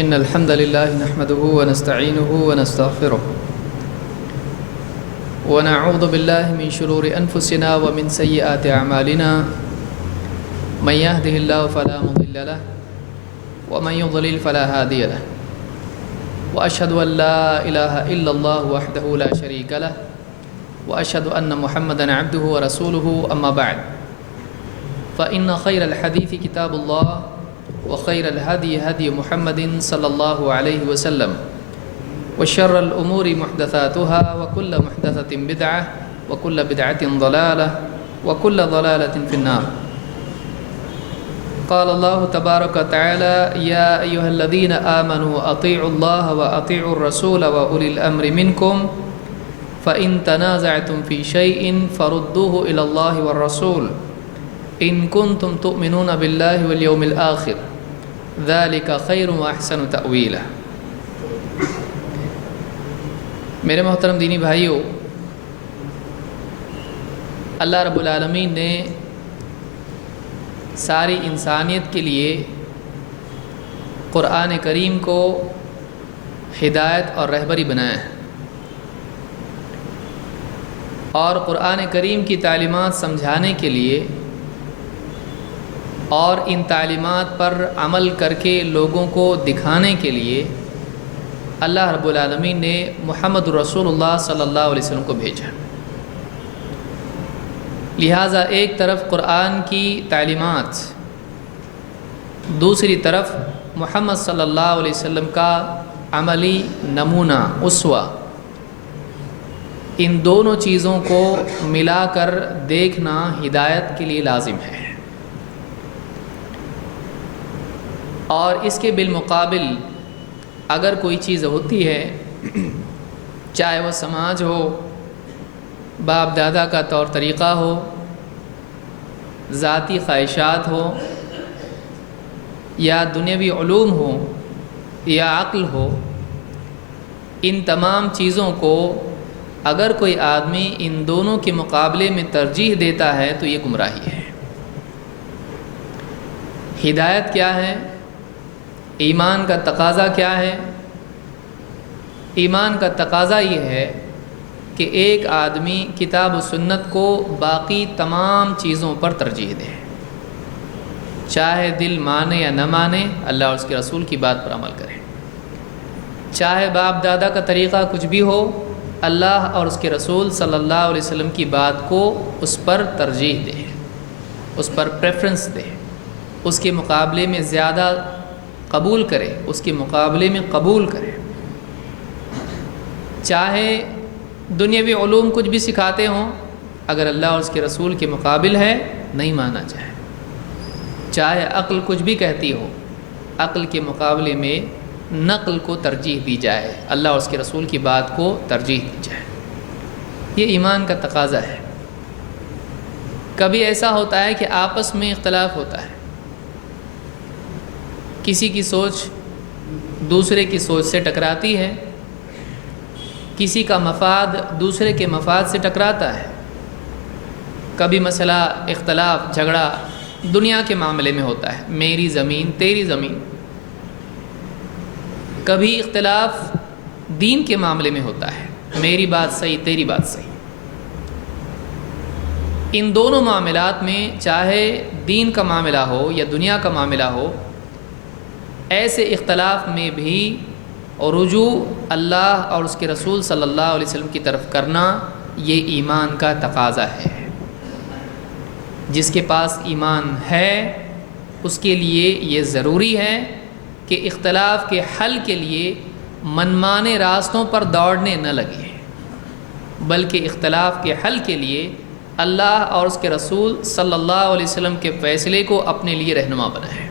إن الحمد لله نحمده ونستعينه ونستغفره ونعوذ بالله من شرور أنفسنا ومن سيئات أعمالنا من يهده الله فلا مضل له ومن يضلل فلا هادي له وأشهد أن لا إله إلا الله وحده لا شريك له وأشهد أن محمدًا عبده ورسوله أما بعد فإن خير الحديث كتاب الله وخير الهدي هدي محمد صلى الله عليه وسلم وشر الأمور محدثاتها وكل محدثة بدعة وكل بدعة ضلالة وكل ضلالة في النار. قال الله تبارك وتعالى يا أيها الذين آمنوا أطيعوا الله وأطيعوا الرسول وأولي الأمر منكم فإن تنازعتم في شيء فردوه إلى الله والرسول إن كنتم تؤمنون بالله واليوم الآخر ذلك خير وأحسن تأويلا. میرے محترم دینی بھائیوں، اللہ رب العالمین نے ساری انسانیت کے لیے قرآن کریم کو ہدایت اور رہبری بنایا ہے، اور قرآن کریم کی تعلیمات سمجھانے کے لیے اور ان تعلیمات پر عمل کر کے لوگوں کو دکھانے کے لیے اللہ رب العالمین نے محمد رسول اللہ صلی اللہ علیہ وسلم کو بھیجا. لہٰذا ایک طرف قرآن کی تعلیمات، دوسری طرف محمد صلی اللہ علیہ وسلم کا عملی نمونہ اسوہ، ان دونوں چیزوں کو ملا کر دیکھنا ہدایت کے لیے لازم ہے. اور اس کے بالمقابل اگر کوئی چیز ہوتی ہے، چاہے وہ سماج ہو، باپ دادا کا طور طریقہ ہو، ذاتی خواہشات ہو، یا دنیاوی علوم ہو، یا عقل ہو، ان تمام چیزوں کو اگر کوئی آدمی ان دونوں کے مقابلے میں ترجیح دیتا ہے تو یہ گمراہی ہے. ہدایت کیا ہے؟ ایمان کا تقاضا کیا ہے؟ ایمان کا تقاضا یہ ہے کہ ایک آدمی کتاب و سنت کو باقی تمام چیزوں پر ترجیح دے، چاہے دل مانے یا نہ مانے، اللہ اور اس کے رسول کی بات پر عمل کرے. چاہے باپ دادا کا طریقہ کچھ بھی ہو، اللہ اور اس کے رسول صلی اللہ علیہ وسلم کی بات کو اس پر ترجیح دے، اس پر پریفرنس دے، اس کے مقابلے میں زیادہ قبول کرے، اس کے مقابلے میں قبول کرے. چاہے دنیاوی علوم کچھ بھی سکھاتے ہوں، اگر اللہ اور اس کے رسول کے مقابل ہے نہیں مانا جائے. چاہے عقل کچھ بھی کہتی ہو، عقل کے مقابلے میں نقل کو ترجیح دی جائے، اللہ اور اس کے رسول کی بات کو ترجیح دی جائے. یہ ایمان کا تقاضا ہے. کبھی ایسا ہوتا ہے کہ آپس میں اختلاف ہوتا ہے، کسی کی سوچ دوسرے کی سوچ سے ٹکراتی ہے، کسی کا مفاد دوسرے کے مفاد سے ٹکراتا ہے. کبھی مسئلہ اختلاف جھگڑا دنیا کے معاملے میں ہوتا ہے، میری زمین تیری زمین. کبھی اختلاف دین کے معاملے میں ہوتا ہے، میری بات صحیح تیری بات صحیح. ان دونوں معاملات میں، چاہے دین کا معاملہ ہو یا دنیا کا معاملہ ہو، ایسے اختلاف میں بھی رجوع اللہ اور اس کے رسول صلی اللہ علیہ وسلم کی طرف کرنا یہ ایمان کا تقاضا ہے. جس کے پاس ایمان ہے اس کے لیے یہ ضروری ہے کہ اختلاف کے حل کے لیے منمانے راستوں پر دوڑنے نہ لگے، بلکہ اختلاف کے حل کے لیے اللہ اور اس کے رسول صلی اللہ علیہ وسلم کے فیصلے کو اپنے لیے رہنما بنائے.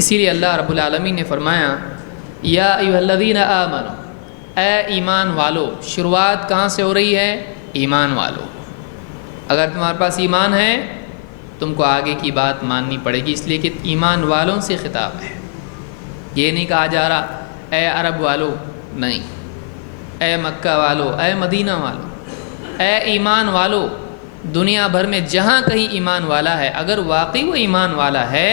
اسی لیے اللہ رب العالمین نے فرمایا یا ایھا الذین آمنوا، اے ایمان والو. شروعات کہاں سے ہو رہی ہے؟ ایمان والو. اگر تمہارے پاس ایمان ہے تم کو آگے کی بات ماننی پڑے گی، اس لیے کہ ایمان والوں سے خطاب ہے. یہ نہیں کہا جا رہا اے عرب والو، نہیں، اے مکہ والو، اے مدینہ والو، اے ایمان والو. دنیا بھر میں جہاں کہیں ایمان والا ہے، اگر واقعی وہ ایمان والا ہے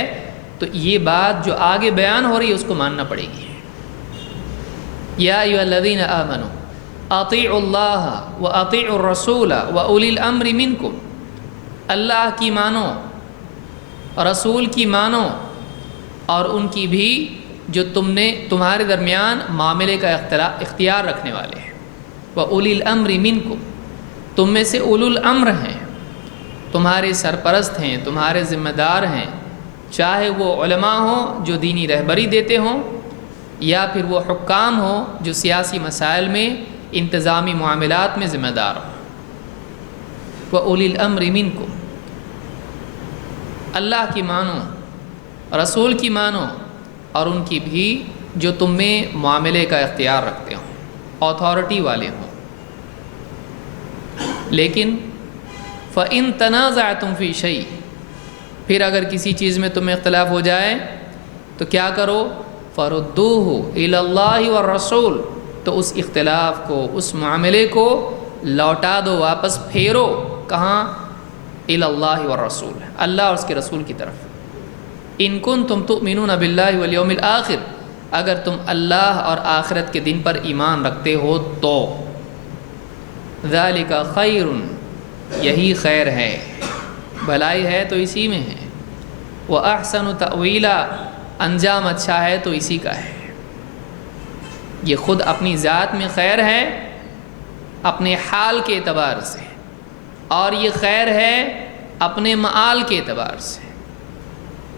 تو یہ بات جو آگے بیان ہو رہی ہے اس کو ماننا پڑے گی. یا ایھا الذین آمنوا اطیعوا اللہ واطیعوا الرسول واولی الامر منکم، اللہ کی مانو، رسول کی مانو، اور ان کی بھی جو تمہارے درمیان معاملے کا اختیار رکھنے والے ہیں۔ وَأُولِي الْأَمْرِ مِنْكُمْ، تم میں سے اولو الامر ہیں، تمہارے سرپرست ہیں، تمہارے ذمہ دار ہیں، چاہے وہ علماء ہوں جو دینی رہبری دیتے ہوں، یا پھر وہ حکام ہوں جو سیاسی مسائل میں انتظامی معاملات میں ذمہ دار ہوں۔ وَأُولِي الْأَمْرِ مِنْكُمْ، اللہ کی مانو، رسول کی مانو، اور ان کی بھی جو تم میں معاملے کا اختیار رکھتے ہوں، اتھارٹی والے ہوں۔ لیکن فَإِن تَنَازَعْتُمْ فِي شَيْءٍ، پھر اگر کسی چیز میں تمہیں اختلاف ہو جائے تو کیا کرو؟ فَرُدُّوهُ إِلَى اللَّهِ وَالرَّسُولِ، تو اس اختلاف کو، اس معاملے کو لوٹا دو، واپس پھیرو، کہاں؟ إِلَى اللَّهِ وَالرَّسُولِ، اللہ اور اس کے رسول کی طرف۔ إِن كُنتُمْ تُؤْمِنُونَ بِاللَّهِ وَالْيَوْمِ الْآخِرِ، اگر تم اللہ اور آخرت کے دن پر ایمان رکھتے ہو تو۔ ذَلِكَ خَيْرٌ، یہی خیر ہے، بھلائی ہے تو اسی میں ہے۔ وَأَحْسَنُ تَأْوِيلًا، انجام اچھا ہے تو اسی کا ہے۔ یہ خود اپنی ذات میں خیر ہے اپنے حال کے اعتبار سے، اور یہ خیر ہے اپنے معال کے اعتبار سے۔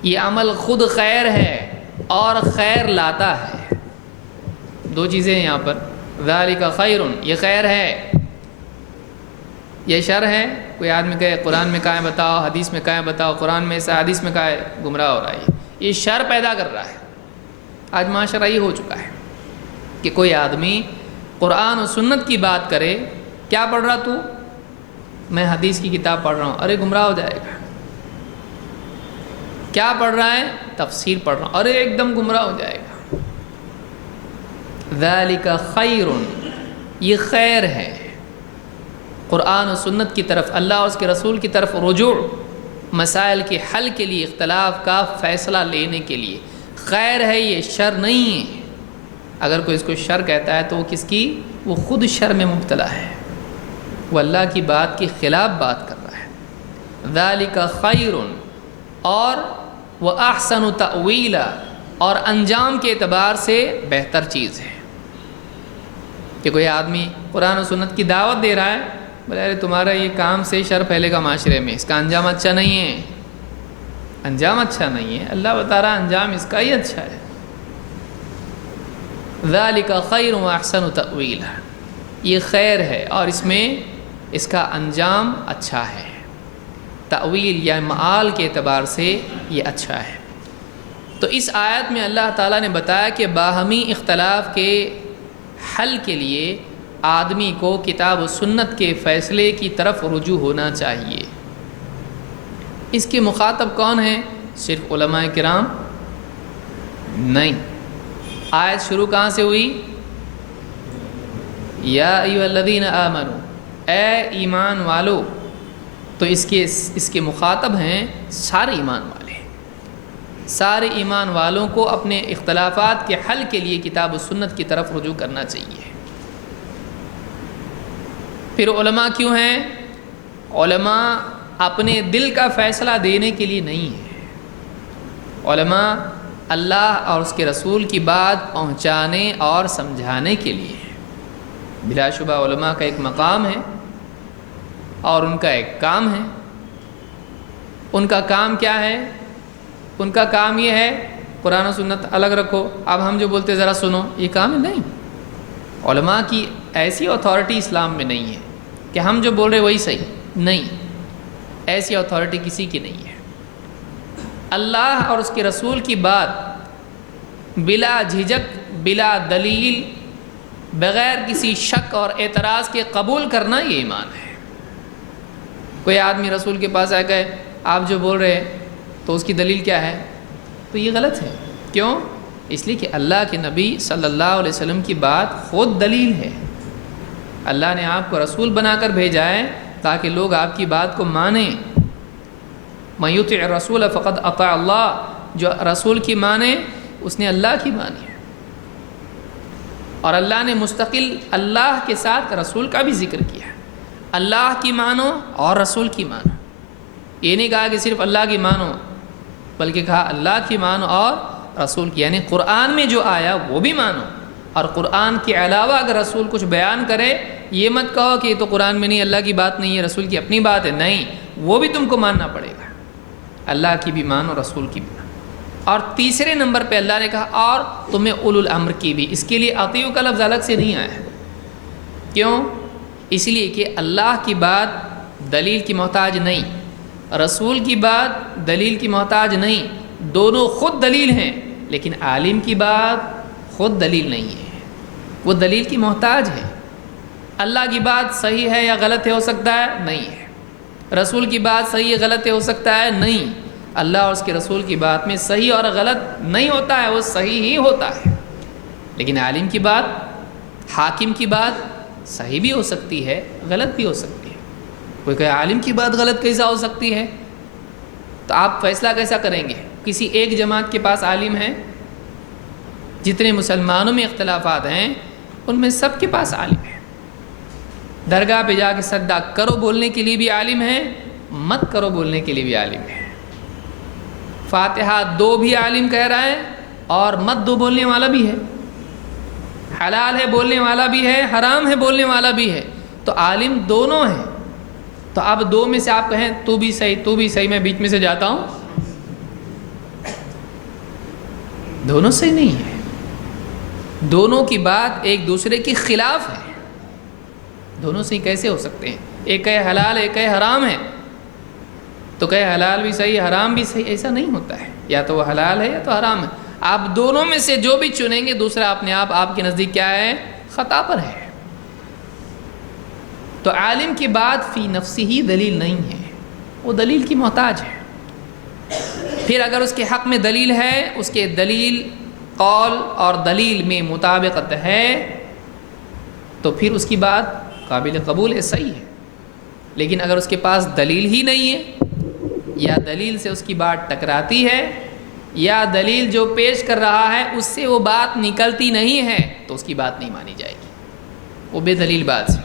یہ عمل خود خیر ہے اور خیر لاتا ہے، دو چیزیں ہیں یہاں پر۔ ذالک خیر، یہ خیر ہے، یہ شر ہے۔ کوئی آدمی کہے قرآن میں کہاں ہے بتاؤ، حدیث میں کہاں ہے بتاؤ، قرآن میں ایسا، حدیث میں کہاں ہے، گمراہ ہو رہا ہے، یہ شر پیدا کر رہا ہے۔ آج معاشرہ یہ ہو چکا ہے کہ کوئی آدمی قرآن و سنت کی بات کرے، کیا پڑھ رہا تو؟ میں حدیث کی کتاب پڑھ رہا ہوں، ارے گمراہ ہو جائے گا۔ کیا پڑھ رہا ہے؟ تفسیر پڑھ رہا ہوں، ارے ایک دم گمراہ ہو جائے گا۔ ذالک خیر، یہ خیر ہے، قرآن و سنت کی طرف، اللہ اور اس کے رسول کی طرف رجوع، مسائل کے حل کے لیے، اختلاف کا فیصلہ لینے کے لیے خیر ہے، یہ شر نہیں ہے۔ اگر کوئی اس کو شر کہتا ہے تو وہ کس کی؟ وہ خود شر میں مبتلا ہے، وہ اللہ کی بات کے خلاف بات کر رہا ہے۔ ذالک خیر، اور وہ احسن تأویلا، اور انجام کے اعتبار سے بہتر چیز ہے۔ کہ کوئی آدمی قرآن و سنت کی دعوت دے رہا ہے، بولے ارے تمہارا یہ کام سے شر پھیلے گا معاشرے میں، اس کا انجام اچھا نہیں ہے، انجام اچھا نہیں ہے، اللہ بتا رہا انجام اس کا ہی اچھا ہے۔ ذالک خیر واحسن تأویلا، یہ خیر ہے اور اس میں اس کا انجام اچھا ہے، تأویل یا معال کے اعتبار سے یہ اچھا ہے۔ تو اس آیت میں اللہ تعالیٰ نے بتایا کہ باہمی اختلاف کے حل کے لیے آدمی کو کتاب و سنت کے فیصلے کی طرف رجوع ہونا چاہیے۔ اس کے مخاطب کون ہیں؟ صرف علماء کرام نہیں۔ آیت شروع کہاں سے ہوئی؟ یا ایھا الذین آمنوا، اے ایمان والو، تو اس کے مخاطب ہیں سارے ایمان والے۔ سارے ایمان والوں کو اپنے اختلافات کے حل کے لیے کتاب و سنت کی طرف رجوع کرنا چاہیے۔ پھر علماء کیوں ہیں؟ علماء اپنے دل کا فیصلہ دینے کے لیے نہیں ہے، علماء اللہ اور اس کے رسول کی بات پہنچانے اور سمجھانے کے لیے ہے۔ بلا شبہ علماء کا ایک مقام ہے اور ان کا ایک کام ہے۔ ان کا کام کیا ہے؟ ان کا کام یہ ہے قرآن و سنت الگ رکھو، اب ہم جو بولتے ذرا سنو، یہ کام ہے نہیں۔ علماء کی ایسی اتھارٹی اسلام میں نہیں ہے کہ ہم جو بول رہے وہی صحیح، نہیں، ایسی اتھارٹی کسی کی نہیں ہے۔ اللہ اور اس کے رسول کی بات بلا جھجک، بلا دلیل، بغیر کسی شک اور اعتراض کے قبول کرنا یہ ایمان ہے۔ کوئی آدمی رسول کے پاس آ گئے، آپ جو بول رہے ہیں تو اس کی دلیل کیا ہے؟ تو یہ غلط ہے۔ کیوں؟ اس لیے کہ اللہ کے نبی صلی اللہ علیہ وسلم کی بات خود دلیل ہے۔ اللہ نے آپ کو رسول بنا کر بھیجا ہے تاکہ لوگ آپ کی بات کو مانیں۔ من یطع الرسول فقد اطاع اللہ، جو رسول کی مانے اس نے اللہ کی مانی ہے۔ اور اللہ نے مستقل اللہ کے ساتھ رسول کا بھی ذکر کیا. اللہ کی مانو اور رسول کی مانو. یہ نہیں کہا کہ صرف اللہ کی مانو، بلکہ کہا اللہ کی مانو اور رسول کی، یعنی قرآن میں جو آیا وہ بھی مانو، اور قرآن کے علاوہ اگر رسول کچھ بیان کرے یہ مت کہو کہ یہ تو قرآن میں نہیں، اللہ کی بات نہیں ہے، رسول کی اپنی بات ہے. نہیں، وہ بھی تم کو ماننا پڑے گا. اللہ کی بھی مانو، رسول کی بھی مانو. اور تیسرے نمبر پہ اللہ نے کہا اور تمہیں اولو الامر کی بھی. اس کے لیے اطیعوا کا لفظ الگ سے نہیں آیا. کیوں؟ اس لیے کہ اللہ کی بات دلیل کی محتاج نہیں، رسول کی بات دلیل کی محتاج نہیں. دونوں خود دلیل ہیں، لیکن عالم کی بات خود دلیل نہیں ہے، وہ دلیل کی محتاج ہے. اللہ کی بات صحیح ہے یا غلط ہے ہو سکتا ہے؟ نہیں ہے. رسول کی بات صحیح ہے غلط ہے ہو سکتا ہے؟ نہیں. اللہ اور اس کے رسول کی بات میں صحیح اور غلط نہیں ہوتا ہے، وہ صحیح ہی ہوتا ہے. لیکن عالم کی بات، حاکم کی بات صحیح بھی ہو سکتی ہے، غلط بھی ہو سکتی ہے. کوئی کہے عالم کی بات غلط کیسا ہو سکتی ہے؟ تو آپ فیصلہ کیسا کریں گے؟ کسی ایک جماعت کے پاس عالم ہے، جتنے مسلمانوں میں اختلافات ہیں ان میں سب کے پاس عالم ہے. درگاہ پہ جا کے سجدہ کرو بولنے کے لیے بھی عالم ہے، مت کرو بولنے کے لیے بھی عالم ہے. فاتحہ دو بھی عالم کہہ رہا ہے اور مت دو بولنے والا بھی ہے. حلال ہے بولنے والا بھی ہے، حرام ہے بولنے والا بھی ہے. تو عالم دونوں ہیں. تو اب دو میں سے آپ کہیں تو بھی صحیح تو بھی صحیح، میں بیچ میں سے جاتا ہوں، دونوں صحیح نہیں ہے. دونوں کی بات ایک دوسرے کے خلاف ہے. دونوں صحیح کیسے ہو سکتے ہیں؟ ایک کہے حلال ایک کہے حرام ہے، تو کہے حلال بھی صحیح حرام بھی صحیح. ایسا نہیں ہوتا ہے. یا تو وہ حلال ہے یا تو حرام ہے. آپ دونوں میں سے جو بھی چنیں گے دوسرا اپنے آپ کے نزدیک کیا ہے؟ خطا پر ہے. تو عالم کی بات فی نفسی ہی دلیل نہیں ہے، وہ دلیل کی محتاج ہے. پھر اگر اس کے حق میں دلیل ہے، اس کے دلیل قول اور دلیل میں مطابقت ہے، تو پھر اس کی بات قابل قبول ہے، صحیح ہے. لیکن اگر اس کے پاس دلیل ہی نہیں ہے، یا دلیل سے اس کی بات ٹکراتی ہے، یا دلیل جو پیش کر رہا ہے اس سے وہ بات نکلتی نہیں ہے، تو اس کی بات نہیں مانی جائے گی، وہ بے دلیل بات سے.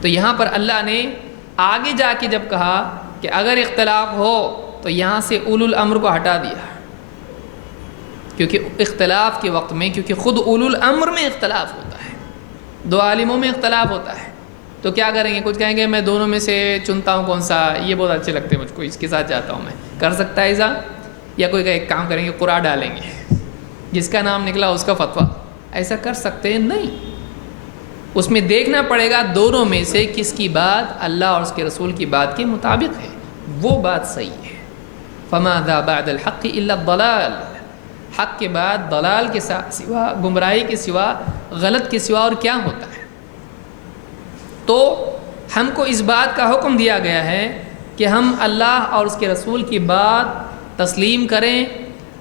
تو یہاں پر اللہ نے آگے جا کے جب کہا کہ اگر اختلاف ہو تو یہاں سے اولو الامر کو ہٹا دیا، کیونکہ اختلاف کے وقت میں، کیونکہ خود اولو الامر میں اختلاف ہوتا ہے، دو عالموں میں اختلاف ہوتا ہے. تو کیا کریں گے؟ کچھ کہیں گے میں دونوں میں سے چنتا ہوں کون سا، یہ بہت اچھے لگتے ہیں مجھ کو، اس کے ساتھ جاتا ہوں میں. کر سکتا ہے ایسا؟ یا کوئی کہ ایک کام کریں گے قرآن ڈالیں گے، جس کا نام نکلا اس کا فتویٰ. ایسا کر سکتے ہیں؟ نہیں. اس میں دیکھنا پڑے گا دونوں میں سے کس کی بات اللہ اور اس کے رسول کی بات کے مطابق ہے، وہ بات صحیح ہے. فماذا بعد الحق الا الضلال. حق کے بعد ضلال کے سوا، گمراہی کے سوا، غلط کے سوا اور کیا ہوتا ہے؟ تو ہم کو اس بات کا حکم دیا گیا ہے کہ ہم اللہ اور اس کے رسول کی بات تسلیم کریں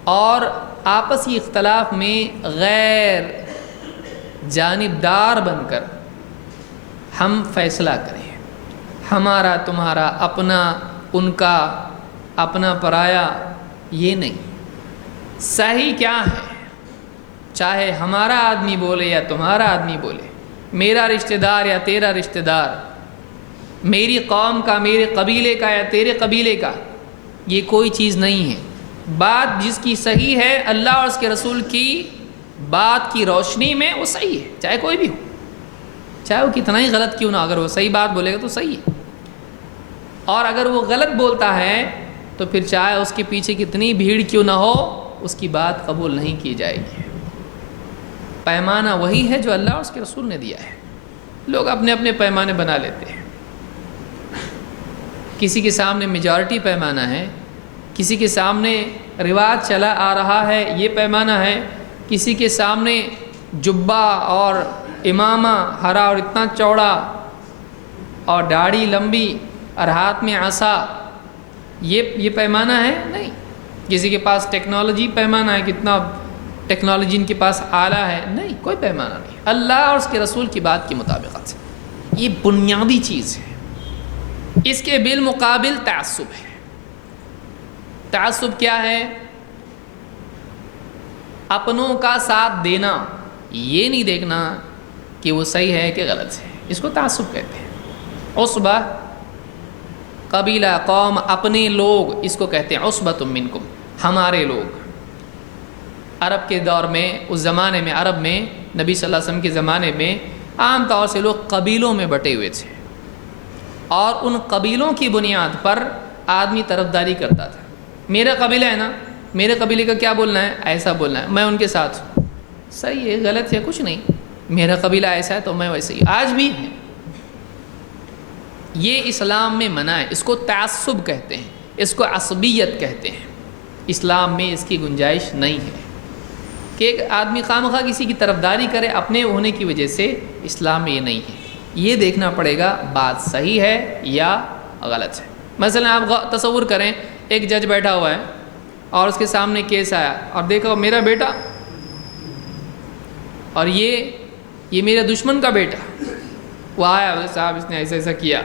اور آپسی اختلاف میں غیر جانبدار بن کر ہم فیصلہ کریں. ہمارا تمہارا، اپنا ان کا، اپنا پرایا، یہ نہیں. صحیح کیا ہے؟ چاہے ہمارا آدمی بولے یا تمہارا آدمی بولے، میرا رشتہ دار یا تیرا رشتہ دار، میری قوم کا، میرے قبیلے کا یا تیرے قبیلے کا، یہ کوئی چیز نہیں ہے. بات جس کی صحیح ہے اللہ اور اس کے رسول کی بات کی روشنی میں، وہ صحیح ہے، چاہے کوئی بھی ہو، چاہے وہ کتنا ہی غلط کیوں نہ. اگر وہ صحیح بات بولے گا تو صحیح ہے، اور اگر وہ غلط بولتا ہے تو پھر چاہے اس کے پیچھے کتنی بھیڑ کیوں نہ ہو، اس کی بات قبول نہیں کی جائے گی. پیمانہ وہی ہے جو اللہ اور اس کے رسول نے دیا ہے. لوگ اپنے اپنے پیمانے بنا لیتے ہیں. کسی کے سامنے میجارٹی پیمانہ ہے، کسی کے سامنے رواج چلا آ رہا ہے یہ پیمانہ ہے، کسی کے سامنے جبہ اور امامہ ہرا اور اتنا چوڑا اور داڑھی لمبی اور ہاتھ میں عصا، یہ پیمانہ ہے. نہیں. کسی کے پاس ٹیکنالوجی پیمانہ ہے، کتنا ٹیکنالوجی ان کے پاس اعلیٰ ہے. نہیں، کوئی پیمانہ نہیں. اللہ اور اس کے رسول کی بات کی مطابقت سے، یہ بنیادی چیز ہے. اس کے بالمقابل تعصب ہے. تعصب کیا ہے؟ اپنوں کا ساتھ دینا، یہ نہیں دیکھنا کہ وہ صحیح ہے کہ غلط ہے، اس کو تعصب کہتے ہیں۔ عصبہ قبیلہ، قوم، اپنے لوگ، اس کو کہتے ہیں عصبۃ منکم، ہمارے لوگ۔ عرب کے دور میں، اس زمانے میں عرب میں، نبی صلی اللہ علیہ وسلم کے زمانے میں عام طور سے لوگ قبیلوں میں بٹے ہوئے تھے، اور ان قبیلوں کی بنیاد پر آدمی طرفداری کرتا تھا۔ میرا قبیلہ ہے نا، میرے قبیلے کا کیا بولنا ہے، ایسا بولنا ہے، میں ان کے ساتھ ہوں، صحیح ہے غلط ہے کچھ نہیں، میرا قبیلہ ایسا ہے تو میں ویسے ہی، آج بھی ہے۔ یہ اسلام میں منع ہے، اس کو تعصب کہتے ہیں، اس کو عصبیت کہتے ہیں۔ اسلام میں اس کی گنجائش نہیں ہے کہ ایک آدمی خواہ کسی کی طرفداری کرے اپنے ہونے کی وجہ سے، اسلام میں یہ نہیں ہے۔ یہ دیکھنا پڑے گا بات صحیح ہے یا غلط ہے۔ مثلا آپ تصور کریں، ایک جج بیٹھا ہوا ہے اور اس کے سامنے کیس آیا اور دیکھو میرا بیٹا اور یہ میرے دشمن کا بیٹا، وہ آیا، بولے صاحب اس نے ایسا ایسا کیا،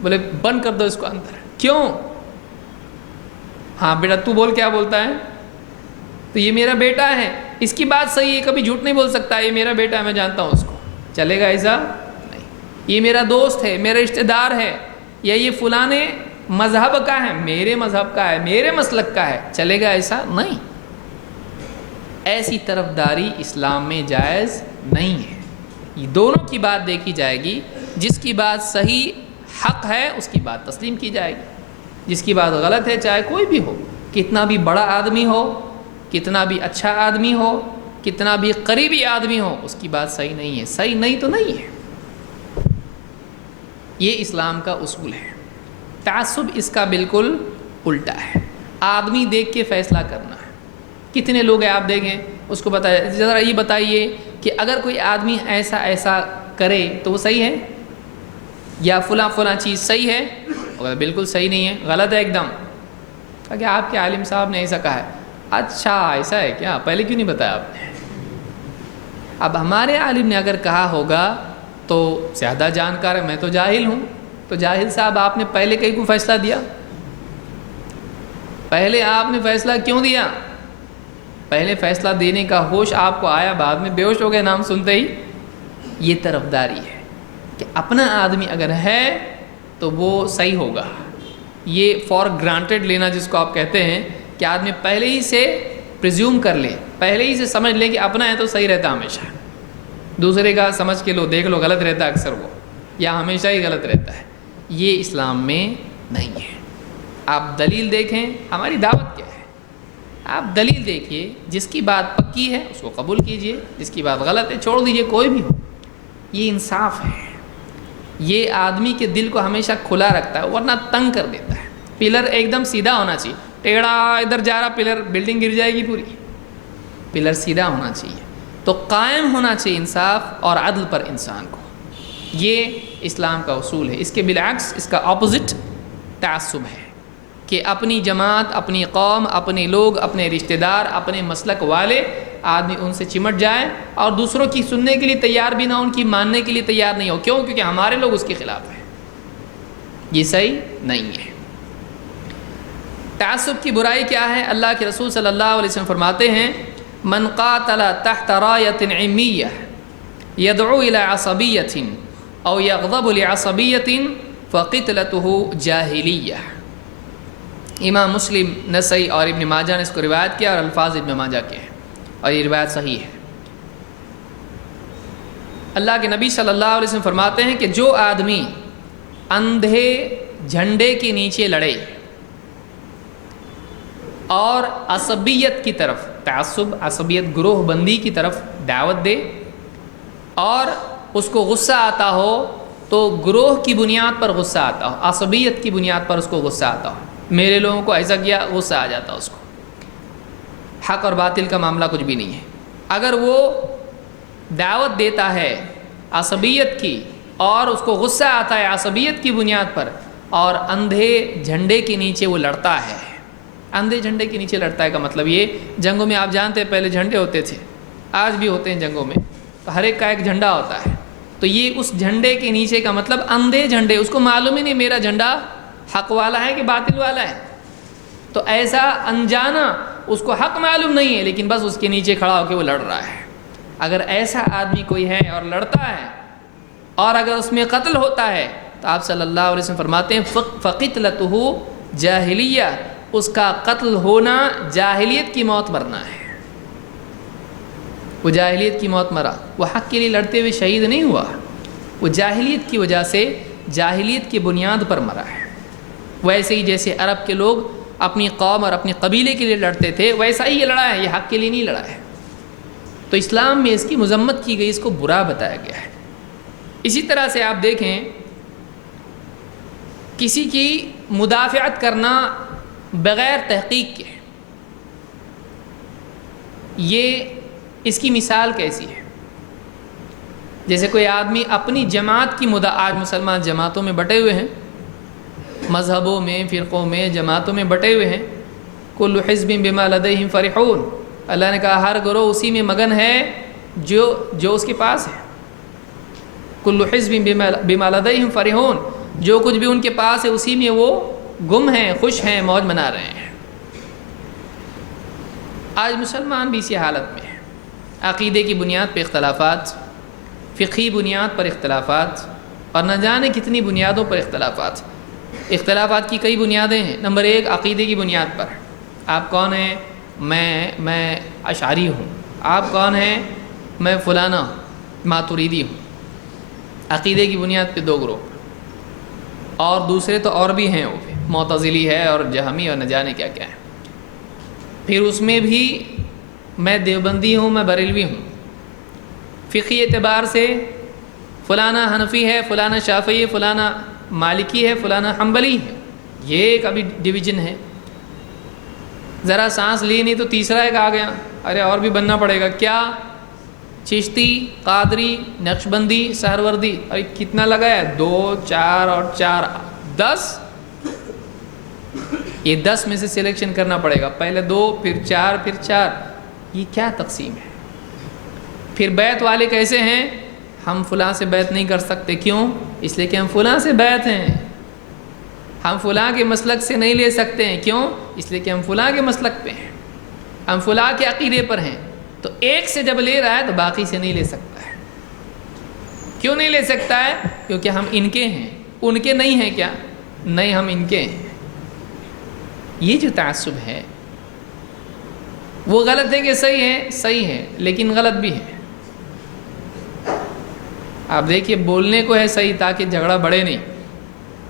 بولے بند کر دو اس کو اندر۔ کیوں؟ ہاں بیٹا تو بول، کیا بولتا ہے؟ تو یہ میرا بیٹا ہے، اس کی بات صحیح ہے، کبھی جھوٹ نہیں بول سکتا، یہ میرا بیٹا ہے، میں جانتا ہوں اس کو، چلے گا ایسا؟ نہیں۔ یہ میرا دوست ہے، میرا رشتہ دار ہے، یا یہ فلانے مذہب کا ہے، میرے مذہب کا ہے، میرے مسلک کا ہے، چلے گا ایسا؟ نہیں۔ ایسی طرفداری اسلام میں جائز نہیں ہے۔ یہ دونوں کی بات دیکھی جائے گی، جس کی بات صحیح حق ہے اس کی بات تسلیم کی جائے گی، جس کی بات غلط ہے، چاہے کوئی بھی ہو، کتنا بھی بڑا آدمی ہو، کتنا بھی اچھا آدمی ہو، کتنا بھی قریبی آدمی ہو، اس کی بات صحیح نہیں ہے، صحیح نہیں تو نہیں ہے۔ یہ اسلام کا اصول ہے۔ تعصب اس کا بالکل الٹا ہے، آدمی دیکھ کے فیصلہ کرنا ہے۔ کتنے لوگ ہیں آپ دیکھیں، اس کو بتائیے، ذرا یہ بتائیے کہ اگر کوئی آدمی ایسا ایسا کرے تو وہ صحیح ہے، یا فلاں فلاں چیز صحیح ہے؟ اگر بالکل صحیح نہیں ہے، غلط ہے ایک دم۔ کہ آپ کے عالم صاحب نے ایسا کہا ہے، اچھا ایسا ہے کیا، پہلے کیوں نہیں بتایا آپ نے؟ اب ہمارے عالم نے اگر کہا ہوگا تو زیادہ جانکار ہے، میں تو جاہل ہوں، تو جاہل صاحب آپ نے پہلے کہیں کو فیصلہ دیا؟ پہلے آپ نے فیصلہ کیوں دیا؟ پہلے فیصلہ دینے کا ہوش آپ کو آیا، بعد میں بے ہوش ہو گئے نام سنتے ہی۔ یہ طرفداری ہے کہ اپنا آدمی اگر ہے تو وہ صحیح ہوگا۔ یہ فار گرانٹیڈ لینا جس کو آپ کہتے ہیں، کہ آدمی پہلے ہی سے پریزیوم کر لے، پہلے ہی سے سمجھ لے کہ اپنا ہے تو صحیح رہتا ہمیشہ، دوسرے کا سمجھ کے لو، دیکھ لو غلط رہتا اکثر وہ، یا ہمیشہ ہی غلط رہتا ہے۔ یہ اسلام میں نہیں ہے۔ آپ دلیل دیکھیں، ہماری دعوت کیا ہے، آپ دلیل دیکھیے، جس کی بات پکی ہے اس کو قبول کیجئے، جس کی بات غلط ہے چھوڑ دیجئے، کوئی بھی ہو۔ یہ انصاف ہے، یہ آدمی کے دل کو ہمیشہ کھلا رکھتا ہے، ورنہ تنگ کر دیتا ہے۔ پلر ایک دم سیدھا ہونا چاہیے، ٹیڑھا ادھر جا رہا پلر، بلڈنگ گر جائے گی پوری۔ پلر سیدھا ہونا چاہیے، تو قائم ہونا چاہیے انصاف اور عدل پر انسان کو۔ یہ اسلام کا اصول ہے۔ اس کے بالعکس اس کا اپوزٹ تعصب ہے، کہ اپنی جماعت، اپنی قوم، اپنے لوگ، اپنے رشتہ دار، اپنے مسلک والے آدمی ان سے چمٹ جائے اور دوسروں کی سننے کے لیے تیار بھی نہ، ان کی ماننے کے لیے تیار نہیں ہو۔ کیوں؟ کیونکہ ہمارے لوگ اس کے خلاف ہیں۔ یہ صحیح نہیں ہے۔ تعصب کی برائی کیا ہے؟ اللہ کے رسول صلی اللہ علیہ وسلم فرماتے ہیں، من قاتل تحت رایۃ عمیہ یدعو الی عصبیۃ او یغضب لعصبیۃ فقتلتہ جاہلیہ۔ امام مسلم، نسائی اور ابن ماجہ نے اس کو روایت کیا، اور الفاظ ابن ماجہ کے ہیں، اور یہ روایت صحیح ہے۔ اللہ کے نبی صلی اللہ علیہ وسلم فرماتے ہیں کہ جو آدمی اندھے جھنڈے کے نیچے لڑے اور عصبیت کی طرف، تعصب، عصبیت، گروہ بندی کی طرف دعوت دے، اور اس کو غصہ آتا ہو تو گروہ کی بنیاد پر غصہ آتا ہو، عصبیت کی بنیاد پر اس کو غصہ آتا ہو، میرے لوگوں کو ایسا کیا، غصہ آ جاتا اس کو، حق اور باطل کا معاملہ کچھ بھی نہیں ہے۔ اگر وہ دعوت دیتا ہے عصبیت کی اور اس کو غصہ آتا ہے عصبیت کی بنیاد پر، اور اندھے جھنڈے کے نیچے وہ لڑتا ہے، اندھے جھنڈے کے نیچے لڑتا ہے کا مطلب یہ، جنگوں میں آپ جانتے ہیں پہلے جھنڈے ہوتے تھے، آج بھی ہوتے ہیں جنگوں میں، تو ہر ایک کا ایک جھنڈا ہوتا ہے، تو یہ اس جھنڈے کے نیچے کا مطلب اندھے جھنڈے، اس کو معلوم ہی نہیں میرا جھنڈا حق والا ہے کہ باطل والا ہے، تو ایسا انجانا، اس کو حق معلوم نہیں ہے لیکن بس اس کے نیچے کھڑا ہو کے وہ لڑ رہا ہے۔ اگر ایسا آدمی کوئی ہے اور لڑتا ہے اور اگر اس میں قتل ہوتا ہے تو آپ صلی اللہ علیہ وسلم فرماتے ہیں فقتلتہ جاہلیہ، اس کا قتل ہونا جاہلیت کی موت مرنا ہے۔ وہ جاہلیت کی موت مرا، وہ حق کے لیے لڑتے ہوئے شہید نہیں ہوا، وہ جاہلیت کی وجہ سے جاہلیت کی بنیاد پر مرا ہے۔ ویسے ہی جیسے عرب کے لوگ اپنی قوم اور اپنے قبیلے کے لیے لڑتے تھے، ویسا ہی یہ لڑا ہے، یہ حق کے لیے نہیں لڑا ہے۔ تو اسلام میں اس کی مذمت کی گئی، اس کو برا بتایا گیا ہے۔ اسی طرح سے آپ دیکھیں کسی کی مدافعت کرنا بغیر تحقیق کے، یہ اس کی مثال کیسی ہے؟ جیسے کوئی آدمی اپنی جماعت کی آج مسلمان جماعتوں میں بٹے ہوئے ہیں، مذہبوں میں، فرقوں میں، جماعتوں میں بٹے ہوئے ہیں۔ کل حزب بما لدیہم فرحون، اللہ نے کہا ہر گروہ اسی میں مگن ہے جو اس کے پاس ہے۔ کل حزب بما لدیہم فرحون، جو کچھ بھی ان کے پاس ہے اسی میں وہ گم ہیں، خوش ہیں، موج منا رہے ہیں۔ آج مسلمان بھی اسی حالت میں ہیں، عقیدے کی بنیاد پہ اختلافات، فقہی بنیاد پر اختلافات، اور نہ جانے کتنی بنیادوں پر اختلافات۔ اختلافات کی کئی بنیادیں ہیں۔ نمبر 1، عقیدے کی بنیاد پر۔ آپ کون ہیں؟ میں اشعری ہوں۔ آپ کون ہیں؟ میں فلانا ماتریدی ہوں۔ عقیدے کی بنیاد پہ 2 گروہ، اور دوسرے تو اور بھی ہیں، وہ معتزلی ہے اور جہمی اور نہ جانے کیا کیا ہے۔ پھر اس میں بھی میں دیوبندی ہوں، میں بریلوی ہوں۔ فقہی اعتبار سے فلانا حنفی ہے، فلانا شافعی ہے، فلانا مالکی ہے، فلانا حنبلی ہے۔ یہ ایک ابھی ڈویژن ہے۔ ذرا سانس لی نہیں تو تیسرا ایک آ گیا، ارے اور بھی بننا پڑے گا۔ کیا؟ چشتی، قادری، نقشبندی، سہروردی۔ ارے کتنا لگایا؟ 2، 4 اور 4 10۔ یہ 10 میں سے سلیکشن کرنا پڑے گا، پہلے 2 پھر 4 پھر 4۔ یہ کیا تقسیم ہے؟ پھر بیعت والے کیسے ہیں؟ ہم فلاں سے بیعت نہیں کر سکتے۔ کیوں؟ اس لیے کہ ہم فلاں سے بیعت ہیں۔ ہم فلاں کے مسلک سے نہیں لے سکتے ہیں۔ کیوں؟ اس لیے کہ ہم فلاں کے مسلک پہ ہیں، ہم فلاں کے عقیدے پر ہیں۔ تو ایک سے جب لے رہا ہے تو باقی سے نہیں لے سکتا ہے۔ کیوں نہیں لے سکتا ہے؟ کیونکہ ہم ان کے ہیں، ان کے نہیں ہیں۔ کیا؟ نہیں، ہم ان کے ہیں۔ یہ جو تعصب ہے وہ غلط ہے کہ صحیح ہے؟ صحیح ہے، لیکن غلط بھی ہے۔ آپ دیکھیے، بولنے کو ہے صحیح تاکہ جھگڑا بڑھے نہیں،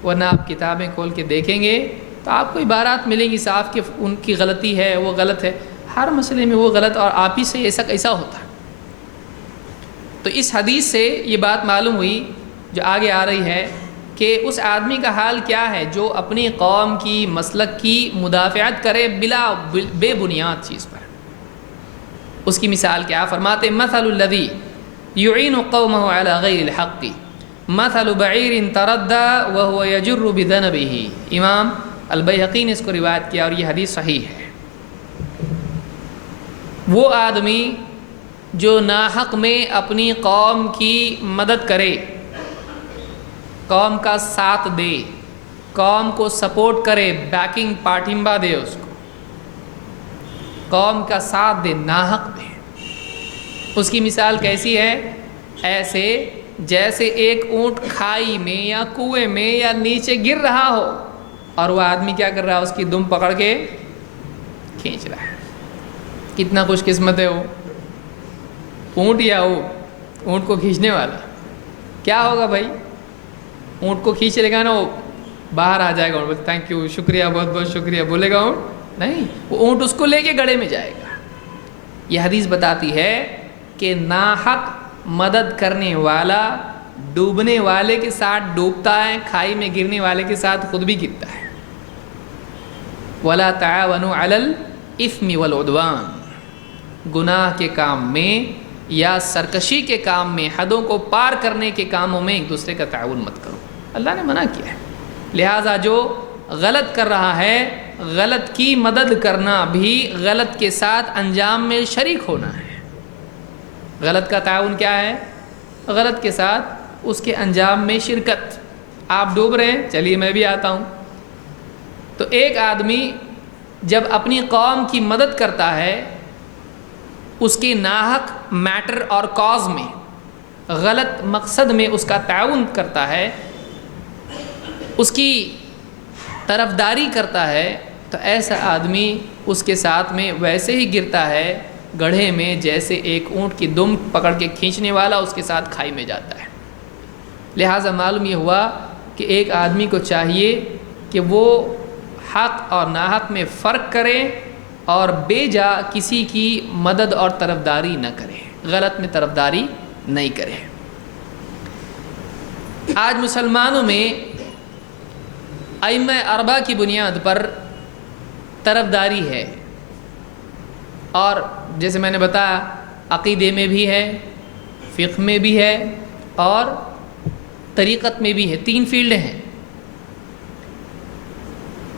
ورنہ آپ کتابیں کھول کے دیکھیں گے تو آپ کو عبارات ملیں گی صاف کہ ان کی غلطی ہے، وہ غلط ہے۔ ہر مسئلے میں وہ غلط، اور آپ ہی سے ایسا کیسا ہوتا ہے؟ تو اس حدیث سے یہ بات معلوم ہوئی جو آگے آ رہی ہے کہ اس آدمی کا حال کیا ہے جو اپنی قوم کی مسلک کی مدافعت کرے بے بنیاد چیز پر۔ اس کی مثال کیا فرماتے؟ مثل الذی یعین قومہ علی غیر الحق مثل بعیر تردى وهو یجر بذنبہ۔ امام البیہقی نے اس کو روایت کیا اور یہ حدیث صحیح ہے۔ وہ آدمی جو ناحق میں اپنی قوم کی مدد کرے، قوم کا ساتھ دے، قوم کو سپورٹ کرے، بیکنگ پاٹھنبا دے، اس کو قوم کا ساتھ دے ناحق میں، اس کی مثال کیسی ہے؟ ایسے جیسے ایک اونٹ کھائی میں یا کنویں میں یا نیچے گر رہا ہو اور وہ آدمی کیا کر رہا ہے؟ اس کی دم پکڑ کے کھینچ رہا ہے۔ کتنا خوش قسمت ہے وہ اونٹ، یا وہ اونٹ کو کھینچنے والا۔ کیا ہوگا بھائی؟ اونٹ کو کھینچ لے گا نا، وہ باہر آ جائے گا، اونٹ تھینک یو، شکریہ، بہت بہت شکریہ بولے گا اونٹ؟ نہیں، وہ اونٹ اس کو لے کے گڑھے میں جائے گا۔ یہ حدیث بتاتی ہے کہ ناحق مدد کرنے والا ڈوبنے والے کے ساتھ ڈوبتا ہے، کھائی میں گرنے والے کے ساتھ خود بھی گرتا ہے۔ وَلَا تَعَاوَنُوا عَلَى الْإِثْمِ وَالْعُدْوَانِ، گناہ کے کام میں یا سرکشی کے کام میں، حدوں کو پار کرنے کے کاموں میں ایک دوسرے کا تعاون مت کرو، اللہ نے منع کیا ہے۔ لہٰذا جو غلط کر رہا ہے، غلط کی مدد کرنا بھی غلط کے ساتھ انجام میں شریک ہونا ہے۔ غلط کا تعاون کیا ہے؟ غلط کے ساتھ اس کے انجام میں شرکت۔ آپ ڈوب رہے ہیں، چلیے میں بھی آتا ہوں۔ تو ایک آدمی جب اپنی قوم کی مدد کرتا ہے، اس کے ناحق میٹر اور کاز میں، غلط مقصد میں اس کا تعاون کرتا ہے، اس کی طرفداری کرتا ہے، تو ایسا آدمی اس کے ساتھ میں ویسے ہی گرتا ہے گڑھے میں جیسے ایک اونٹ کی دم پکڑ کے کھینچنے والا اس کے ساتھ کھائی میں جاتا ہے۔ لہٰذا معلوم یہ ہوا کہ ایک آدمی کو چاہیے کہ وہ حق اور ناحق میں فرق کرے اور بے جا کسی کی مدد اور طرفداری نہ کرے، غلط میں طرفداری نہیں کرے۔ آج مسلمانوں میں ائمہ اربعہ کی بنیاد پر طرفداری ہے، اور جیسے میں نے بتایا عقیدے میں بھی ہے، فقہ میں بھی ہے اور طریقت میں بھی ہے، 3 فیلڈ ہیں۔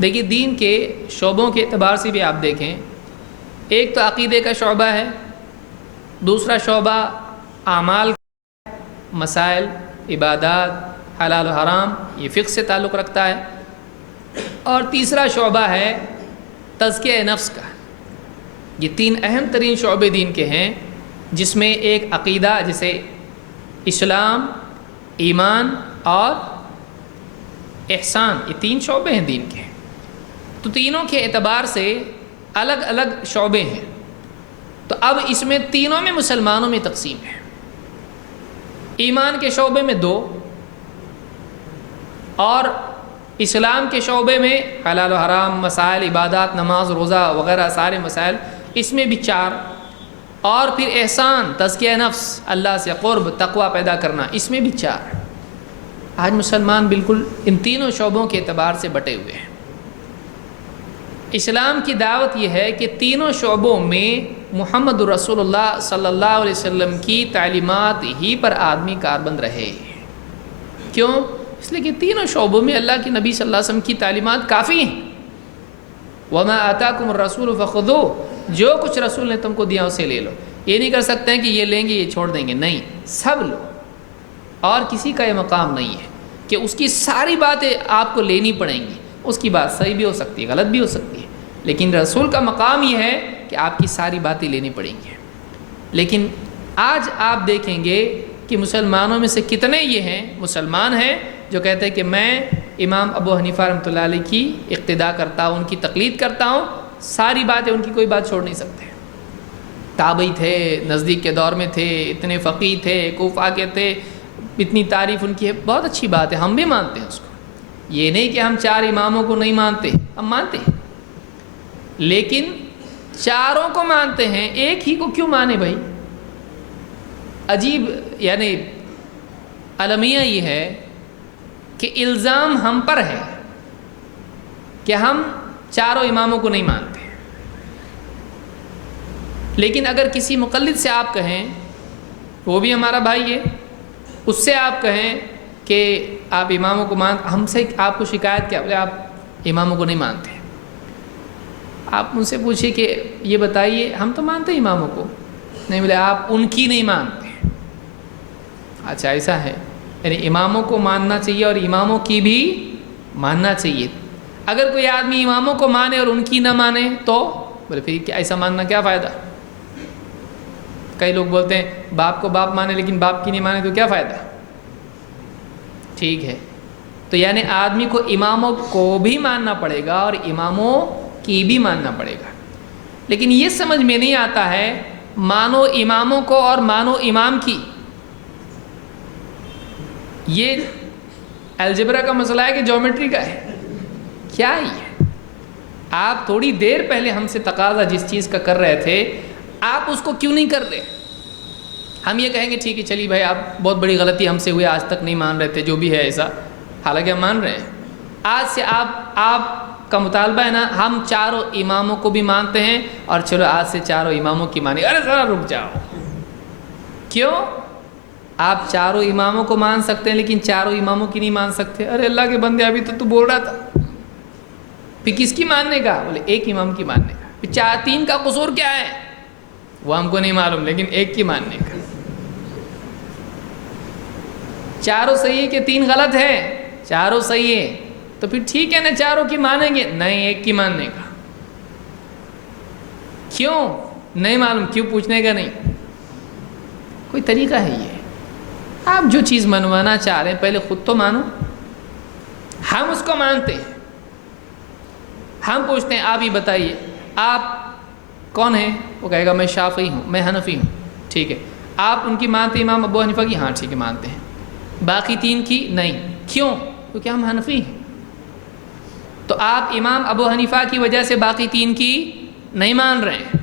دیکھیے دین کے شعبوں کے اعتبار سے بھی آپ دیکھیں، ایک تو عقیدے کا شعبہ ہے، دوسرا شعبہ اعمال کا، مسائل، عبادات، حلال و حرام، یہ فقہ سے تعلق رکھتا ہے، اور تیسرا شعبہ ہے تزکیہ نفس کا۔ یہ 3 اہم ترین شعبے دین کے ہیں، جس میں ایک عقیدہ جیسے اسلام، ایمان اور احسان، یہ 3 شعبے ہیں دین کے، تو تینوں کے اعتبار سے الگ الگ شعبے ہیں۔ تو اب اس میں تینوں میں مسلمانوں میں تقسیم ہے۔ ایمان کے شعبے میں 2، اور اسلام کے شعبے میں حلال و حرام، مسائل، عبادات، نماز، روزہ وغیرہ سارے مسائل، اس میں بھی 4، اور پھر احسان، تزکیہ نفس، اللہ سے قرب، تقوی پیدا کرنا، اس میں بھی 4۔ آج مسلمان بالکل ان تینوں شعبوں کے اعتبار سے بٹے ہوئے ہیں۔ اسلام کی دعوت یہ ہے کہ تینوں شعبوں میں محمد رسول اللہ صلی اللہ علیہ وسلم کی تعلیمات ہی پر آدمی کاربند رہے۔ کیوں؟ اس لیے کہ تینوں شعبوں میں اللہ کے نبی صلی اللہ علیہ وسلم کی تعلیمات کافی ہیں۔ وَمَا آتَاكُمُ الرَّسُولُ فَخُذُوهُ، جو کچھ رسول نے تم کو دیا اسے لے لو۔ یہ نہیں کر سکتے ہیں کہ یہ لیں گے یہ چھوڑ دیں گے، نہیں، سب لو، اور کسی کا یہ مقام نہیں ہے کہ اس کی ساری باتیں آپ کو لینی پڑیں گی۔ اس کی بات صحیح بھی ہو سکتی ہے، غلط بھی ہو سکتی ہے، لیکن رسول کا مقام یہ ہے کہ آپ کی ساری باتیں لینی پڑیں گی۔ لیکن آج آپ دیکھیں گے کہ مسلمانوں میں سے کتنے یہ ہیں، مسلمان ہیں جو کہتے ہیں کہ میں امام ابو حنیفہ رحمۃ اللہ علیہ کی اقتداء کرتا ہوں، ان کی تقلید کرتا ہوں، ساری باتیں ان کی کوئی بات چھوڑ نہیں سکتے۔ تابعی تھے، نزدیک کے دور میں تھے، اتنے فقیہ تھے، کوفہ کے تھے، اتنی تعریف ان کی ہے، بہت اچھی بات ہے، ہم بھی مانتے ہیں اس کو۔ یہ نہیں کہ ہم 4 اماموں کو نہیں مانتے، ہم مانتے ہیں، لیکن 4 کو مانتے ہیں، ایک ہی کو کیوں مانے بھائی؟ عجیب، یعنی المیہ یہ ہے کہ الزام ہم پر ہے کہ ہم 4 اماموں کو نہیں مانتے، لیکن اگر کسی مقلد سے آپ کہیں، وہ بھی ہمارا بھائی ہے، اس سے آپ کہیں کہ آپ اماموں کو ہم سے آپ کو شکایت کیا؟ بولے آپ اماموں کو نہیں مانتے۔ آپ ان سے پوچھیں کہ یہ بتائیے ہم تو مانتے ہیں اماموں کو، نہیں، بولے آپ ان کی نہیں مانتے۔ اچھا ایسا ہے، یعنی اماموں کو ماننا چاہیے اور اماموں کی بھی ماننا چاہیے۔ اگر کوئی آدمی اماموں کو مانے اور ان کی نہ مانے تو بولے پھر ایسا ماننا کیا فائدہ؟ کئی لوگ بولتے ہیں باپ کو باپ مانے لیکن باپ کی نہیں مانے تو کیا فائدہ؟ ٹھیک ہے، تو یعنی آدمی کو اماموں کو بھی ماننا پڑے گا اور اماموں کی بھی ماننا پڑے گا، لیکن یہ سمجھ میں نہیں آتا ہے مانو اماموں کو اور مانو امام کی۔ یہ الجبرا کا مسئلہ ہے کہ جیومیٹری کا ہے؟ کیا ہے یہ؟ آپ تھوڑی دیر پہلے ہم سے تقاضا جس چیز کا کر رہے تھے، آپ اس کو کیوں نہیں کر رہے؟ ہم یہ کہیں گے ٹھیک ہے چلیے بھائی آپ بہت بڑی غلطی ہم سے ہوئی، آج تک نہیں مان رہے تھے، جو بھی ہے ایسا، حالانکہ ہم مان رہے ہیں۔ آج سے آپ کا مطالبہ ہے نا ہم 4 اماموں کو بھی مانتے ہیں، اور چلو آج سے 4 اماموں کی مانی۔ ارے ذرا رک جاؤ، کیوں؟ آپ 4 اماموں کو مان سکتے ہیں لیکن 4 اماموں کی نہیں مان سکتے؟ ارے اللہ کے بندے ابھی تو بول رہا تھا، پھر کس کی ماننے کا؟ بولے ایک امام کی ماننے کا۔ پھر 3 کا قصور کیا ہے وہ ہم کو نہیں معلوم، لیکن ایک کی ماننے کا۔ 4 صحیح ہے کہ 3 غلط ہے؟ 4 صحیح ہے، تو پھر ٹھیک ہے نا 4 کی مانیں گے، نہیں ایک کی ماننے کا۔ کیوں؟ نہیں معلوم، کیوں پوچھنے کا نہیں؟ کوئی طریقہ ہے یہ؟ آپ جو چیز منوانا چاہ رہے ہیں پہلے خود تو مانو. ہم اس کو مانتے ہیں. ہم پوچھتے ہیں آپ ہی بتائیے آپ کون ہیں؟ وہ کہے گا میں شافعی ہوں، میں حنفی ہوں. ٹھیک ہے، آپ ان کی مانتے ہیں امام ابو حنیفہ کی؟ ہاں ٹھیک ہے مانتے ہیں. باقی 3 کی نہیں. کیوں؟ کیونکہ ہم حنفی ہیں. تو آپ امام ابو حنیفہ کی وجہ سے باقی 3 کی نہیں مان رہے ہیں.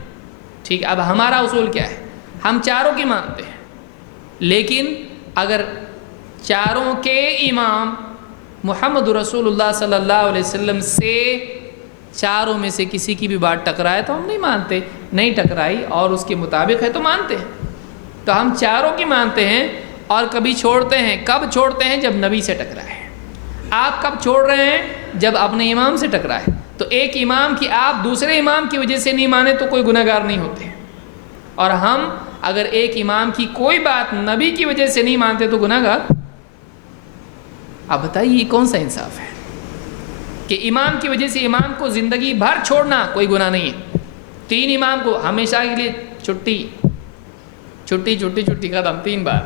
ٹھیک ہے، اب ہمارا اصول کیا ہے؟ ہم چاروں کی مانتے ہیں، لیکن اگر چاروں کے امام محمد رسول اللہ صلی اللہ علیہ وسلم سے چاروں میں سے کسی کی بھی بات ٹکرائے تو ہم نہیں مانتے. نہیں ٹکرائی اور اس کے مطابق ہے تو مانتے ہیں. تو ہم چاروں کی مانتے ہیں اور کبھی چھوڑتے ہیں. کب چھوڑتے ہیں؟ جب نبی سے ٹکرائے. آپ کب چھوڑ رہے ہیں؟ جب اپنے امام سے ٹکرائے. تو ایک امام کی آپ دوسرے امام کی وجہ سے نہیں مانے تو کوئی گناہ گار نہیں ہوتے، اور ہم اگر ایک امام کی کوئی بات نبی کی وجہ سے نہیں مانتے تو گناہ گار. آپ بتائیے یہ کون سا انصاف ہے کہ امام کی وجہ سے امام کو زندگی بھر چھوڑنا کوئی گناہ نہیں ہے؟ 3 امام کو ہمیشہ کے لیے چھٹی چھٹی چھٹی چھٹی ختم 3 بار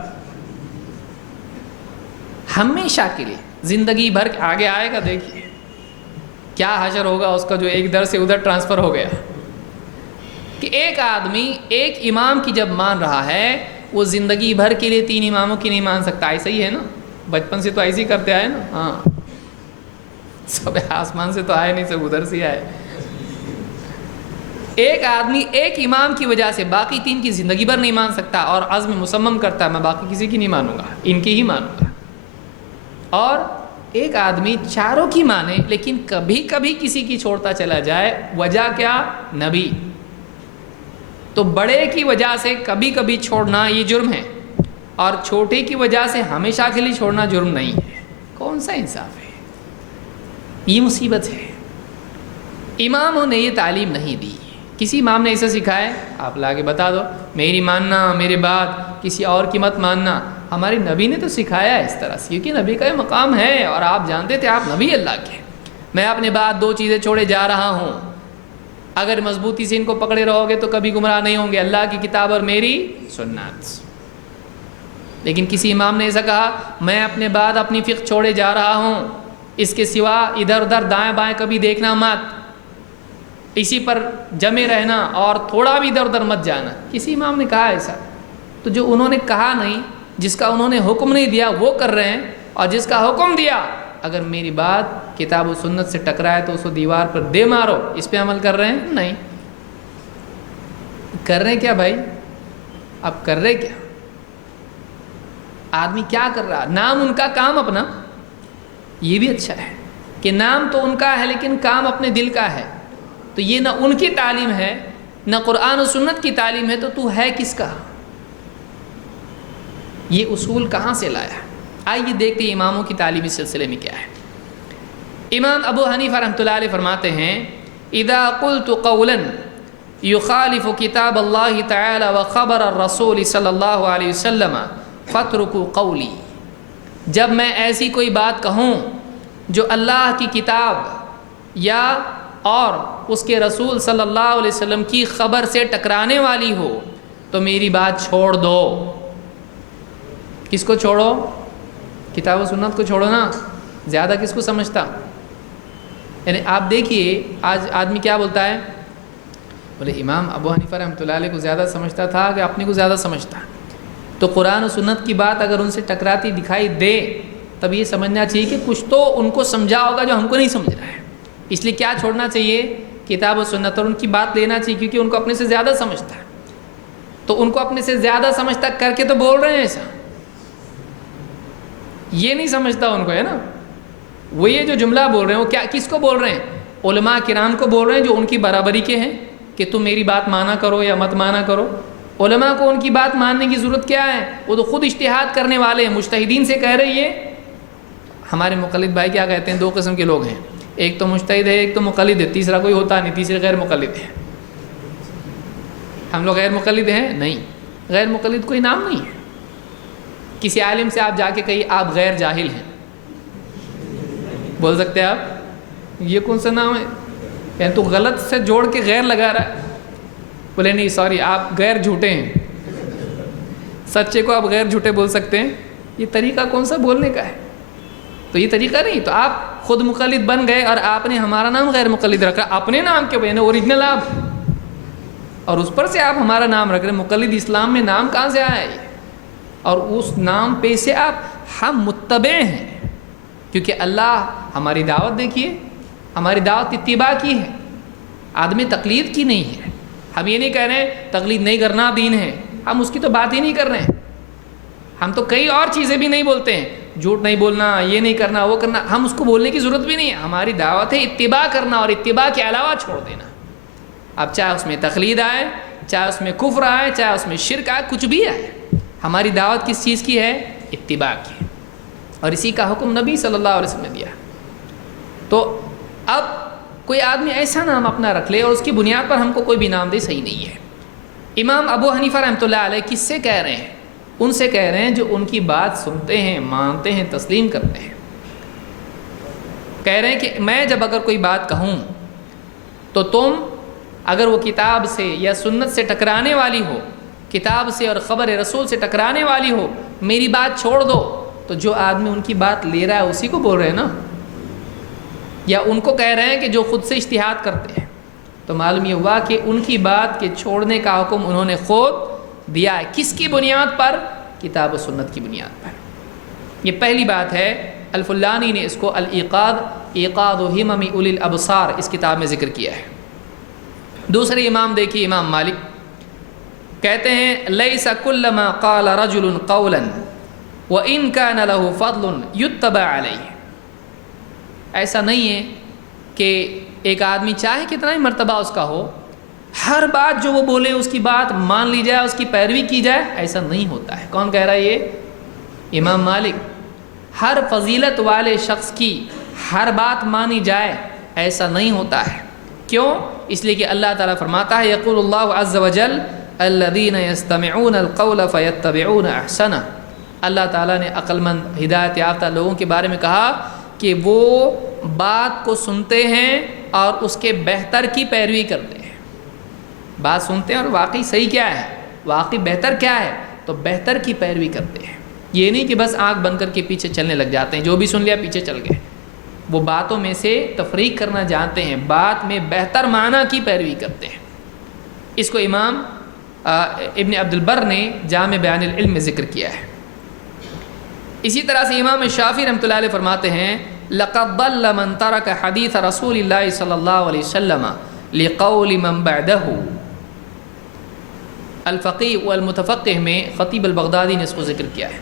ہمیشہ کے لیے زندگی بھر. آگے آئے گا دیکھیے کیا حشر ہوگا اس کا جو ایک در سے ادھر ٹرانسفر ہو گیا. کہ ایک آدمی ایک امام کی جب مان رہا ہے وہ زندگی بھر کے لیے 3 اماموں کی نہیں مان سکتا. ایسا ہی ہے نا، بچپن سے تو ایسے ہی کرتے آئے نا. ہاں سب آسمان سے تو آئے نہیں، سب ادھر سے آئے. ایک آدمی ایک امام کی وجہ سے باقی 3 کی زندگی بھر نہیں مان سکتا اور عزم مصمم کرتا ہے میں باقی کسی کی نہیں مانوں گا، ان کی ہی مانوں گا. اور ایک آدمی چاروں کی مانے لیکن کبھی کبھی کسی کی چھوڑتا چلا جائے. وجہ کیا؟ نبی. تو بڑے کی وجہ سے کبھی کبھی چھوڑنا یہ جرم ہے، اور چھوٹے کی وجہ سے ہمیشہ کے لیے چھوڑنا جرم نہیں ہے. کون سا انصاف ہے؟ یہ مصیبت ہے. اماموں نے یہ تعلیم نہیں دی. کسی امام نے ایسا سکھایا آپ لا کے بتا دو میری ماننا، میرے بعد کسی اور کی مت ماننا. ہمارے نبی نے تو سکھایا اس طرح سے، کیونکہ نبی کا یہ مقام ہے اور آپ جانتے تھے آپ نبی اللہ کے. میں اپنے بعد 2 چیزیں چھوڑے جا رہا ہوں، اگر مضبوطی سے ان کو پکڑے رہو گے تو کبھی گمراہ نہیں ہوں گے، اللہ کی کتاب اور میری سنت. لیکن کسی امام نے ایسا کہا میں اپنے بعد اپنی فقہ چھوڑے جا رہا ہوں، اس کے سوا ادھر ادھر دائیں بائیں کبھی دیکھنا مت، اسی پر جمے رہنا اور تھوڑا بھی ادھر ادھر مت جانا. کسی امام نے کہا ایسا؟ تو جو انہوں نے کہا نہیں، جس کا انہوں نے حکم نہیں دیا وہ کر رہے ہیں، اور جس کا حکم دیا اگر میری بات کتاب و سنت سے ٹکرائے تو اس کو دیوار پر دے مارو، اس پہ عمل کر رہے ہیں؟ نہیں. کر رہے ہیں کیا بھائی؟ اب کر رہے کیا؟ آدمی کیا کر رہا؟ نام ان کا کام اپنا. یہ بھی اچھا ہے کہ نام تو ان کا ہے لیکن کام اپنے دل کا ہے. تو یہ نہ ان کی تعلیم ہے نہ قرآن و سنت کی تعلیم ہے، تو ہے کس کا؟ یہ اصول کہاں سے لایا؟ آئیے دیکھتے ہیں اماموں کی تعلیم اس سلسلے میں کیا ہے. امام ابو حنیفہ رحمۃ اللہ علیہ فرماتے ہیں اذا قلت قولا يخالف کتاب اللہ تعالی وخبر الرسول صلی اللہ علیہ وسلم فاترکوا قولی. جب میں ایسی کوئی بات کہوں جو اللہ کی کتاب یا اور اس کے رسول صلی اللہ علیہ وسلم کی خبر سے ٹکرانے والی ہو تو میری بات چھوڑ دو. کس کو چھوڑو؟ کتاب و سنت کو چھوڑو نا. زیادہ کس کو سمجھتا؟ یعنی آپ دیکھیے آج آدمی کیا بولتا ہے، بولے امام ابو حنیفہ رحمۃ اللہ علیہ کو زیادہ سمجھتا تھا کہ اپنے کو زیادہ سمجھتا. تو قرآن و سنت کی بات اگر ان سے ٹکراتی دکھائی دے تب یہ سمجھنا چاہیے کہ کچھ تو ان کو سمجھا ہوگا جو ہم کو نہیں سمجھ رہا ہے. اس لیے کیا چھوڑنا چاہیے؟ کتاب و سنت اور ان کی بات لینا چاہیے، کیونکہ ان کو اپنے سے زیادہ سمجھتا ہے. تو ان کو اپنے سے زیادہ سمجھتا کر کے تو بول رہے ہیں ایسا، یہ نہیں سمجھتا ان کو، ہے نا. وہ یہ جو جملہ بول رہے ہیں وہ کیا کس کو بول رہے ہیں؟ علماء کرام کو بول رہے ہیں جو ان کی برابری کے ہیں کہ تم میری بات مانا کرو یا مت مانا کرو. علماء کو ان کی بات ماننے کی ضرورت کیا ہے؟ وہ تو خود اجتہاد کرنے والے ہیں، مجتہدین سے کہہ رہی ہے. ہمارے مقلد بھائی کیا کہتے ہیں؟ 2 قسم کے لوگ ہیں، ایک تو مجتہد ہے ایک تو مقلد ہے، تیسرا کوئی ہوتا نہیں، تیسرے غیر مقلد ہے. ہم لوگ غیر مقلد ہیں؟ نہیں، غیر مقلد کوئی نام نہیں ہے. کسی عالم سے آپ جا کے کہیے آپ غیر جاہل ہیں، بول سکتے ہیں آپ؟ یہ کون سا نام ہے؟ یعنی تو غلط سے جوڑ کے غیر لگا رہا ہے. بولے نہیں سوری آپ غیر جھوٹے ہیں، سچے کو آپ غیر جھوٹے بول سکتے ہیں، یہ طریقہ کون سا بولنے کا ہے؟ تو یہ طریقہ نہیں. تو آپ خود مقلد بن گئے اور آپ نے ہمارا نام غیر مقلد رکھا، اپنے نام کے بہن اوریجنل آپ، اور اس پر سے آپ ہمارا نام رکھ رہے ہیں. مقلد اسلام میں نام کہاں سے آیا ہے؟ اور اس نام پہ سے آپ ہم متبع ہیں، کیونکہ اللہ ہماری دعوت دیکھیے، ہماری دعوت اتباع کی ہے، آدمی تقلید کی نہیں ہے. ہم یہ نہیں کہہ رہے ہیں تقلید نہیں کرنا دین ہے، ہم اس کی تو بات ہی نہیں کر رہے ہیں. ہم تو کئی اور چیزیں بھی نہیں بولتے ہیں، جھوٹ نہیں بولنا، یہ نہیں کرنا، وہ کرنا، ہم اس کو بولنے کی ضرورت بھی نہیں ہے. ہماری دعوت ہے اتباع کرنا اور اتباع کے علاوہ چھوڑ دینا. اب چاہے اس میں تقلید آئے، چاہے اس میں کفر آئے، چاہے اس میں شرک آئے، کچھ بھی آئے، ہماری دعوت کس چیز کی ہے؟ اتباع کی. اور اسی کا حکم نبی صلی اللہ علیہ وسلم نے دیا. تو اب کوئی آدمی ایسا نام اپنا رکھ لے اور اس کی بنیاد پر ہم کو کوئی بھی نام دے، صحیح نہیں ہے. امام ابو حنیفہ رحمۃ اللہ علیہ کس سے کہہ رہے ہیں؟ ان سے کہہ رہے ہیں جو ان کی بات سنتے ہیں، مانتے ہیں، تسلیم کرتے ہیں. کہہ رہے ہیں کہ میں جب اگر کوئی بات کہوں تو تم اگر وہ کتاب سے یا سنت سے ٹکرانے والی ہو، کتاب سے اور خبر رسول سے ٹکرانے والی ہو، میری بات چھوڑ دو. تو جو آدمی ان کی بات لے رہا ہے اسی کو بول رہے ہیں نا، یا ان کو کہہ رہے ہیں کہ جو خود سے اجتہاد کرتے ہیں. تو معلوم یہ ہوا کہ ان کی بات کے چھوڑنے کا حکم انہوں نے خود دیا ہے. کس کی بنیاد پر؟ کتاب و سنت کی بنیاد پر. یہ پہلی بات ہے. الفلانی نے اس کو الایقاظ ایقاظ ہمم اولی الابصار اس کتاب میں ذکر کیا ہے. دوسرے امام دیکھیے، امام مالک کہتے ہیں لیس کل ما قال رجل قولا وان کان له فضل یتبع علیہ. ایسا نہیں ہے کہ ایک آدمی چاہے کتنا ہی مرتبہ اس کا ہو، ہر بات جو وہ بولے اس کی بات مان لی جائے، اس کی پیروی کی جائے. ایسا نہیں ہوتا ہے. کون کہہ رہا ہے یہ؟ امام مالک. ہر فضیلت والے شخص کی ہر بات مانی جائے، ایسا نہیں ہوتا ہے. کیوں؟ اس لیے کہ اللہ تعالیٰ فرماتا ہے یقول اللہ عز وجل الذین یستمعون القول فیتبعون احسنہ. اللہ تعالیٰ نے عقل مند ہدایت یافتہ لوگوں کے بارے میں کہا کہ وہ بات کو سنتے ہیں اور اس کے بہتر کی پیروی کرتے ہیں. بات سنتے ہیں اور واقعی صحیح کیا ہے، واقعی بہتر کیا ہے، تو بہتر کی پیروی کرتے ہیں. یہ نہیں کہ بس آنکھ بند کر کے پیچھے چلنے لگ جاتے ہیں، جو بھی سن لیا پیچھے چل گئے. وہ باتوں میں سے تفریق کرنا جانتے ہیں، بات میں بہتر معنی کی پیروی کرتے ہیں. اس کو امام ابن عبد البر نے جامع بیان العلم میں ذکر کیا ہے. اسی طرح سے امام شافعی رحمۃ اللہ علیہ فرماتے ہیں لقد ضل من ترک حدیث رسول اللہ صلی اللہ علیہ وسلم لقول من بعدہ. الفقیہ والمتفقہ میں خطیب البغدادی نے اس کو ذکر کیا ہے.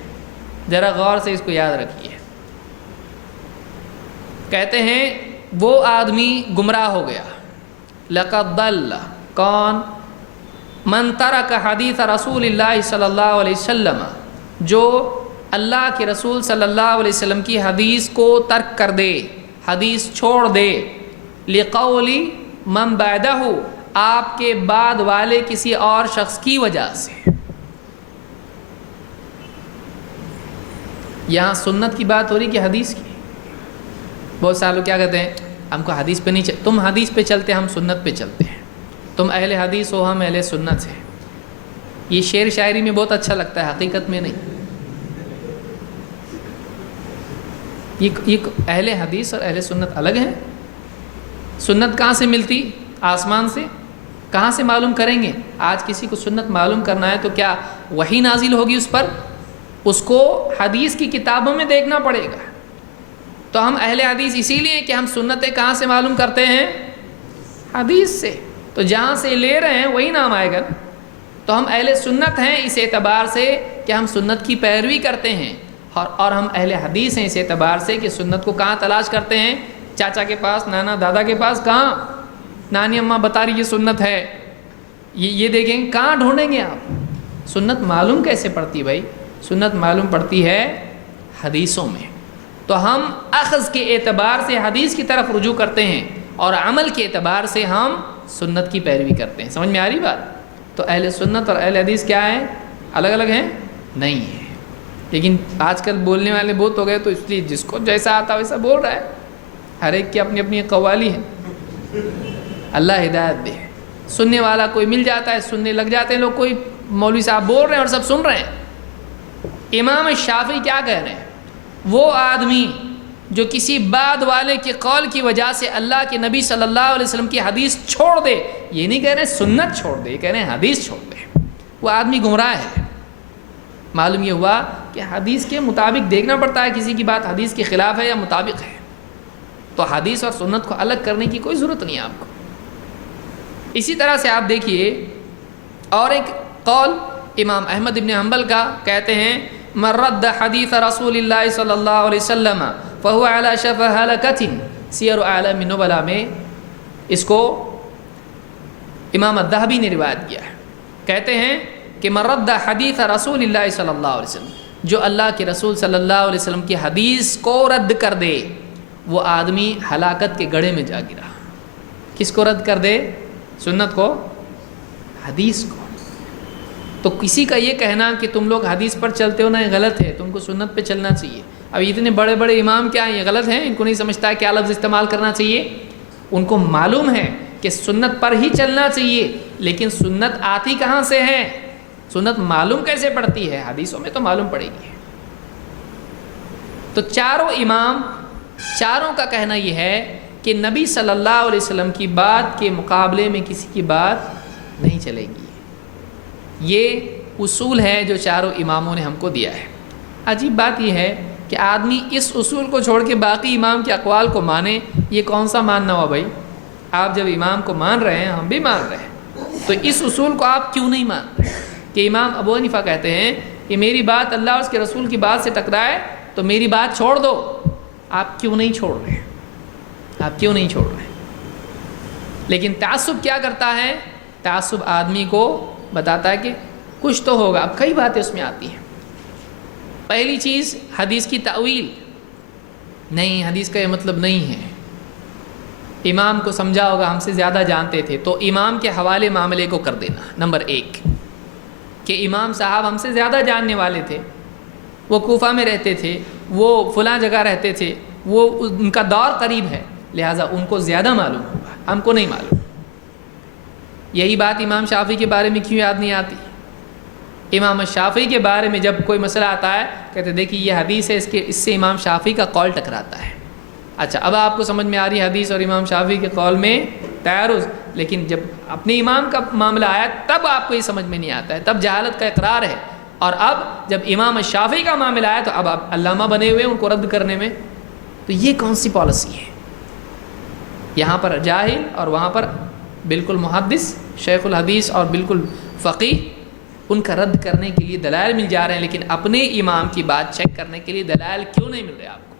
ذرا غور سے اس کو یاد رکھیے. کہتے ہیں وہ آدمی گمراہ ہو گیا. لقد ضل کون؟ من ترک حدیث رسول اللہ صلی اللہ علیہ وسلم، جو اللہ کے رسول صلی اللہ علیہ وسلم کی حدیث کو ترک کر دے، حدیث چھوڑ دے. لقول من بعدہ، آپ کے بعد والے کسی اور شخص کی وجہ سے. یہاں سنت کی بات ہو رہی کہ حدیث کی؟ بہت سارے لوگ کیا کہتے ہیں ہم کو حدیث پہ نہیں تم حدیث پہ چلتے ہم سنت پہ چلتے ہیں، تم اہل حدیث ہو ہم اہل سنت ہیں. یہ شعر شاعری میں بہت اچھا لگتا ہے، حقیقت میں نہیں. یہ اہل حدیث اور اہل سنت الگ ہیں. سنت کہاں سے ملتی؟ آسمان سے. کہاں سے معلوم کریں گے؟ آج کسی کو سنت معلوم کرنا ہے تو کیا وحی نازل ہوگی اس پر؟ اس کو حدیث کی کتابوں میں دیکھنا پڑے گا. تو ہم اہل حدیث اسی لیے کہ ہم سنتیں کہاں سے معلوم کرتے ہیں؟ حدیث سے. تو جہاں سے لے رہے ہیں وہی نام آئے گا. تو ہم اہل سنت ہیں اس اعتبار سے کہ ہم سنت کی پیروی کرتے ہیں، اور ہم اہل حدیث ہیں اس اعتبار سے کہ سنت کو کہاں تلاش کرتے ہیں؟ چاچا کے پاس، نانا دادا کے پاس. کہاں؟ نانی اماں بتا رہی یہ سنت ہے، یہ دیکھیں کہاں ڈھونڈیں گے آپ؟ سنت معلوم کیسے پڑتی بھائی؟ سنت معلوم پڑتی ہے حدیثوں میں. تو ہم اخذ کے اعتبار سے حدیث کی طرف رجوع کرتے ہیں اور عمل کے اعتبار سے ہم سنت کی پیروی کرتے ہیں. سمجھ میں آ رہی بات؟ تو اہل سنت اور اہل حدیث کیا ہیں؟ الگ الگ ہیں؟ نہیں ہے. لیکن آج کل بولنے والے بہت ہو گئے تو اس لیے جس کو جیسا آتا ویسا بول رہا ہے. ہر ایک کی اپنی اپنی قوالی ہے. اللہ ہدایت دے. سننے والا کوئی مل جاتا ہے، سننے لگ جاتے ہیں لوگ، کوئی مولوی صاحب بول رہے ہیں اور سب سن رہے ہیں۔ امام شافعی کیا کہہ رہے ہیں؟ وہ آدمی جو کسی بعد والے کے قول کی وجہ سے اللہ کے نبی صلی اللہ علیہ وسلم کی حدیث چھوڑ دے، یہ نہیں کہہ رہے سنت چھوڑ دے، یہ کہہ رہے ہیں حدیث چھوڑ دے، وہ آدمی گمراہ ہے۔ معلوم یہ ہوا کہ حدیث کے مطابق دیکھنا پڑتا ہے کسی کی بات حدیث کے خلاف ہے یا مطابق ہے، تو حدیث اور سنت کو الگ کرنے کی کوئی ضرورت نہیں ہے آپ کو۔ اسی طرح سے آپ دیکھیے اور ایک قول امام احمد بن حنبل کا، کہتے ہیں من رد حدیث رسول اللہ صلی اللہ علیہ وسلم فهو على شفا هلكة، سیر اعلام النبلاء میں اس کو امام الذہبی نے روایت کیا ہے، کہتے ہیں کہ من رد حدیث رسول اللہ صلی اللہ علیہ وسلم، جو اللہ کے رسول صلی اللہ علیہ وسلم کی حدیث کو رد کر دے وہ آدمی ہلاکت کے گڑھے میں جا گرا۔ کس کو رد کر دے؟ سنت کو، حدیث کو۔ تو کسی کا یہ کہنا کہ تم لوگ حدیث پر چلتے ہو نا، یہ غلط ہے، تم کو سنت پہ چلنا چاہیے۔ اب اتنے بڑے بڑے امام کیا ہیں، یہ غلط ہیں، ان کو نہیں سمجھتا ہے کیا لفظ استعمال کرنا چاہیے۔ ان کو معلوم ہے کہ سنت پر ہی چلنا چاہیے، لیکن سنت آتی کہاں سے ہے؟ سنت معلوم کیسے پڑتی ہے؟ حدیثوں میں تو معلوم پڑے گی۔ تو چاروں امام، چاروں کا کہنا یہ ہے کہ نبی صلی اللہ علیہ وسلم کی بات کے مقابلے میں کسی کی بات نہیں چلے گی۔ یہ اصول ہے جو چاروں اماموں نے ہم کو دیا ہے۔ عجیب بات یہ ہے کہ آدمی اس اصول کو چھوڑ کے باقی امام کے اقوال کو مانے، یہ کون سا ماننا ہوا بھائی؟ آپ جب امام کو مان رہے ہیں، ہم بھی مان رہے ہیں، تو اس اصول کو آپ کیوں نہیں مان رہے؟ کہ امام ابو حنیفہ کہتے ہیں کہ میری بات اللہ اور اس کے رسول کی بات سے ٹکرائے تو میری بات چھوڑ دو، آپ کیوں نہیں چھوڑ رہے؟ آپ کیوں نہیں چھوڑ رہے؟ لیکن تعصب کیا کرتا ہے؟ تعصب آدمی کو بتاتا ہے کہ کچھ تو ہوگا۔ اب کئی باتیں اس میں آتی ہیں۔ پہلی چیز حدیث کی تأویل، نہیں حدیث کا یہ مطلب نہیں ہے، امام کو سمجھا ہوگا، ہم سے زیادہ جانتے تھے، تو امام کے حوالے معاملے کو کر دینا۔ نمبر ایک کہ امام صاحب ہم سے زیادہ جاننے والے تھے، وہ کوفہ میں رہتے تھے، وہ فلاں جگہ رہتے تھے، وہ ان کا دور قریب ہے، لہٰذا ان کو زیادہ معلوم ہوگا، ہم کو نہیں معلوم۔ یہی بات امام شافعی کے بارے میں کیوں یاد نہیں آتی؟ امام شافعی کے بارے میں جب کوئی مسئلہ آتا ہے کہتے دیکھیے یہ حدیث ہے، اس سے امام شافعی کا قول ٹکراتا ہے۔ اچھا اب آپ کو سمجھ میں آ رہی ہے حدیث اور امام شافعی کے قول میں تعارض، لیکن جب اپنے امام کا معاملہ آیا تب آپ کو یہ سمجھ میں نہیں آتا ہے، تب جہالت کا اقرار ہے۔ اور اب جب امام شافعی کا معاملہ آیا تو اب آپ علامہ بنے ہوئے ان کو رد کرنے میں، تو یہ کون سی پالیسی ہے؟ یہاں پر جاہل اور وہاں پر بالکل محدث، شیخ الحدیث اور بالکل فقیہ، ان کا رد کرنے کے لیے دلائل مل جا رہے ہیں، لیکن اپنے امام کی بات چیک کرنے کے لیے دلائل کیوں نہیں مل رہے آپ کو؟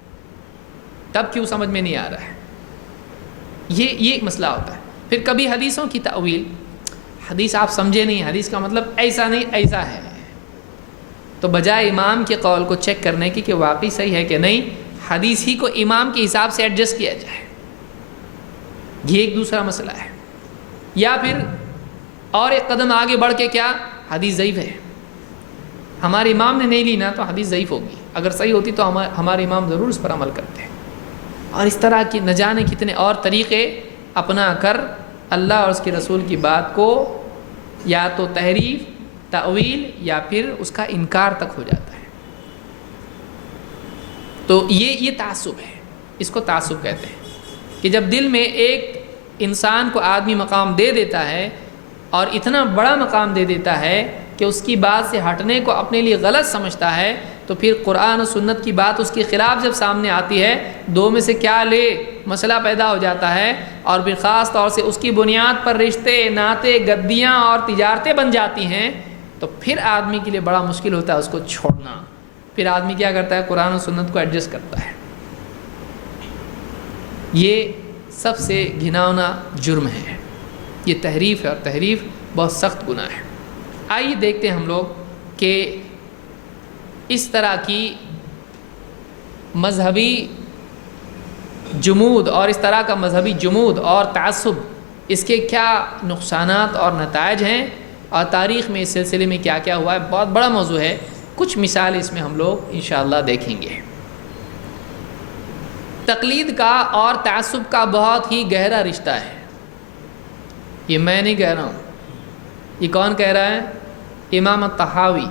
تب کیوں سمجھ میں نہیں آ رہا ہے؟ یہ ایک مسئلہ ہوتا ہے۔ پھر کبھی حدیثوں کی تأویل، حدیث آپ سمجھے نہیں، حدیث کا مطلب ایسا نہیں ایسا ہے، تو بجائے امام کے قول کو چیک کرنے کی کہ واقعی صحیح ہے کہ نہیں، حدیث ہی کو امام کے حساب سے ایڈجسٹ کیا جائے، یہ ایک دوسرا مسئلہ ہے۔ یا پھر اور ایک قدم آگے بڑھ کے کیا، حدیث ضعیف ہے، ہمارے امام نے نہیں لی نا تو حدیث ضعیف ہوگی، اگر صحیح ہوتی تو ہمارے امام ضرور اس پر عمل کرتے ہیں۔ اور اس طرح کی نہ جانے کتنے اور طریقے اپنا کر اللہ اور اس کے رسول کی بات کو یا تو تحریف، تأویل یا پھر اس کا انکار تک ہو جاتا ہے۔ تو یہ تعصب ہے، اس کو تعصب کہتے ہیں کہ جب دل میں ایک انسان کو آدمی مقام دے دیتا ہے اور اتنا بڑا مقام دے دیتا ہے کہ اس کی بات سے ہٹنے کو اپنے لیے غلط سمجھتا ہے، تو پھر قرآن و سنت کی بات اس کے خلاف جب سامنے آتی ہے، دو میں سے کیا لے مسئلہ پیدا ہو جاتا ہے، اور پھر خاص طور سے اس کی بنیاد پر رشتے، ناطے، گدیاں اور تجارتیں بن جاتی ہیں، تو پھر آدمی کے لیے بڑا مشکل ہوتا ہے اس کو چھوڑنا۔ پھر آدمی کیا کرتا ہے؟ قرآن و سنت کو ایڈجسٹ کرتا ہے۔ یہ سب سے گھناؤنا جرم ہے، یہ تحریف ہے، اور تحریف بہت سخت گناہ ہے۔ آئیے دیکھتے ہیں ہم لوگ کہ اس طرح کی مذہبی جمود اور اس طرح کا مذہبی جمود اور تعصب، اس کے کیا نقصانات اور نتائج ہیں، اور تاریخ میں اس سلسلے میں کیا کیا ہوا ہے۔ بہت بڑا موضوع ہے، کچھ مثالیں اس میں ہم لوگ انشاءاللہ دیکھیں گے۔ تقلید کا اور تعصب کا بہت ہی گہرا رشتہ ہے۔ یہ میں نہیں کہہ رہا ہوں، یہ کون کہہ رہا ہے؟ امام الطحاوی۔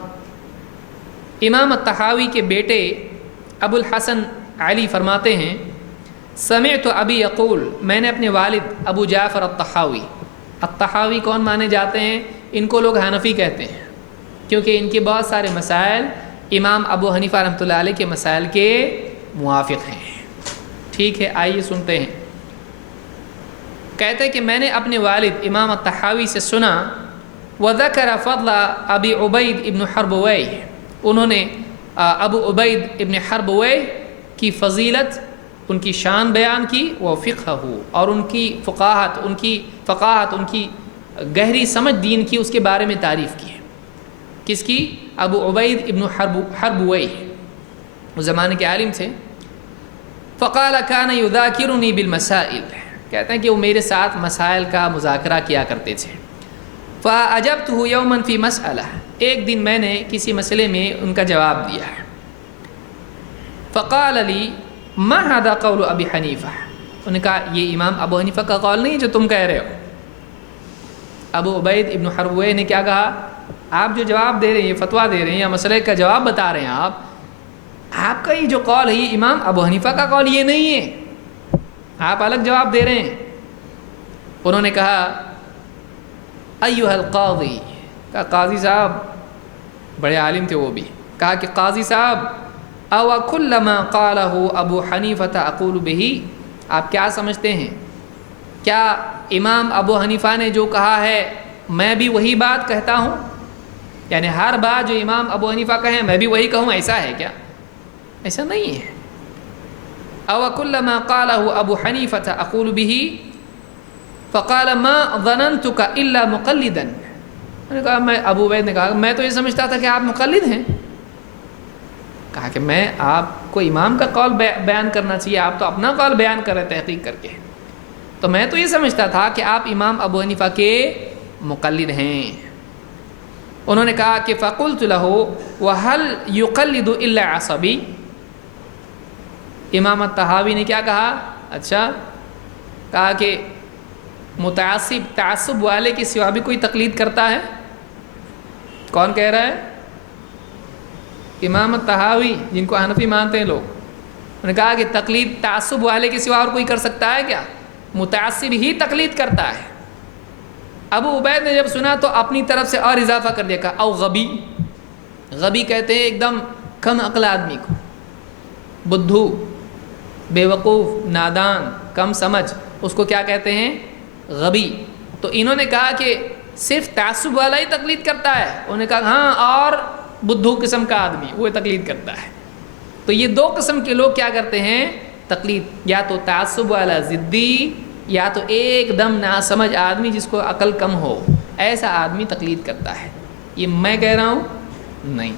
امام الطحاوی کے بیٹے ابو الحسن علی فرماتے ہیں سمعت ابی یقول، میں نے اپنے والد ابو جعفر الطحاوی، الطحاوی کون مانے جاتے ہیں؟ ان کو لوگ حنفی کہتے ہیں کیونکہ ان کے بہت سارے مسائل امام ابو حنیفہ رحمۃ اللہ علیہ کے مسائل کے موافق ہیں۔ ٹھیک ہے، آئیے سنتے ہیں۔ کہتے ہیں کہ میں نے اپنے والد امام الطحاوی سے سنا وذکر فضل ابی عبید ابن حربویہ، انہوں نے ابو عبید ابن حربویہ کی فضیلت، ان کی شان بیان کی، وہ فقہ اور ان کی فقاہت ان کی گہری سمجھ دین کی، اس کے بارے میں تعریف کی ہے۔ کس کی؟ ابو عبید ابن حربویہ، اس زمانے کے عالم تھے۔ فقال کان یذاکرنی بالمسائل، کہتے ہیں کہ وہ میرے ساتھ مسائل کا مذاکرہ کیا کرتے تھے۔ فاجبتہ یوما فی مسئلہ، ایک دن میں نے کسی مسئلے میں ان کا جواب دیا ہے۔ فقال لی ما ھذا قول ابی حنیفہ، انہوں نے کہا یہ امام ابو حنیفہ کا قول نہیں جو تم کہہ رہے ہو۔ ابو عبید ابن حربویہ نے کیا کہا؟ آپ جو جواب دے رہے ہیں، یہ فتویٰ دے رہے ہیں یا مسئلے کا جواب بتا رہے ہیں، آپ کا یہ جو قول ہے یہ امام ابو حنیفہ کا قول یہ نہیں ہے، آپ الگ جواب دے رہے ہیں۔ انہوں نے کہا ایھا القاضی، کہا قاضی صاحب، بڑے عالم تھے وہ بھی، کہا کہ قاضی صاحب او کل ما قالہ ابو حنیفہ اقول بہ، آپ کیا سمجھتے ہیں کیا امام ابو حنیفہ نے جو کہا ہے میں بھی وہی بات کہتا ہوں؟ یعنی ہر بات جو امام ابو حنیفہ کہیں میں بھی وہی کہوں، ایسا ہے کیا؟ ایسا نہیں ہے۔ او کل ما قالہ ابو حنیفہ اقول بہ فقال ما ظننتک الا مقلدا، میں نے کہا، میں ابو عبید نے کہا میں تو یہ سمجھتا تھا کہ آپ مقلد ہیں۔ کہا کہ میں آپ کو امام کا قول بیان کرنا چاہیے، آپ تو اپنا قول بیان کر رہے تحقیق کر کے، تو میں تو یہ سمجھتا تھا کہ آپ امام ابو حنیفہ کے مقلد ہیں۔ انہوں نے کہا کہ فقلت له وهل يقلد الا عصبی، امام الطحاوی نے کیا کہا؟ اچھا، کہا کہ تعصب والے کے سوا بھی کوئی تقلید کرتا ہے؟ کون کہہ رہا ہے؟ امام الطحاوی، جن کو حنفی مانتے ہیں لوگ، انہوں نے کہا کہ تقلید تعصب والے کے سوا اور کوئی کر سکتا ہے کیا؟ متعصب ہی تقلید کرتا ہے۔ ابو عبید نے جب سنا تو اپنی طرف سے اور اضافہ کر دیا، کہا او غبی، غبی کہتے ہیں ایک دم کم عقل آدمی کو، بدھو، بے وقوف، نادان، کم سمجھ، اس کو کیا کہتے ہیں؟ غبی۔ تو انہوں نے کہا کہ صرف تعصب والا ہی تقلید کرتا ہے؟ انہوں نے کہا ہاں، اور بدھو قسم کا آدمی وہ تقلید کرتا ہے۔ تو یہ دو قسم کے لوگ کیا کرتے ہیں؟ تقلید، یا تو تعصب والا ضدی، یا تو ایک دم ناسمجھ آدمی جس کو عقل کم ہو، ایسا آدمی تقلید کرتا ہے۔ یہ میں کہہ رہا ہوں؟ نہیں،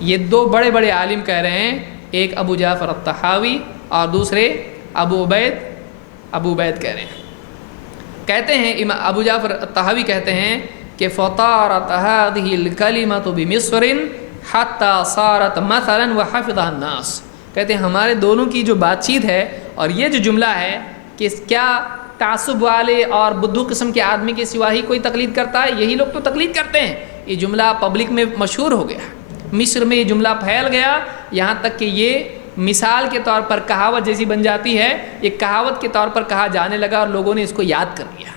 یہ دو بڑے بڑے عالم کہہ رہے ہیں، ایک ابو جعفر الطحاوی اور دوسرے ابو عبید کہہ رہے ہیں۔ کہتے ہیں ابو جعفر الطحاوی کہتے ہیں کہ فطارت هذه الكلمة بمصر حتى صارت مثلا وحفظها الناس، کہتے ہیں ہمارے دونوں کی جو بات چیت ہے اور یہ جو جملہ ہے کہ کیا تعصب والے اور بدھو قسم کے آدمی کے سوا ہی کوئی تقلید کرتا ہے؟ یہی لوگ تو تقلید کرتے ہیں۔ یہ جملہ پبلک میں مشہور ہو گیا، مصر میں یہ جملہ پھیل گیا، یہاں تک کہ یہ مثال کے طور پر کہاوت جیسی بن جاتی ہے، یہ کہاوت کے طور پر کہا جانے لگا اور لوگوں نے اس کو یاد کر لیا۔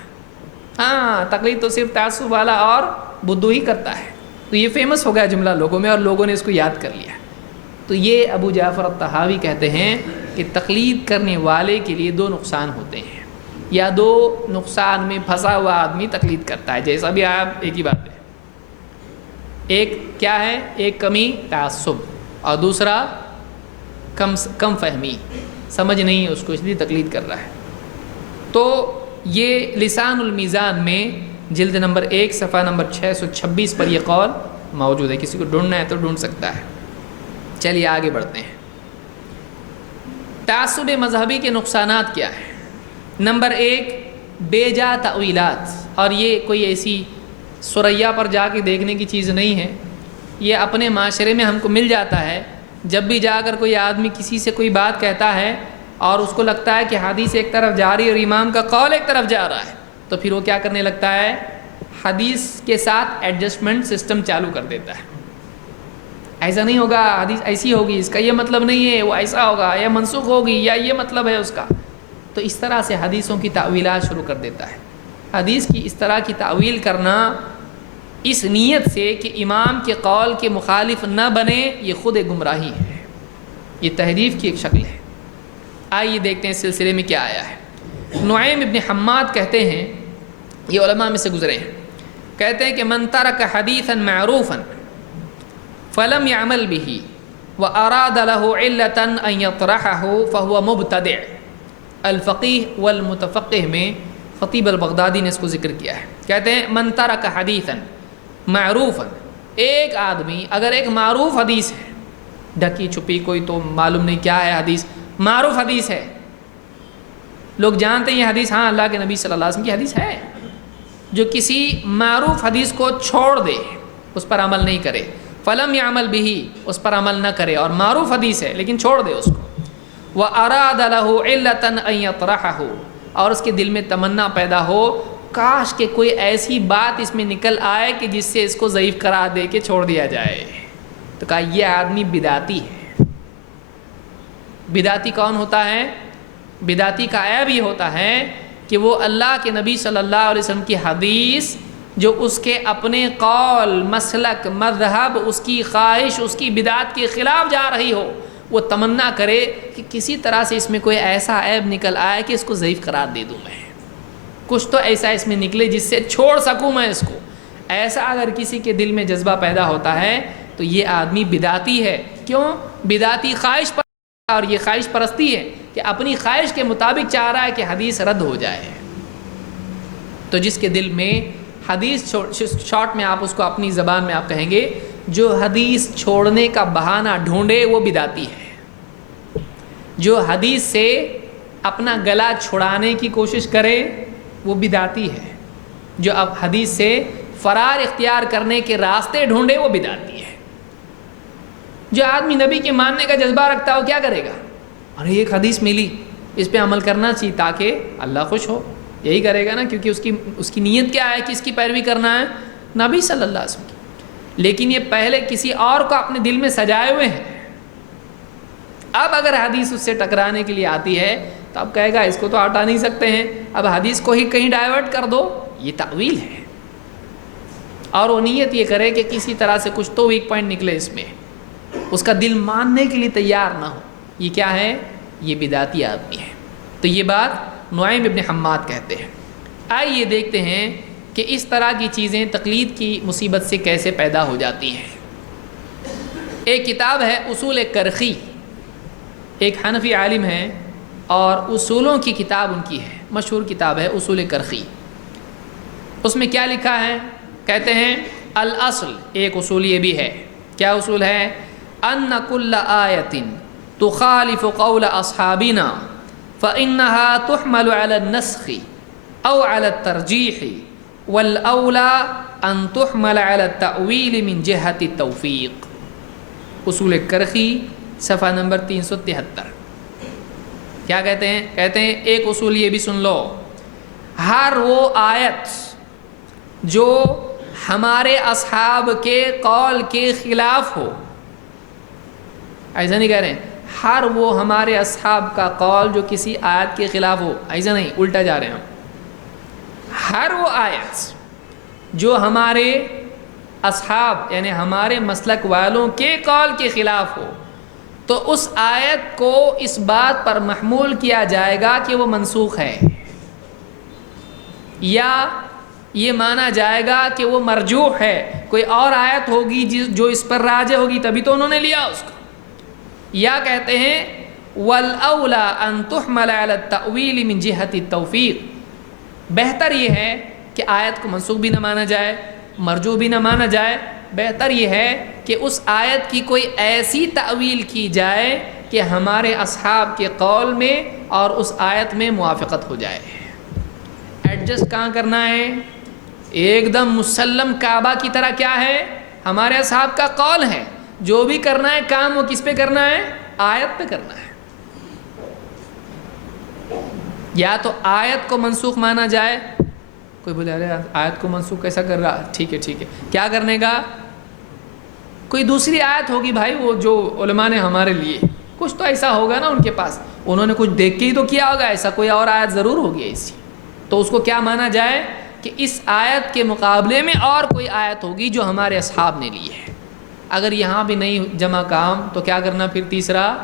ہاں، تقلید تو صرف تعصب والا اور بدھو ہی کرتا ہے، تو یہ فیمس ہو گیا جملہ لوگوں میں اور لوگوں نے اس کو یاد کر لیا۔ تو یہ ابو جعفر الطحاوی کہتے ہیں کہ تقلید کرنے والے کے لیے دو نقصان ہوتے ہیں، یا دو نقصان میں پھنسا ہوا آدمی تقلید کرتا ہے، جیسا بھی آپ ایک ہی بات ہے۔ ایک کیا ہے؟ ایک کمی تعصب، اور دوسرا کم فہمی، سمجھ نہیں اس کو، اس لیے تقلید کر رہا ہے۔ تو یہ لسان المیزان میں جلد نمبر 1 صفحہ نمبر 626 پر یہ قول موجود ہے، کسی کو ڈھونڈنا ہے تو ڈھونڈ سکتا ہے۔ چلیے آگے بڑھتے ہیں۔ تعصب مذہبی کے نقصانات کیا ہیں؟ نمبر 1، بے جا تأویلات، اور یہ کوئی ایسی ثریا پر جا کے دیکھنے کی چیز نہیں ہے، یہ اپنے معاشرے میں ہم کو مل جاتا ہے۔ جب بھی جا کر کوئی آدمی کسی سے کوئی بات کہتا ہے اور اس کو لگتا ہے کہ حدیث ایک طرف جا رہی ہے اور امام کا قول ایک طرف جا رہا ہے، تو پھر وہ کیا کرنے لگتا ہے؟ حدیث کے ساتھ ایڈجسٹمنٹ سسٹم چالو کر دیتا ہے. ایسا نہیں ہوگا، حدیث ایسی ہوگی، اس کا یہ مطلب نہیں ہے، وہ ایسا ہوگا، یا منسوخ ہوگی، یا یہ مطلب ہے اس کا. تو اس طرح سے حدیثوں کی تعویلات شروع کر دیتا ہے. حدیث کی اس طرح کی تعویل کرنا اس نیت سے کہ امام کے قول کے مخالف نہ بنے، یہ خود ایک گمراہی ہے، یہ تحریف کی ایک شکل ہے. آئیے دیکھتے ہیں اس سلسلے میں کیا آیا ہے. نعیم ابن حماد کہتے ہیں، یہ علماء میں سے گزرے ہیں، کہتے ہیں کہ من ترک حدیثا معروفا فلم يعمل به واراد له علة ان يطرحه فهو مبتدع. الفقیہ والمتفقہ میں خطیب البغدادی نے اس کو ذکر کیا ہے. کہتے ہیں من ترک حدیثا معروفا، ایک آدمی اگر ایک معروف حدیث ہے، ڈھکی چھپی کوئی تو معلوم نہیں کیا ہے حدیث، معروف حدیث ہے، لوگ جانتے ہیں یہ حدیث ہاں اللہ کے نبی صلی اللہ علیہ وسلم کی حدیث ہے، جو کسی معروف حدیث کو چھوڑ دے، اس پر عمل نہیں کرے، فلم یعمل بہ، اس پر عمل نہ کرے، اور معروف حدیث ہے لیکن چھوڑ دے اس کو، وَأَرَادَ لَهُ عِلَّةً أَن يَطْرَحَهُ، اور اس کے دل میں تمنا پیدا ہو کاش کہ کوئی ایسی بات اس میں نکل آئے کہ جس سے اس کو ضعیف قرار دے کے چھوڑ دیا جائے، تو کہا یہ آدمی بدعتی ہے. بدعتی کون ہوتا ہے؟ بدعتی کا عیب یہ ہوتا ہے کہ وہ اللہ کے نبی صلی اللہ علیہ وسلم کی حدیث جو اس کے اپنے قول، مسلک، مذہب، اس کی خواہش، اس کی بدعت کے خلاف جا رہی ہو، وہ تمنا کرے کہ کسی طرح سے اس میں کوئی ایسا عیب نکل آئے کہ اس کو ضعیف قرار دے دوں، میں کچھ تو ایسا اس میں نکلے جس سے چھوڑ سکوں میں اس کو. ایسا اگر کسی کے دل میں جذبہ پیدا ہوتا ہے تو یہ آدمی بدعتی ہے. کیوں؟ بدعتی خواہش پر، اور یہ خواہش پرستی ہے کہ اپنی خواہش کے مطابق چاہ رہا ہے کہ حدیث رد ہو جائے. تو جس کے دل میں حدیث شارٹ میں آپ اس کو اپنی زبان میں آپ کہیں گے، جو حدیث چھوڑنے کا بہانہ ڈھونڈے وہ بدعتی ہے. جو حدیث سے اپنا گلا چھڑانے کی کوشش کرے وہ بدعتی ہے. جو اب حدیث سے فرار اختیار کرنے کے راستے ڈھونڈے وہ بدعتی ہے. جو آدمی نبی کے ماننے کا جذبہ رکھتا ہے وہ کیا کرے گا؟ ارے ایک حدیث ملی، اس پہ عمل کرنا چاہیے تاکہ اللہ خوش ہو، یہی کرے گا نا، کیونکہ اس کی نیت کیا ہے، کس کی پیروی کرنا ہے؟ نبی صلی اللہ علیہ وسلم کی. لیکن یہ پہلے کسی اور کو اپنے دل میں سجائے ہوئے ہیں. اب اگر حدیث اس سے ٹکرانے کے لیے آتی ہے تو اب کہے گا اس کو تو ہٹا نہیں سکتے ہیں، اب حدیث کو ہی کہیں ڈائیورٹ کر دو. یہ تعویل ہے. اور وہ نیت یہ کرے کہ کسی طرح سے کچھ تو ویک پوائنٹ نکلے اس میں، اس کا دل ماننے کے لیے تیار نہ ہو. یہ کیا ہے؟ یہ بدعتی آدمی ہے. تو یہ بات نعیم ابن حماد کہتے ہیں. آئیے دیکھتے ہیں کہ اس طرح کی چیزیں تقلید کی مصیبت سے کیسے پیدا ہو جاتی ہیں. ایک کتاب ہے اصول کرخی، ایک حنفی عالم ہے اور اصولوں کی کتاب ان کی ہے، مشہور کتاب ہے اصول کرخی. اس میں کیا لکھا ہے؟ کہتے ہیں الاصل، ایک اصول یہ بھی ہے. کیا اصول ہے؟ ان کل آیت تخالف قول اصحابنا فانها تحمل على النسخ او على الترجیح والاولى ان تحمل على التأویل من جهة التوفیق. اصول کرخی صفحہ نمبر 373. کیا کہتے ہیں؟ کہتے ہیں ایک اصول یہ بھی سن لو، ہر وہ آیت جو ہمارے اصحاب کے قول کے خلاف ہو، ایسا نہیں کہہ رہے ہیں ہر وہ ہمارے اصحاب کا قول جو کسی آیت کے خلاف ہو، ایسا نہیں، الٹا جا رہے ہیں ہم. ہر وہ آیت جو ہمارے اصحاب یعنی ہمارے مسلک والوں کے قول کے خلاف ہو تو اس آیت کو اس بات پر محمول کیا جائے گا کہ وہ منسوخ ہے، یا یہ مانا جائے گا کہ وہ مرجوح ہے، کوئی اور آیت ہوگی جو اس پر راجح ہوگی تبھی تو انہوں نے لیا اس کو. یا کہتے ہیں والاولا ان تحمل على التأویل من جهة التوفیق، بہتر یہ ہے کہ آیت کو منسوخ بھی نہ مانا جائے، مرجوح بھی نہ مانا جائے. بہتر یہ ہے کہ اس آیت کی کوئی ایسی تعویل کی جائے کہ ہمارے اصحاب کے قول میں اور اس آیت میں موافقت ہو جائے. ایڈجسٹ کہاں کرنا ہے؟ ایک دم مسلم کعبہ کی طرح کیا ہے؟ ہمارے اصحاب کا قول ہے، جو بھی کرنا ہے کام وہ کس پہ کرنا ہے؟ آیت پہ کرنا ہے. یا تو آیت کو منسوخ مانا جائے کوئی بولے ارے آیت کو منسوخ کیسا کر رہا؟ ٹھیک ہے کیا کرنے کا؟ کوئی دوسری آیت ہوگی بھائی، وہ جو علماء نے ہمارے لیے کچھ تو ایسا ہوگا نا ان کے پاس، انہوں نے کچھ دیکھ کے ہی تو کیا ہوگا، ایسا کوئی اور آیت ضرور ہوگی ایسی، تو اس کو کیا مانا جائے کہ اس آیت کے مقابلے میں اور کوئی آیت ہوگی جو ہمارے اصحاب نے لی ہے۔ اگر یہاں بھی نہیں جمع کام تو کیا کرنا پھر؟ تیسرا،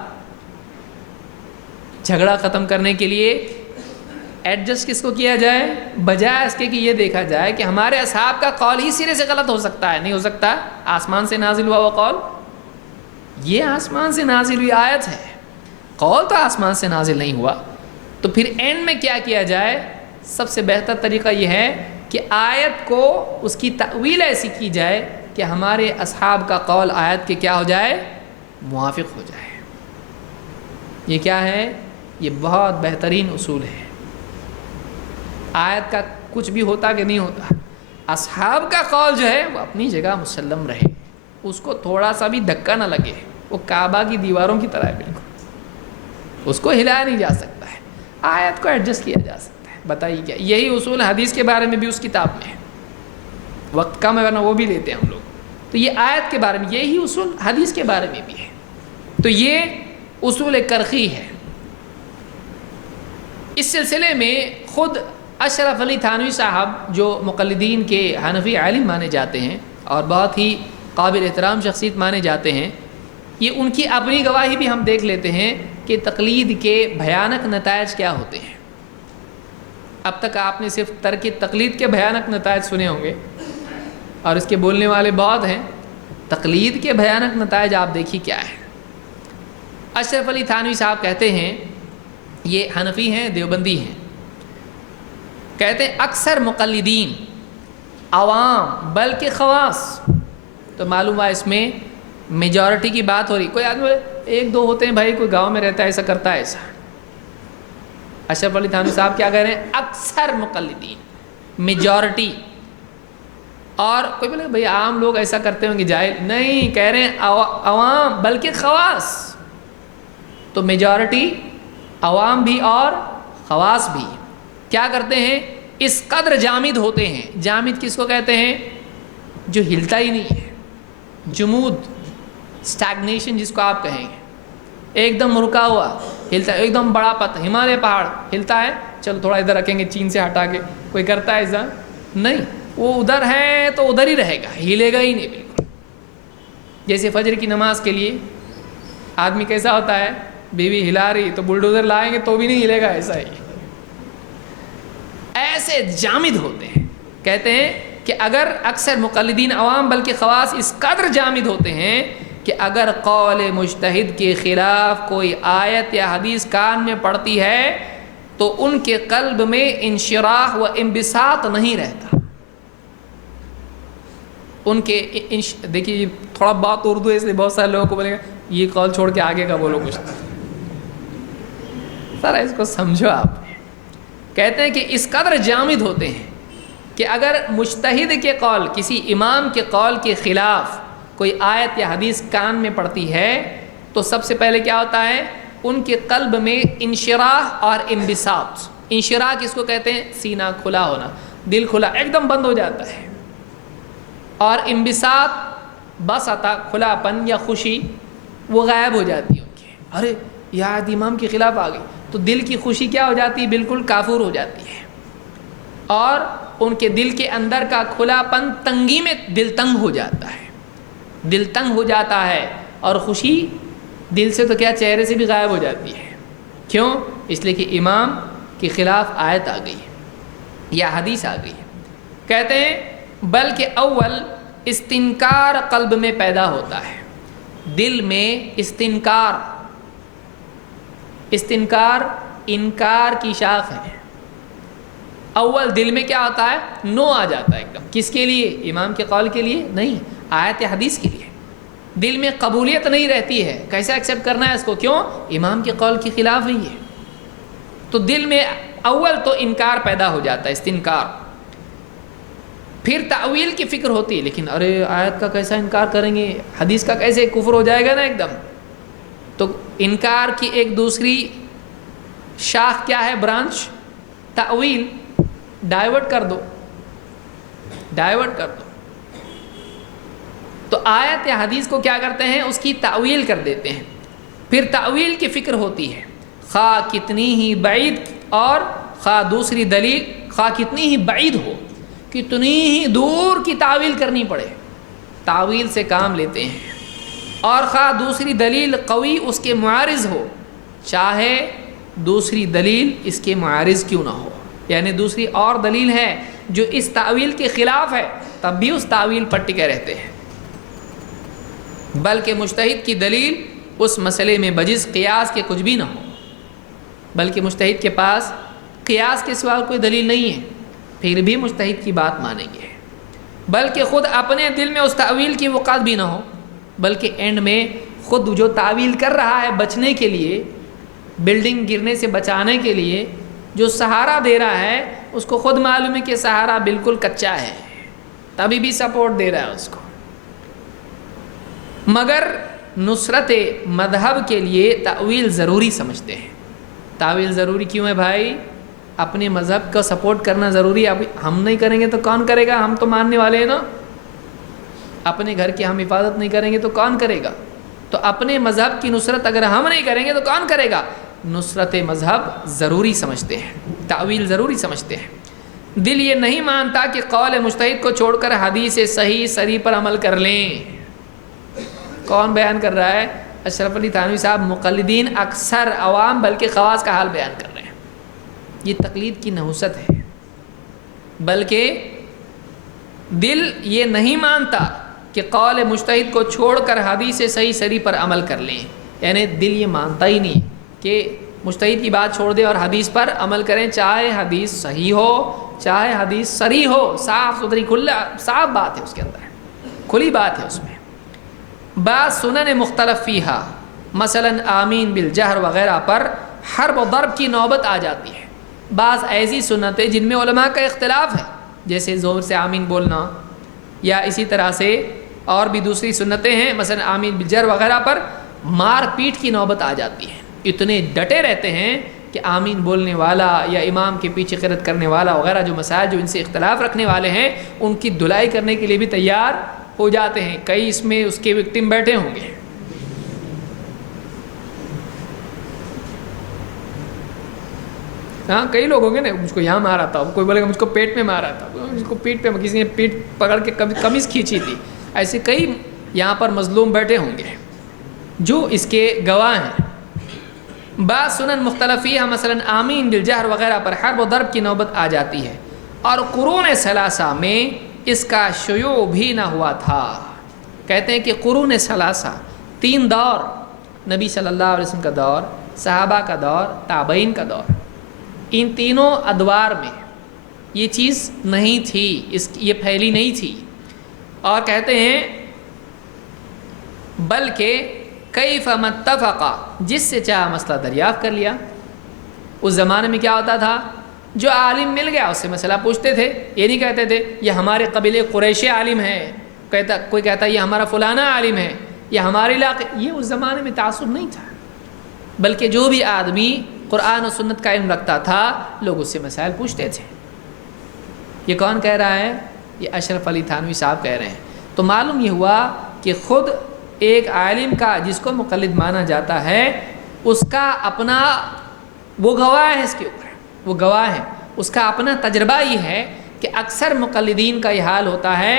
جھگڑا ختم کرنے کے لیے ایڈجسٹ کس کو کیا جائے؟ بجائے اس کے کہ یہ دیکھا جائے کہ ہمارے اصحاب کا قول ہی سرے سے غلط ہو سکتا ہے، نہیں ہو سکتا، آسمان سے نازل ہوا وہ قول، یہ آسمان سے نازل ہوئی آیت ہے، قول تو آسمان سے نازل نہیں ہوا، تو پھر اینڈ میں کیا کیا جائے؟ سب سے بہتر طریقہ یہ ہے کہ آیت کو اس کی تأویل ایسی کی جائے کہ ہمارے اصحاب کا قول آیت کے کیا ہو جائے؟ موافق ہو جائے۔ یہ کیا ہے؟ یہ بہت بہترین اصول ہے۔ آیت کا کچھ بھی ہوتا کہ نہیں ہوتا، اصحاب کا قول جو ہے وہ اپنی جگہ مسلم رہے، اس کو تھوڑا سا بھی دھکا نہ لگے، وہ کعبہ کی دیواروں کی طرح ہے، بالکل اس کو ہلایا نہیں جا سکتا ہے، آیت کو ایڈجسٹ کیا جا سکتا ہے۔ بتائیے کیا یہی اصول حدیث کے بارے میں بھی اس کتاب میں ہے، وقت کم ہے ورنہ وہ بھی لیتے ہیں ہم لوگ، تو یہ آیت کے بارے میں یہی اصول حدیث کے بارے میں بھی ہے، تو یہ اصول کرخی ہے۔ اس سلسلے میں خود اشرف علی تھانوی صاحب جو مقلدین کے حنفی عالم مانے جاتے ہیں اور بہت ہی قابل احترام شخصیت مانے جاتے ہیں، یہ ان کی اپنی گواہی بھی ہم دیکھ لیتے ہیں کہ تقلید کے بھیانک نتائج کیا ہوتے ہیں۔ اب تک آپ نے صرف ترک تقلید کے بھیانک نتائج سنے ہوں گے اور اس کے بولنے والے بہت ہیں، تقلید کے بھیانک نتائج آپ دیکھیے کیا ہے۔ اشرف علی تھانوی صاحب کہتے ہیں، یہ حنفی ہیں، دیوبندی ہیں، کہتے ہیں اکثر مقلدین عوام بلکہ خواص، تو معلوم ہوا اس میں میجورٹی کی بات ہو رہی، کوئی آدمی ایک دو ہوتے ہیں بھائی، کوئی گاؤں میں رہتا ہے ایسا کرتا ہے ایسا۔ اشرف علی تھانوی صاحب کیا کہہ رہے ہیں؟ اکثر مقلدین، میجورٹی، اور کوئی بولے بھائی عام لوگ ایسا کرتے ہوں گے جاہل، نہیں، کہہ رہے ہیں عوام بلکہ خواص، تو میجورٹی عوام بھی اور خواص بھی کیا کرتے ہیں؟ اس قدر جامد ہوتے ہیں۔ جامد کس کو کہتے ہیں؟ جو ہلتا ہی نہیں ہے، جمود، اسٹیگنیشن جس کو آپ کہیں گے، ایک دم رکا ہوا، ہلتا ہے، ایک دم بڑا پتھر، ہمالیہ پہاڑ ہلتا ہے، چلو تھوڑا ادھر رکھیں گے چین سے ہٹا کے، کوئی کرتا ہے ایسا؟ نہیں، وہ ادھر ہے تو ادھر ہی رہے گا، ہلے گا ہی نہیں بالکل۔ جیسے فجر کی نماز کے لیے آدمی کیسا ہوتا ہے؟ بیوی ہلا رہی تو بلڈوزر لائیں گے تو بھی نہیں ہلے گا، ایسا ہی ایسے جامد ہوتے ہیں۔ کہتے ہیں کہ اگر اکثر مقلدین عوام بلکہ خواص اس قدر جامد ہوتے ہیں کہ اگر قول مجتہد کے خلاف کوئی آیت یا حدیث کان میں پڑتی ہے تو ان کے قلب میں انشراح و انبساط نہیں رہتا۔ ان کے دیکھیے تھوڑا بات اردو ہے اس لیے بہت سارے لوگوں کو بولے گا یہ قول چھوڑ کے آگے کا بولو کچھ، سر اس کو سمجھو آپ۔ کہتے ہیں کہ اس قدر جامد ہوتے ہیں کہ اگر مجتہد کے قول، کسی امام کے قول کے خلاف کوئی آیت یا حدیث کان میں پڑتی ہے تو سب سے پہلے کیا ہوتا ہے؟ ان کے قلب میں انشراح اور انبساط۔ انشراح کس کو کہتے ہیں؟ سینہ کھلا ہونا، دل کھلا ایک دم بند ہو جاتا ہے، اور انبساط بس آتا کھلا پن یا خوشی وہ غائب ہو جاتی ہے ان کی، ارے یہ آیت امام کے خلاف آ گئی تو دل کی خوشی کیا ہو جاتی ہے؟ بالکل کافور ہو جاتی ہے، اور ان کے دل کے اندر کا کھلا پن تنگی میں دل تنگ ہو جاتا ہے، دل تنگ ہو جاتا ہے، اور خوشی دل سے تو کیا چہرے سے بھی غائب ہو جاتی ہے۔ کیوں؟ اس لیے کہ امام کے خلاف آیت آ گئی یا حدیث آ گئی۔ کہتے ہیں بلکہ اول استنکار قلب میں پیدا ہوتا ہے، دل میں استنکار، استنکار انکار کی شاخ ہے۔ اول دل میں کیا ہوتا ہے؟ نو آ جاتا ہے ایک دم، کس کے لیے؟ امام کے قول کے لیے نہیں، آیت حدیث کے لیے۔ دل میں قبولیت نہیں رہتی ہے، کیسے ایکسیپٹ کرنا ہے اس کو؟ کیوں؟ امام کے قول کے خلاف ہی ہے، تو دل میں اول تو انکار پیدا ہو جاتا ہے، استنکار۔ پھر تأویل کی فکر ہوتی ہے، لیکن ارے آیت کا کیسا انکار کریں گے، حدیث کا کیسے کفر ہو جائے گا نا ایک دم، تو انکار کی ایک دوسری شاخ کیا ہے؟ برانچ، تأویل، ڈائیورٹ کر دو، ڈائیورٹ کر دو. تو آیت یا حدیث کو کیا کرتے ہیں؟ اس کی تأویل کر دیتے ہیں. پھر تأویل کی فکر ہوتی ہے، خواہ کتنی ہی بعید اور خواہ دوسری دلیل خواہ کتنی ہی بعید ہو، کتنی ہی دور کی تعویل کرنی پڑے، تعویل سے کام لیتے ہیں. اور خواہ دوسری دلیل قوی اس کے معارض ہو، چاہے دوسری دلیل اس کے معارض کیوں نہ ہو، یعنی دوسری اور دلیل ہے جو اس تعویل کے خلاف ہے، تب بھی اس تعویل پر ٹکے رہتے ہیں. بلکہ مجتہد کی دلیل اس مسئلے میں بجز قیاس کے کچھ بھی نہ ہو، بلکہ مجتہد کے پاس قیاس کے سوا کوئی دلیل نہیں ہے، پھر بھی مجتہد کی بات مانیں گے. بلکہ خود اپنے دل میں اس تعویل کی وقعت بھی نہ ہو، بلکہ اینڈ میں خود جو تعویل کر رہا ہے بچنے کے لیے، بلڈنگ گرنے سے بچانے کے لیے جو سہارا دے رہا ہے، اس کو خود معلوم ہے کہ سہارا بالکل کچا ہے، تبھی بھی سپورٹ دے رہا ہے اس کو. مگر نصرت مذہب کے لیے تعویل ضروری سمجھتے ہیں. تعویل ضروری کیوں ہے بھائی؟ اپنے مذہب کا سپورٹ کرنا ضروری ہے. اب ہم نہیں کریں گے تو کون کرے گا؟ ہم تو ماننے والے ہیں نا. اپنے گھر کی ہم حفاظت نہیں کریں گے تو کون کرے گا؟ تو اپنے مذہب کی نصرت اگر ہم نہیں کریں گے تو کون کرے گا؟ نصرت مذہب ضروری سمجھتے ہیں، تعویل ضروری سمجھتے ہیں. دل یہ نہیں مانتا کہ قول مجتہد کو چھوڑ کر حدیث صحیح صریح پر عمل کر لیں. کون بیان کر رہا ہے؟ اشرف علی تھانوی صاحب. مقلدین اکثر عوام بلکہ خواص کا حال بیان کر رہے ہیں. یہ تقلید کی نحوست ہے. بلکہ دل یہ نہیں مانتا کہ قول مجتہد کو چھوڑ کر حدیث صحیح صریح پر عمل کر لیں، یعنی دل یہ مانتا ہی نہیں کہ مجتہد کی بات چھوڑ دیں اور حدیث پر عمل کریں، چاہے حدیث صحیح ہو چاہے حدیث صریح ہو. صاف ستھری صاف بات ہے اس کے اندر، کھلی بات ہے اس میں. بعض سنن مختلف فیہا، مثلا آمین بالجہر وغیرہ پر حرب و ضرب کی نوبت آ جاتی ہے. بعض ایسی سنتیں جن میں علماء کا اختلاف ہے، جیسے زور سے آمین بولنا، یا اسی طرح سے اور بھی دوسری سنتیں ہیں، مثلا آمین بالجہر وغیرہ پر مار پیٹ کی نوبت آ جاتی ہے. اتنے ڈٹے رہتے ہیں کہ آمین بولنے والا یا امام کے پیچھے قرات کرنے والا وغیرہ جو مسائل جو ان سے اختلاف رکھنے والے ہیں، ان کی دھلائی کرنے کے لیے بھی تیار ہو جاتے ہیں. کئی اس میں اس کے وکٹم بیٹھے ہوں گے. ہاں کئی لوگ ہوں گے نا، مجھ کو یہاں مارا تھا، کوئی بولے گا مجھ کو پیٹ میں مارا تھا، مجھ کو پیٹ پہ کسی نے پیٹ پکڑ کے قمیض کھینچی تھی. ایسے کئی یہاں پر مظلوم بیٹھے ہوں گے جو اس کے گواہ ہیں. بعض سنن مختلفی ہے، مثلا آمین بالجہر وغیرہ پر حرب و ضرب کی نوبت آ جاتی ہے. اور قرون ثلاثہ میں اس کا شیوع بھی نہ ہوا تھا. کہتے ہیں کہ قرون ثلاثہ 3 دور، نبی صلی اللہ علیہ وسلم کا دور، صحابہ کا دور، تابعین کا دور، ان تینوں ادوار میں یہ چیز نہیں تھی، یہ پھیلی نہیں تھی. اور کہتے ہیں بلکہ کیف متفقا، جس سے چاہا مسئلہ دریافت کر لیا. اس زمانے میں کیا ہوتا تھا؟ جو عالم مل گیا اس سے مسئلہ پوچھتے تھے. یہ نہیں کہتے تھے یہ ہمارے قبیلے قریشی عالم ہے، کوئی کہتا یہ ہمارا فلانا عالم ہے، یہ ہمارے علاقے. یہ اس زمانے میں تعصب نہیں تھا، بلکہ جو بھی آدمی قرآن و سنت کا علم رکھتا تھا لوگ اس سے مسائل پوچھتے تھے. یہ کون کہہ رہا ہے؟ یہ اشرف علی تھانوی صاحب کہہ رہے ہیں. تو معلوم یہ ہوا کہ خود ایک عالم کا جس کو مقلد مانا جاتا ہے، اس کا اپنا وہ گواہ ہے، اس کے اوپر وہ گواہ ہے، اس کا اپنا تجربہ یہ ہے کہ اکثر مقلدین کا یہ حال ہوتا ہے،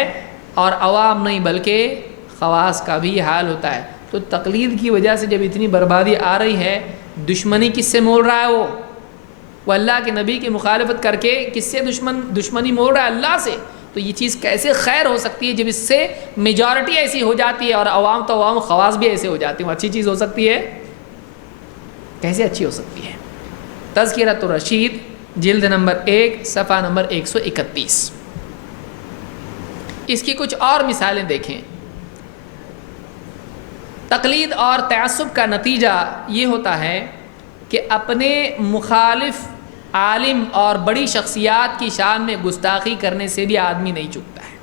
اور عوام نہیں بلکہ خواص کا بھی یہ حال ہوتا ہے. تو تقلید کی وجہ سے جب اتنی بربادی آ رہی ہے، دشمنی کس سے مول رہا ہے؟ وہ اللہ کے نبی کی مخالفت کر کے کس سے دشمنی مول رہا ہے؟ اللہ سے. تو یہ چیز کیسے خیر ہو سکتی ہے جب اس سے میجورٹی ایسی ہو جاتی ہے اور عوام تو عوام، خواص بھی ایسے ہو جاتے ہیں؟ وہ اچھی چیز ہو سکتی ہے؟ کیسے اچھی ہو سکتی ہے؟ تذکرۃ الرشید جلد نمبر 1 صفحہ نمبر 131. اس کی کچھ اور مثالیں دیکھیں. تقلید اور تعصب کا نتیجہ یہ ہوتا ہے کہ اپنے مخالف عالم اور بڑی شخصیات کی شان میں گستاخی کرنے سے بھی آدمی نہیں چکتا ہے.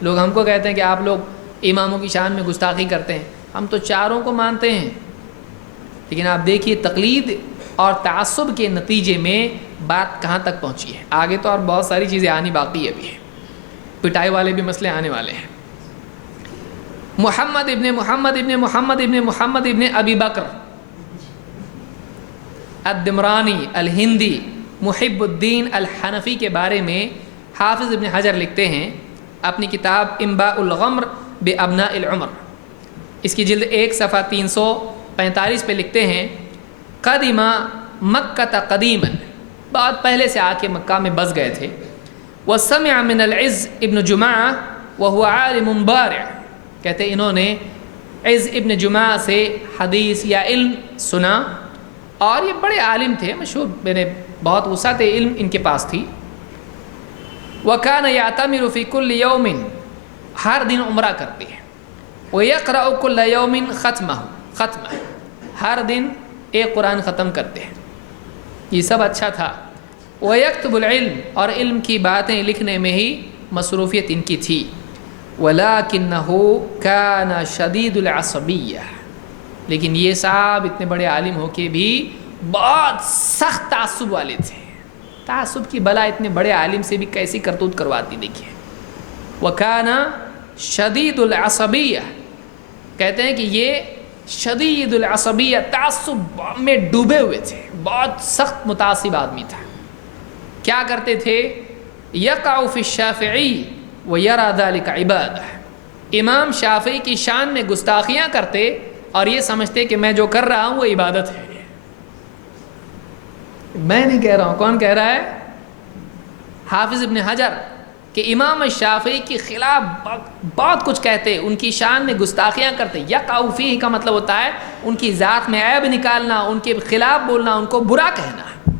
لوگ ہم کو کہتے ہیں کہ آپ لوگ اماموں کی شان میں گستاخی کرتے ہیں. ہم تو چاروں کو مانتے ہیں، لیکن آپ دیکھیے تقلید اور تعصب کے نتیجے میں بات کہاں تک پہنچی ہے. آگے تو اور بہت ساری چیزیں آنی باقی ابھی ہیں. پٹائی والے بھی مسئلے آنے والے ہیں. محمد ابن محمد ابن محمد ابن محمد ابن ابی بکر الدمرانی الہندی محب الدین الحنفی کے بارے میں حافظ ابن حجر لکھتے ہیں اپنی کتاب انباء الغمر بابناء العمر، اس کی جلد 1 صفحہ 345 پہ لکھتے ہیں قدم مکہ قدیما، بہت پہلے سے آ کے مکہ میں بس گئے تھے. وسمع من العز ابن جماعہ وهو عالم بارع، کہتے انہوں نے عز ابن جماعہ سے حدیث یا علم سنا اور یہ بڑے عالم تھے، مشہور، میرے بہت وسعت علم ان کے پاس تھی. وَكَانَ يَعْتَمِرُ فِي كُلِّ يَوْمٍ، ہر دن عمرہ کرتے ہیں. وَيَقْرَأُ كُلَّ يَوْمٍ ختمہ، ہر دن ایک قرآن ختم کرتے ہیں. یہ سب اچھا تھا. وَيَكْتُبُ الْعِلْمِ، اور علم کی باتیں لکھنے میں ہی مصروفیت ان کی تھی. وَلَكِنَّهُ كَانَ شَدِيدُ الْعَصَبِيَّةِ، لیکن یہ صاحب اتنے بڑے عالم ہو کے بھی بہت سخت تعصب والے تھے. تعصب کی بلا اتنے بڑے عالم سے بھی کیسی کرتوت کرواتی دیکھیے. وَكَانَ شَدِيدُ الْعَصَبِيَّةِ، کہتے ہیں کہ یہ شدید العصبیہ، تعصب میں ڈوبے ہوئے تھے، بہت سخت متعصب آدمی تھا. کیا کرتے تھے؟ یقع فی الشافعی ویرا ذلک عبادہ، امام شافعی کی شان میں گستاخیاں کرتے اور یہ سمجھتے کہ میں جو کر رہا ہوں وہ عبادت ہے. میں نہیں کہہ رہا ہوں، کون کہہ رہا ہے؟ حافظ ابن حجر، کہ امام شافعی کے خلاف بہت کچھ کہتے، ان کی شان میں گستاخیاں کرتے. یقع فیہ کا مطلب ہوتا ہے ان کی ذات میں عیب نکالنا، ان کے خلاف بولنا، ان کو برا کہنا.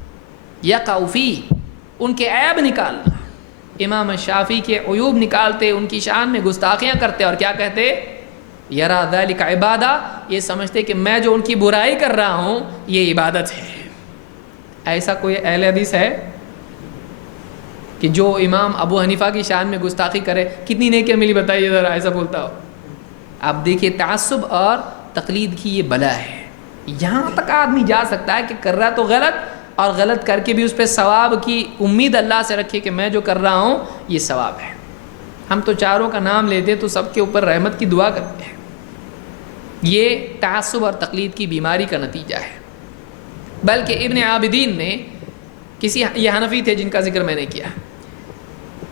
یقع فیہ، ان کے عیب نکالنا. امام شافعی کے عیوب نکالتے، ان کی شان میں گستاخیاں کرتے اور کیا کہتے؟ یرا ذلک عبادہ، یہ سمجھتے کہ میں جو ان کی برائی کر رہا ہوں یہ عبادت ہے. ایسا کوئی اہل حدیث ہے کہ جو امام ابو حنیفہ کی شان میں گستاخی کرے؟ کتنی نیکیاں ملی بتائیے ذرا، ایسا بولتا ہو. اب دیکھیے تعصب اور تقلید کی یہ بلا ہے. یہاں تک آدمی جا سکتا ہے کہ کر رہا تو غلط، اور غلط کر کے بھی اس پہ ثواب کی امید اللہ سے رکھے کہ میں جو کر رہا ہوں یہ ثواب ہے. ہم تو چاروں کا نام لیتے تو سب کے اوپر رحمت کی دعا کرتے ہیں. یہ تعصب اور تقلید کی بیماری کا نتیجہ ہے. بلکہ ابن عابدین نے یہ حنفی تھے جن کا ذکر میں نے کیا،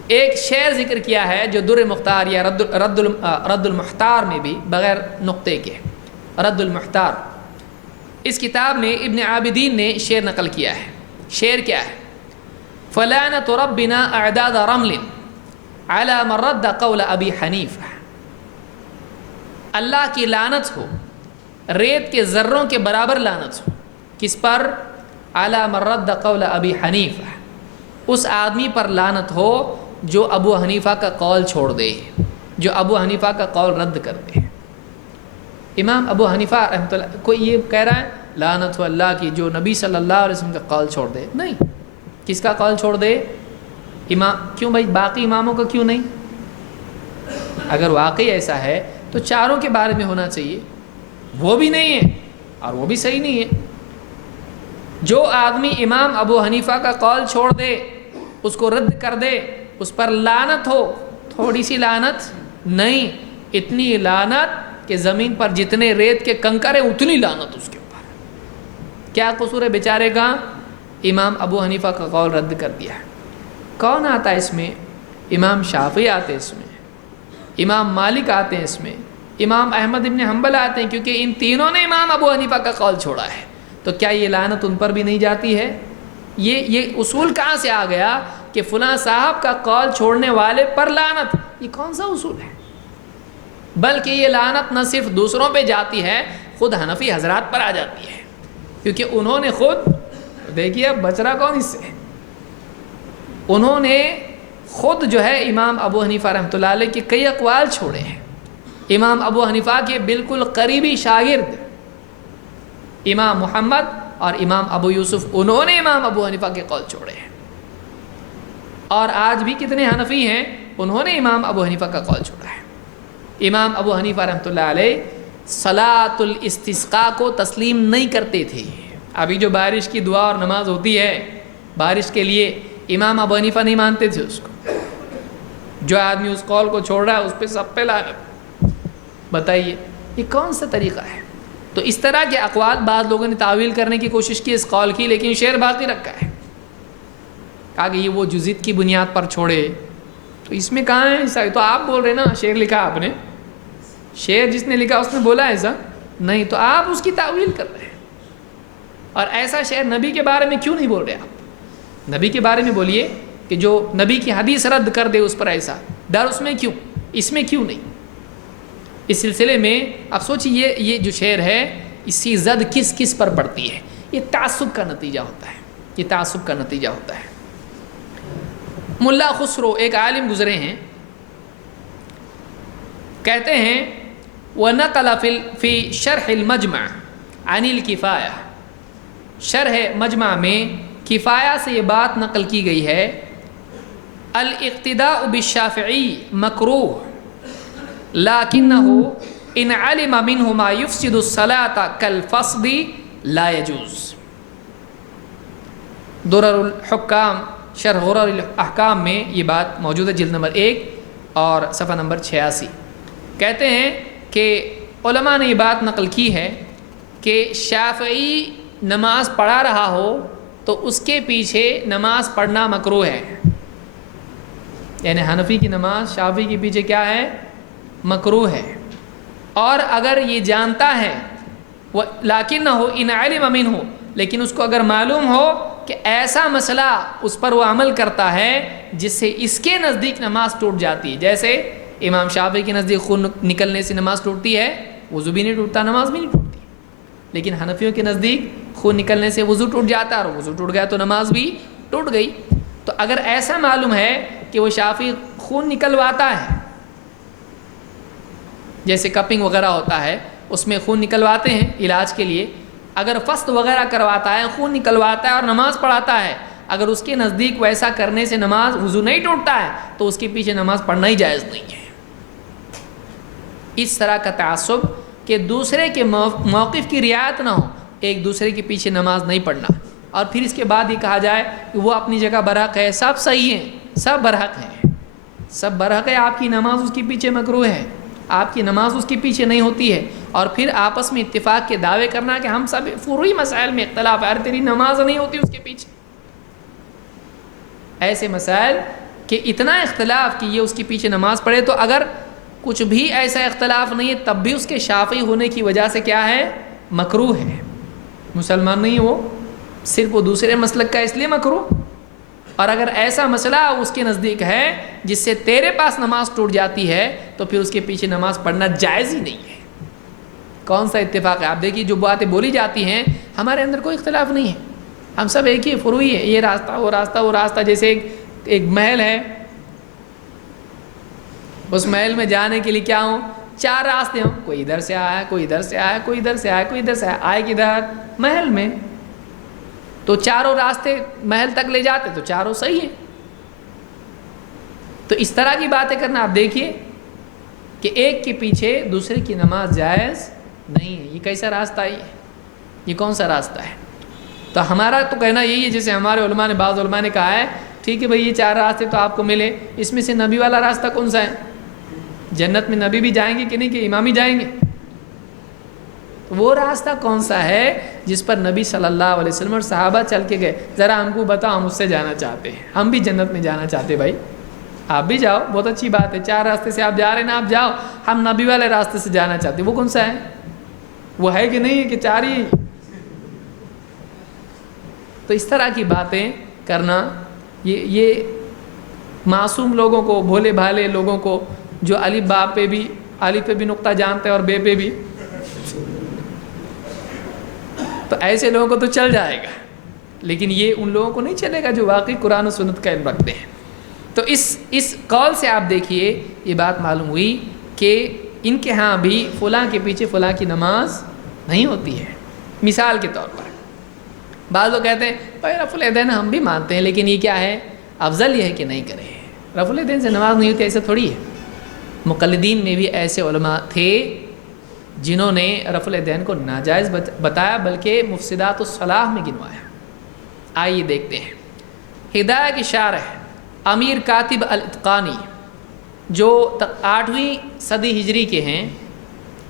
ایک شعر ذکر کیا ہے جو در مختار یا رد المحتار میں بھی بغیر نقطے کے، رد المحتار، اس کتاب میں ابن عابدین نے شعر نقل کیا ہے. شعر کیا ہے؟ فلعنت ربنا اعداد رمل على من رد قول ابی حنیفہ، اللہ کی لعنت ہو، ریت کے ذروں کے برابر لعنت ہو. کس پر؟ علی من رد قول ابی حنیفہ، اس آدمی پر لعنت ہو جو ابو حنیفہ کا قول چھوڑ دے، جو ابو حنیفہ کا قول رد کر دے. امام ابو حنیفہ رحمۃ اللہ، کوئی یہ کہہ رہا ہے لعنت ہو اللہ کی جو نبی صلی اللہ علیہ وسلم کا قول چھوڑ دے؟ نہیں. کس کا قول چھوڑ دے؟ امام. کیوں بھائی باقی اماموں کا کیوں نہیں؟ اگر واقعی ایسا ہے تو چاروں کے بارے میں ہونا چاہیے. وہ بھی نہیں ہے اور وہ بھی صحیح نہیں ہے. جو آدمی امام ابو حنیفہ کا قول چھوڑ دے، اس کو رد کر دے، اس پر لعنت ہو. تھوڑی سی لعنت نہیں، اتنی لعنت کہ زمین پر جتنے ریت کے کنکر ہیں اتنی لعنت اس کے اوپر. کیا قصور ہے بیچارے کا؟ امام ابو حنیفہ کا قول رد کر دیا. کون آتا ہے اس میں؟ امام شافعی آتے ہیں اس میں، امام مالک آتے ہیں اس میں، امام احمد ابن حنبل آتے ہیں، کیونکہ ان تینوں نے امام ابو حنیفہ کا قول چھوڑا ہے. تو کیا یہ لعنت ان پر بھی نہیں جاتی ہے؟ یہ اصول کہاں سے آ گیا کہ فلاں صاحب کا قول چھوڑنے والے پر لعنت؟ یہ کون سا اصول ہے؟ بلکہ یہ لعنت نہ صرف دوسروں پہ جاتی ہے، خود حنفی حضرات پر آ جاتی ہے، کیونکہ انہوں نے خود، دیکھیے اب بچ رہا کون اس سے، انہوں نے خود جو ہے امام ابو حنیفہ رحمۃ اللہ علیہ کے کئی اقوال چھوڑے ہیں. امام ابو حنیفہ کے بالکل قریبی شاگرد امام محمد اور امام ابو یوسف، انہوں نے امام ابو حنیفہ کے قول چھوڑے ہیں. اور آج بھی کتنے حنفی ہیں انہوں نے امام ابو حنیفہ کا قول چھوڑا ہے. امام ابو حنیفہ رحمۃ اللہ علیہ صلاۃ الاستسقاء کو تسلیم نہیں کرتے تھے. ابھی جو بارش کی دعا اور نماز ہوتی ہے بارش کے لیے، امام ابو حنیفہ نہیں مانتے تھے اس کو. جو آدمی اس قول کو چھوڑ رہا ہے اس پہ سب پہ لعنت. بتائیے یہ کون سا طریقہ ہے؟ تو اس طرح کے اقوال بعض لوگوں نے تعویل کرنے کی کوشش کی اس قول کی، لیکن شعر باقی رکھا ہے. کہا کہ یہ وہ جو ضد کی بنیاد پر چھوڑے، تو اس میں کہاں ہے ایسا؟ تو آپ بول رہے نا شعر لکھا آپ نے، شعر جس نے لکھا اس نے بولا ایسا نہیں، تو آپ اس کی تعویل کر رہے ہیں. اور ایسا شعر نبی کے بارے میں کیوں نہیں بول رہے آپ؟ نبی کے بارے میں بولیے کہ جو نبی کی حدیث رد کر دے اس پر ایسا ڈر اس میں کیوں، اس میں کیوں نہیں؟ اس سلسلے میں آپ سوچیے یہ جو شعر ہے اس کی زد کس کس پر پڑتی ہے؟ یہ تعصب کا نتیجہ ہوتا ہے، یہ تعصب کا نتیجہ ہوتا ہے. ملا خسرو ایک عالم گزرے ہیں، کہتے ہیں وَنَقَلَ فِي شَرْحِ الْمَجْمَعِ عَنِ الْكِفَایَةِ، شرح مجمع میں کفایہ سے یہ بات نقل کی گئی ہے، الاقتداء بالشافعی مکروہ لَكِنَّهُ إِنْ عَلِمَ مِنْهُ مَا يُفْسِدُ الصَّلَاةَ كَالْفَصْدِ لَا يَجُوزُ. درر الحکام شرح غرر الاحکام میں یہ بات موجود ہے، جلد نمبر 1 اور صفحہ نمبر 86. کہتے ہیں کہ علماء نے یہ بات نقل کی ہے کہ شافعی نماز پڑھا رہا ہو تو اس کے پیچھے نماز پڑھنا مکروہ ہے. یعنی حنفی کی نماز شافعی کے پیچھے کیا ہے؟ مکروہ ہے. اور اگر یہ جانتا ہے لَكِنَّهُ إِنْ عَلِمَ مِنْهُ، لیکن اس کو اگر معلوم ہو کہ ایسا مسئلہ اس پر وہ عمل کرتا ہے جس سے اس کے نزدیک نماز ٹوٹ جاتی ہے، جیسے امام شافعی کے نزدیک خون نکلنے سے نماز ٹوٹتی ہے، وضو بھی نہیں ٹوٹتا، نماز بھی نہیں ٹوٹتی. لیکن حنفیوں کے نزدیک خون نکلنے سے وضو ٹوٹ جاتا ہے، اور وضو ٹوٹ گیا تو نماز بھی ٹوٹ گئی. تو اگر ایسا معلوم ہے کہ وہ شافعی خون نکلواتا ہے، جیسے کپنگ وغیرہ ہوتا ہے اس میں خون نکلواتے ہیں علاج کے لیے، اگر فسد وغیرہ کرواتا ہے، خون نکلواتا ہے اور نماز پڑھاتا ہے، اگر اس کے نزدیک ویسا کرنے سے نماز وضو نہیں ٹوٹتا ہے تو اس کے پیچھے نماز پڑھنا ہی جائز نہیں ہے. اس طرح کا تعصب کہ دوسرے کے موقف کی رعایت نہ ہو، ایک دوسرے کے پیچھے نماز نہیں پڑھنا، اور پھر اس کے بعد یہ کہا جائے کہ وہ اپنی جگہ برحق ہے، سب صحیح ہیں، سب برحق ہیں، سب برحق ہے، آپ کی نماز اس کے پیچھے مکروہ ہے، آپ کی نماز اس کے پیچھے نہیں ہوتی ہے. اور پھر آپس میں اتفاق کے دعوے کرنا کہ ہم سب فروعی مسائل میں اختلاف ہے، یار تیری نماز نہیں ہوتی اس کے پیچھے. ایسے مسائل کہ اتنا اختلاف کہ یہ اس کے پیچھے نماز پڑھے، تو اگر کچھ بھی ایسا اختلاف نہیں ہے تب بھی اس کے شافعی ہونے کی وجہ سے کیا ہے؟ مکروہ ہے. مسلمان نہیں وہ، صرف وہ دوسرے مسلک کا اس لیے مکروہ. اور اگر ایسا مسئلہ اس کے نزدیک ہے جس سے تیرے پاس نماز ٹوٹ جاتی ہے تو پھر اس کے پیچھے نماز پڑھنا جائز ہی نہیں ہے. کون سا اتفاق ہے؟ آپ دیکھیے جو باتیں بولی جاتی ہیں ہمارے اندر کوئی اختلاف نہیں ہے، ہم سب ایک ہی فروعی ہے، یہ راستہ وہ راستہ وہ راستہ. جیسے ایک محل ہے، اس محل میں جانے کے لیے کیا ہوں؟ 4 راستے ہوں، کوئی ادھر سے آیا، کوئی ادھر سے آیا، کوئی ادھر سے آیا، کوئی ادھر سے آیا، آئے کدھر؟ محل میں. تو چاروں راستے محل تک لے جاتے تو چاروں صحیح ہیں. تو اس طرح کی باتیں کرنا، آپ دیکھیے کہ ایک کے پیچھے دوسرے کی نماز جائز نہیں ہے. یہ کیسا راستہ ہے؟ یہ کون سا راستہ ہے؟ تو ہمارا تو کہنا یہی ہے، جیسے ہمارے علماء نے، بعض علماء نے کہا ہے ٹھیک ہے بھائی یہ 4 راستے تو آپ کو ملے، اس میں سے نبی والا راستہ کون سا ہے؟ جنت میں نبی بھی جائیں گے کہ نہیں، کہ امام ہی جائیں گے؟ وہ راستہ کون سا ہے جس پر نبی صلی اللہ علیہ وسلم اور صحابہ چل کے گئے؟ ذرا ہم کو بتاؤ، ہم اس سے جانا چاہتے ہیں، ہم بھی جنت میں جانا چاہتے. بھائی آپ بھی جاؤ، بہت اچھی بات ہے، 4 راستے سے آپ جا رہے ہیں نا، آپ جاؤ. ہم نبی والے راستے سے جانا چاہتے ہیں، وہ کون سا ہے؟ وہ ہے کہ نہیں ہے کہ 4 ہی؟ تو اس طرح کی باتیں کرنا یہ معصوم لوگوں کو، بھولے بھالے لوگوں کو، جو الف با پہ بھی، الف پہ بھی نقطہ جانتے ہیں اور بے پہ بھی، تو ایسے لوگوں کو تو چل جائے گا، لیکن یہ ان لوگوں کو نہیں چلے گا جو واقعی قرآن و سنت کا علم رکھتے ہیں. تو اس قول سے آپ دیکھیے یہ بات معلوم ہوئی کہ ان کے ہاں بھی فلاں کے پیچھے فلاں کی نماز نہیں ہوتی ہے. مثال کے طور پر بعض لوگ کہتے ہیں بھائی رفع الیدین ہم بھی مانتے ہیں، لیکن یہ کیا ہے؟ افضل یہ ہے کہ نہیں کریں. رفع الیدین سے نماز نہیں ہوتی، ایسا تھوڑی ہے. مقلدین میں بھی ایسے علماء تھے جنہوں نے رفع الیدین کو ناجائز بتایا، بلکہ مفسدات الصلاح میں گنوایا. آئیے دیکھتے ہیں. ہدایہ کی شارح امیر کاتب الاتقانی جو 8ویں صدی ہجری کے ہیں،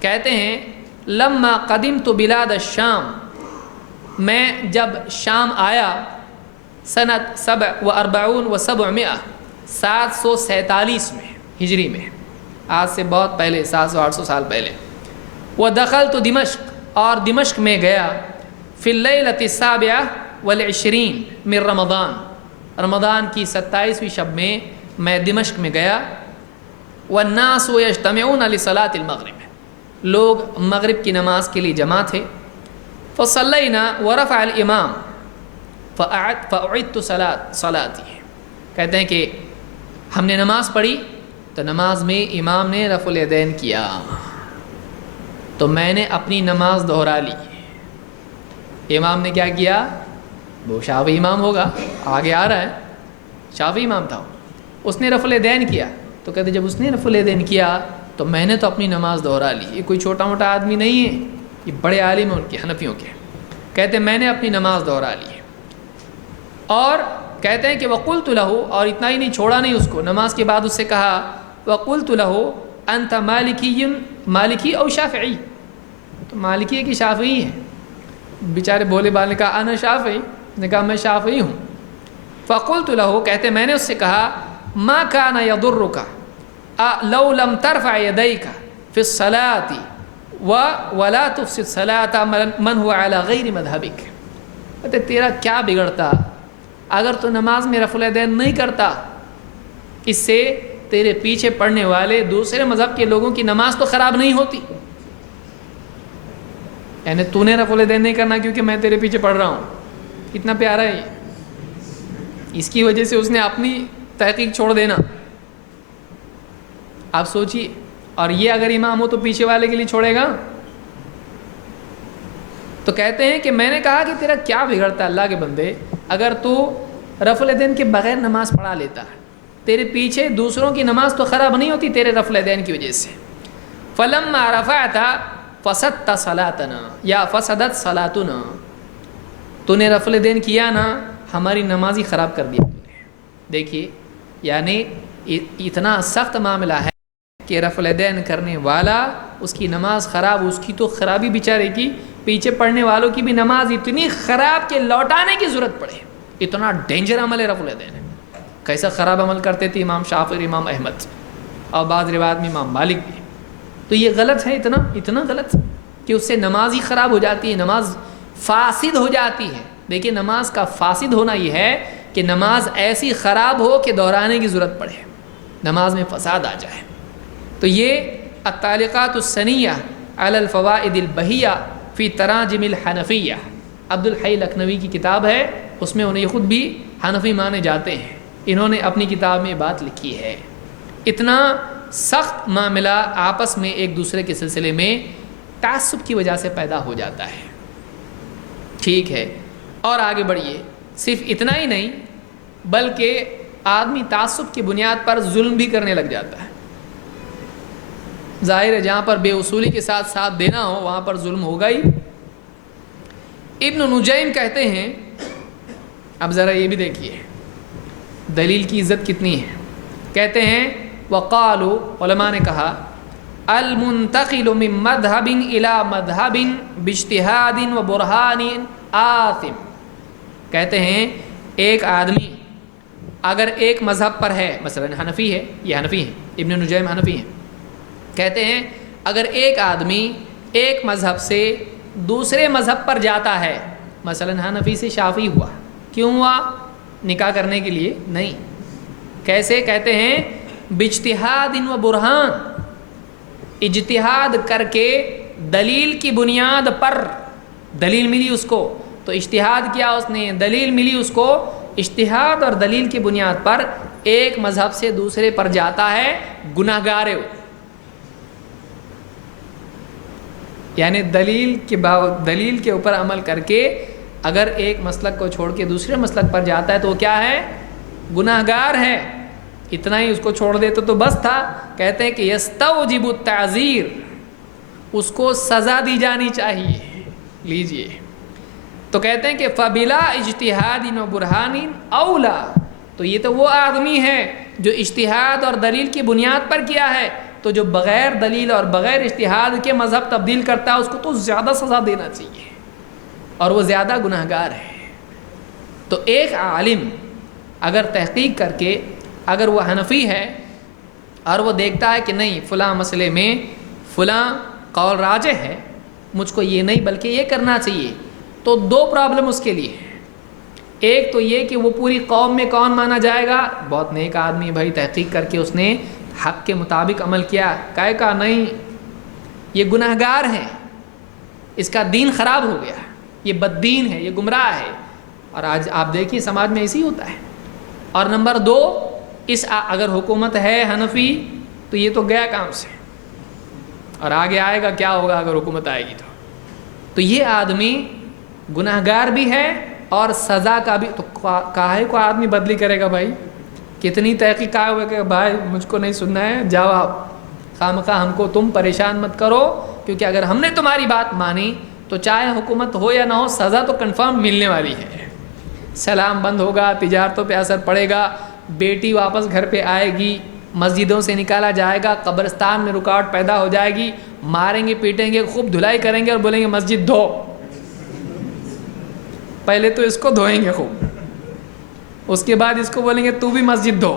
کہتے ہیں لما قدمت بلاد الشام، میں جب شام آیا سنت 47 و 700 747 میں ہجری میں، آج سے بہت پہلے 700-800 سال پہلے، ودخلت دمشق، اور دمشق میں گیا، فی اللیلۃ السابعہ والعشرین من رمضان، رمضان کی 27ویں شب میں میں دمشق میں گیا، والناس یجتمعون لصلاۃ المغرب، لوگ مغرب کی نماز کے لیے جمع تھے، فصلینا ورفع الامام فأعدت صلاتی، کہتے ہیں کہ ہم نے نماز پڑھی تو نماز میں امام نے رفع الیدین کیا تو میں نے اپنی نماز دہرا لی۔ امام نے کیا کیا؟ وہ شافعی امام ہوگا، آگے آ رہا ہے، شافعی امام تھا، اس نے رفع الیدین کیا، تو کہتے جب اس نے رفع الیدین کیا تو میں نے تو اپنی نماز دہرا لی۔ یہ کوئی چھوٹا موٹا آدمی نہیں ہے، یہ بڑے عالم ہیں ان کے، حنفیوں کے، کہتے میں نے اپنی نماز دہرا لی، اور کہتے ہیں کہ وقلت لہ، اور اتنا ہی نہیں، چھوڑا نہیں اس کو، نماز کے بعد اس سے کہا وقلت لہ انت مالکی او شافعی، تو مالکی ہے کہ شافعی ہے؟ بیچارے بولے بالے نے کہا انا شافعی، نے کہا میں شافعی ہوں۔ فقلت لہ، کہتے میں نے اس سے کہا ما کان یضرک لو لم ترفع یدیک فی الصلاۃ ولا تفسد صلاۃ من هو علی غیر مذہبک، کہتے تیرا کیا بگڑتا اگر تو نماز میں رفع الیدین نہیں کرتا، اس سے تیرے پیچھے پڑھنے والے دوسرے مذہب کے لوگوں کی نماز تو خراب نہیں ہوتی، یعنی تو نے رفع الیدین نہیں کرنا کیونکہ میں تیرے پیچھے پڑھ رہا ہوں، اتنا پیارا ہے یہ، اس کی وجہ سے اس نے اپنی تحقیق چھوڑ دینا۔ آپ سوچیے، اور یہ اگر امام ہو تو پیچھے والے کے لیے چھوڑے گا؟ تو کہتے ہیں کہ میں نے کہا کہ تیرا کیا بگڑتا اللہ کے بندے اگر تو رفع الیدین کے بغیر نماز پڑھا لیتا، تیرے پیچھے دوسروں کی نماز تو خراب نہیں ہوتی تیرے رفع الیدین کی وجہ سے۔ فلما رفعت فسدت صلاتنا یا فسدت صلاتنا، تو نے رفع الیدین کیا نا، ہماری نماز ہی خراب کر دیا تو نے۔ دیکھیے، یعنی اتنا سخت معاملہ ہے کہ رفع الیدین کرنے والا اس کی نماز خراب، اس کی تو خرابی بیچارے کی، پیچھے پڑھنے والوں کی بھی نماز اتنی خراب کہ لوٹانے کی ضرورت پڑے، اتنا ڈینجر عمل ہے رفع الیدین۔ کیسا خراب عمل کرتے تھے امام شافعی، امام احمد، اور بعض روایت میں امام مالک بھی۔ تو یہ غلط ہے، اتنا غلط کہ اس سے نماز ہی خراب ہو جاتی ہے، نماز فاسد ہو جاتی ہے۔ دیکھیے، نماز کا فاسد ہونا یہ ہے کہ نماز ایسی خراب ہو کہ دہرانے کی ضرورت پڑے، نماز میں فساد آ جائے۔ تو یہ التعلیقات السنیہ علی الفوائد البہیہ فی تراجم الحنفیہ، عبد الحی لکھنوی کی کتاب ہے، اس میں انہیں خود بھی حنفی مانے جاتے ہیں، انہوں نے اپنی کتاب میں بات لکھی ہے۔ اتنا سخت معاملہ آپس میں ایک دوسرے کے سلسلے میں تعصب کی وجہ سے پیدا ہو جاتا ہے۔ ٹھیک ہے، اور آگے بڑھیے، صرف اتنا ہی نہیں بلکہ آدمی تعصب کی بنیاد پر ظلم بھی کرنے لگ جاتا ہے۔ ظاہر ہے جہاں پر بے اصولی کے ساتھ ساتھ دینا ہو وہاں پر ظلم ہوگا ہی۔ ابن نجیم کہتے ہیں، اب ذرا یہ بھی دیکھیے دلیل کی عزت کتنی ہے، کہتے ہیں وقالوا، علماء نے کہا المنتقل من مذهب الى مذهب باجتهاد وبرهان آثم، کہتے ہیں ایک آدمی اگر ایک مذہب پر ہے، مثلا حنفی ہے، یہ حنفی ہیں، ابن نجیم حنفی ہیں، کہتے ہیں اگر ایک آدمی ایک مذہب سے دوسرے مذہب پر جاتا ہے، مثلا حنفی سے شافعی ہوا، کیوں ہوا؟ نکاح کرنے کے لیے نہیں، کیسے؟ کہتے ہیں باجتہاد و برہان، اجتہاد کر کے دلیل کی بنیاد پر، دلیل ملی اس کو تو اجتہاد کیا اس نے، دلیل ملی اس کو، اجتہاد اور دلیل کی بنیاد پر ایک مذہب سے دوسرے پر جاتا ہے، گناہگار ہے وہ، یعنی دلیل کے اوپر عمل کر کے اگر ایک مسلک کو چھوڑ کے دوسرے مسلک پر جاتا ہے تو وہ کیا ہے؟ گناہگار ہے۔ اتنا ہی اس کو چھوڑ دیتے تو بس تھا۔ کہتے ہیں کہ یستوجب التعزیر، اس کو سزا دی جانی چاہیے۔ لیجئے، تو کہتے ہیں کہ فبلا اجتہاد و برہان اولا، تو یہ تو وہ آدمی ہے جو اجتہاد اور دلیل کی بنیاد پر کیا ہے، تو جو بغیر دلیل اور بغیر اجتہاد کے مذہب تبدیل کرتا ہے اس کو تو زیادہ سزا دینا چاہیے، اور وہ زیادہ گناہگار ہے۔ تو ایک عالم اگر تحقیق کر کے اگر وہ حنفی ہے اور وہ دیکھتا ہے کہ نہیں فلاں مسئلے میں فلاں قول راجح ہے، مجھ کو یہ نہیں بلکہ یہ کرنا چاہیے، تو دو پرابلم اس کے لیے ہے۔ ایک تو یہ کہ وہ پوری قوم میں کون مانا جائے گا، بہت نیک آدمی بھائی، تحقیق کر کے اس نے حق کے مطابق عمل کیا، کہا نہیں یہ گناہگار ہے، اس کا دین خراب ہو گیا، یہ بد دین ہے، یہ گمراہ ہے۔ اور آج آپ دیکھیے سماج میں ایسے ہی ہوتا ہے۔ اور نمبر دو، اگر حکومت ہے حنفی تو یہ تو گیا کام سے، اور آگے آئے گا کیا ہوگا اگر حکومت آئے گی تو یہ آدمی گناہگار بھی ہے اور سزا کا بھی۔ تو کاہے کو آدمی بدلی کرے گا بھائی؟ کتنی تحقیق آئے ہوئے کہ بھائی مجھ کو نہیں سننا ہے، جاؤ آپ، خامخواہ ہم کو تم پریشان مت کرو، کیونکہ اگر ہم نے تمہاری بات مانی تو چاہے حکومت ہو یا نہ ہو سزا تو کنفرم ملنے والی ہے۔ سلام بند ہوگا، تجارتوں پہ اثر پڑے گا، بیٹی واپس گھر پہ آئے گی، مسجدوں سے نکالا جائے گا، قبرستان میں رکاوٹ پیدا ہو جائے گی، ماریں گے پیٹیں گے، خوب دھلائی کریں گے اور بولیں گے مسجد دھو۔ پہلے تو اس کو دھوئیں گے خوب، اس کے بعد اس کو بولیں گے تو بھی مسجد دھو۔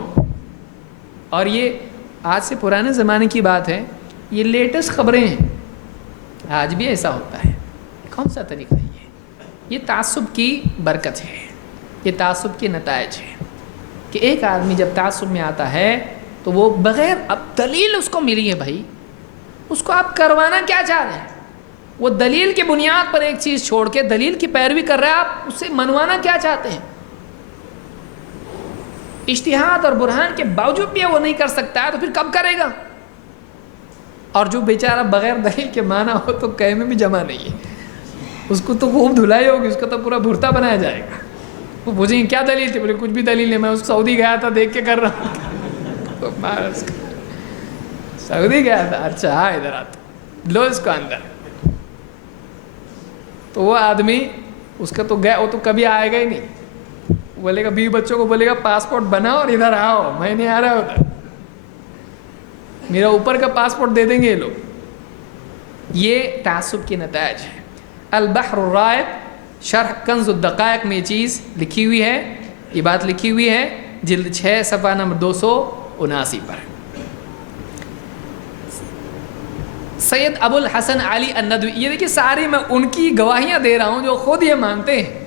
اور یہ آج سے پرانے زمانے کی بات ہے، یہ لیٹسٹ خبریں ہیں، آج بھی ایسا ہوتا ہے۔ کون سا طریقہ ہے یہ تعصب کی برکت ہے، یہ تعصب کے نتائج ہے کہ ایک آدمی جب تعصب میں آتا ہے تو وہ بغیر اب دلیل اس کو ملی ہے بھائی، اس کو آپ کروانا کیا چاہ رہے ہیں؟ وہ دلیل کی بنیاد پر ایک چیز چھوڑ کے دلیل کی پیروی کر رہا ہے، آپ اسے منوانا کیا چاہتے ہیں؟ اجتہاد اور برہان کے باوجود بھی وہ نہیں کر سکتا ہے تو پھر کب کرے گا؟ اور جو بیچارہ بغیر دلیل کے مانا ہو تو کہے میں بھی جمع نہیں ہے، اس کو تو خوب دھلائی ہوگی، اس کا تو پورا بھرتا بنایا جائے گا۔ وہ پوچھیں گے کیا دلیل تھی؟ بولے کچھ بھی دلیل نہیں، میں اس سعودی گیا تھا دیکھ کے کر رہا ہوں۔ سعودی گیا تھا، اچھا ہاں ادھر آتا، لو اس کو اندر۔ تو وہ آدمی اس کا تو گیا، وہ تو کبھی آئے گا ہی نہیں، بولے گا بیوی بچوں کو بولے گا پاسپورٹ بناؤ اور ادھر آؤ، میں نہیں آ رہا ادھر، میرا اوپر کا پاسپورٹ دے دیں گے یہ لوگ۔ یہ تعصب کے نتائج ہے۔ البحر الرائق شرح کنز الدقائق میں یہ چیز لکھی ہوئی ہے، یہ بات لکھی ہوئی ہے جلد 6 صفحہ نمبر 279 پر۔ سید ابو الحسن علی الندوی، یہ دیکھیے ساری میں ان کی گواہیاں دے رہا ہوں جو خود یہ مانتے ہیں۔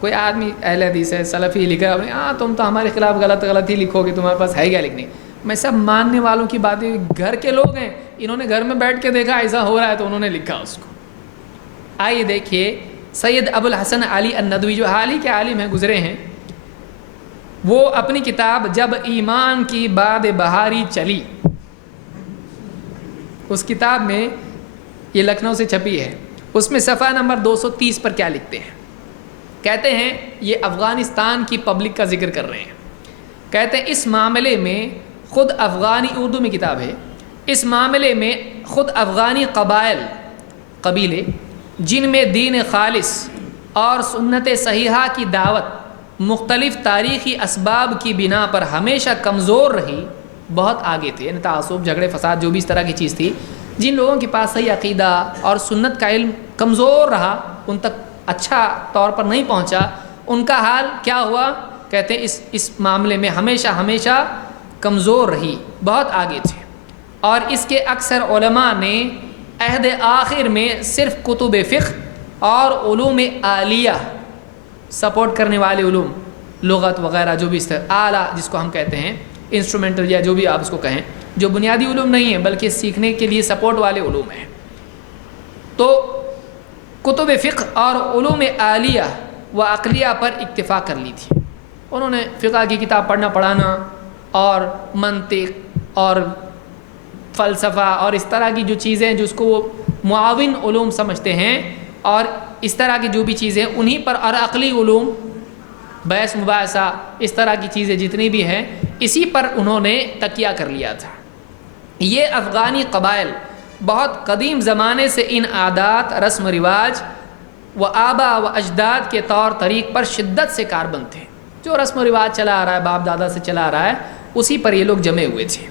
کوئی آدمی اہل حدیث ہے، سلفی لکھ رہا ہے، ہاں تم تو ہمارے خلاف غلط ہی لکھو گے، تمہارے پاس ہے کیا لکھنے؟ میں سب ماننے والوں کی باتیں، گھر کے لوگ ہیں، انہوں نے گھر میں بیٹھ کے دیکھا ایسا ہو رہا ہے تو انہوں نے لکھا اس کو۔ آئیے دیکھیے سید ابو الحسن علی الندوی جو حال ہی کے عالم ہیں، گزرے ہیں، وہ اپنی کتاب جب ایمان کی باد بہاری چلی، اس کتاب میں یہ لکھنؤ سے چھپی ہے، اس میں صفحہ نمبر 230 پر کیا لکھتے ہیں؟ کہتے ہیں یہ افغانستان کی پبلک کا ذکر کر رہے ہیں، کہتے ہیں اس معاملے میں خود افغانی، اردو میں کتاب ہے، اس معاملے میں خود افغانی قبیلے جن میں دین خالص اور سنت صحیحہ کی دعوت مختلف تاریخی اسباب کی بنا پر ہمیشہ کمزور رہی، بہت آگے تھے، یعنی تعصب، جھگڑے، فساد، جو بھی اس طرح کی چیز تھی، جن لوگوں کے پاس صحیح عقیدہ اور سنت کا علم کمزور رہا، ان تک اچھا طور پر نہیں پہنچا، ان کا حال کیا ہوا؟ کہتے ہیں اس معاملے میں ہمیشہ کمزور رہی، بہت آگے تھے، اور اس کے اکثر علماء نے عہد آخر میں صرف کتب فقہ اور علوم عالیہ، سپورٹ کرنے والے علوم، لغت وغیرہ، جو بھی اس طرح اعلیٰ جس کو ہم کہتے ہیں، انسٹرومنٹل یا جو بھی آپ اس کو کہیں، جو بنیادی علوم نہیں ہیں بلکہ سیکھنے کے لیے سپورٹ والے علوم ہیں، تو کتب فقہ اور علوم عالیہ و عقلیہ پر اکتفا کر لی تھی۔ انہوں نے فقہ کی کتاب پڑھنا پڑھانا اور منطق اور فلسفہ اور اس طرح کی جو چیزیں جس کو وہ معاون علوم سمجھتے ہیں، اور اس طرح کی جو بھی چیزیں انہی پر، اور عقلی علوم، بحث مباحثہ، اس طرح کی چیزیں جتنی بھی ہیں، اسی پر انہوں نے تکیہ کر لیا تھا۔ یہ افغانی قبائل بہت قدیم زمانے سے ان عادات، رسم و رواج و آبا و اجداد کے طور طریق پر شدت سے کاربند تھے۔ جو رسم و رواج چلا آ رہا ہے، باپ دادا سے چلا آ رہا ہے، اسی پر یہ لوگ جمے ہوئے تھے،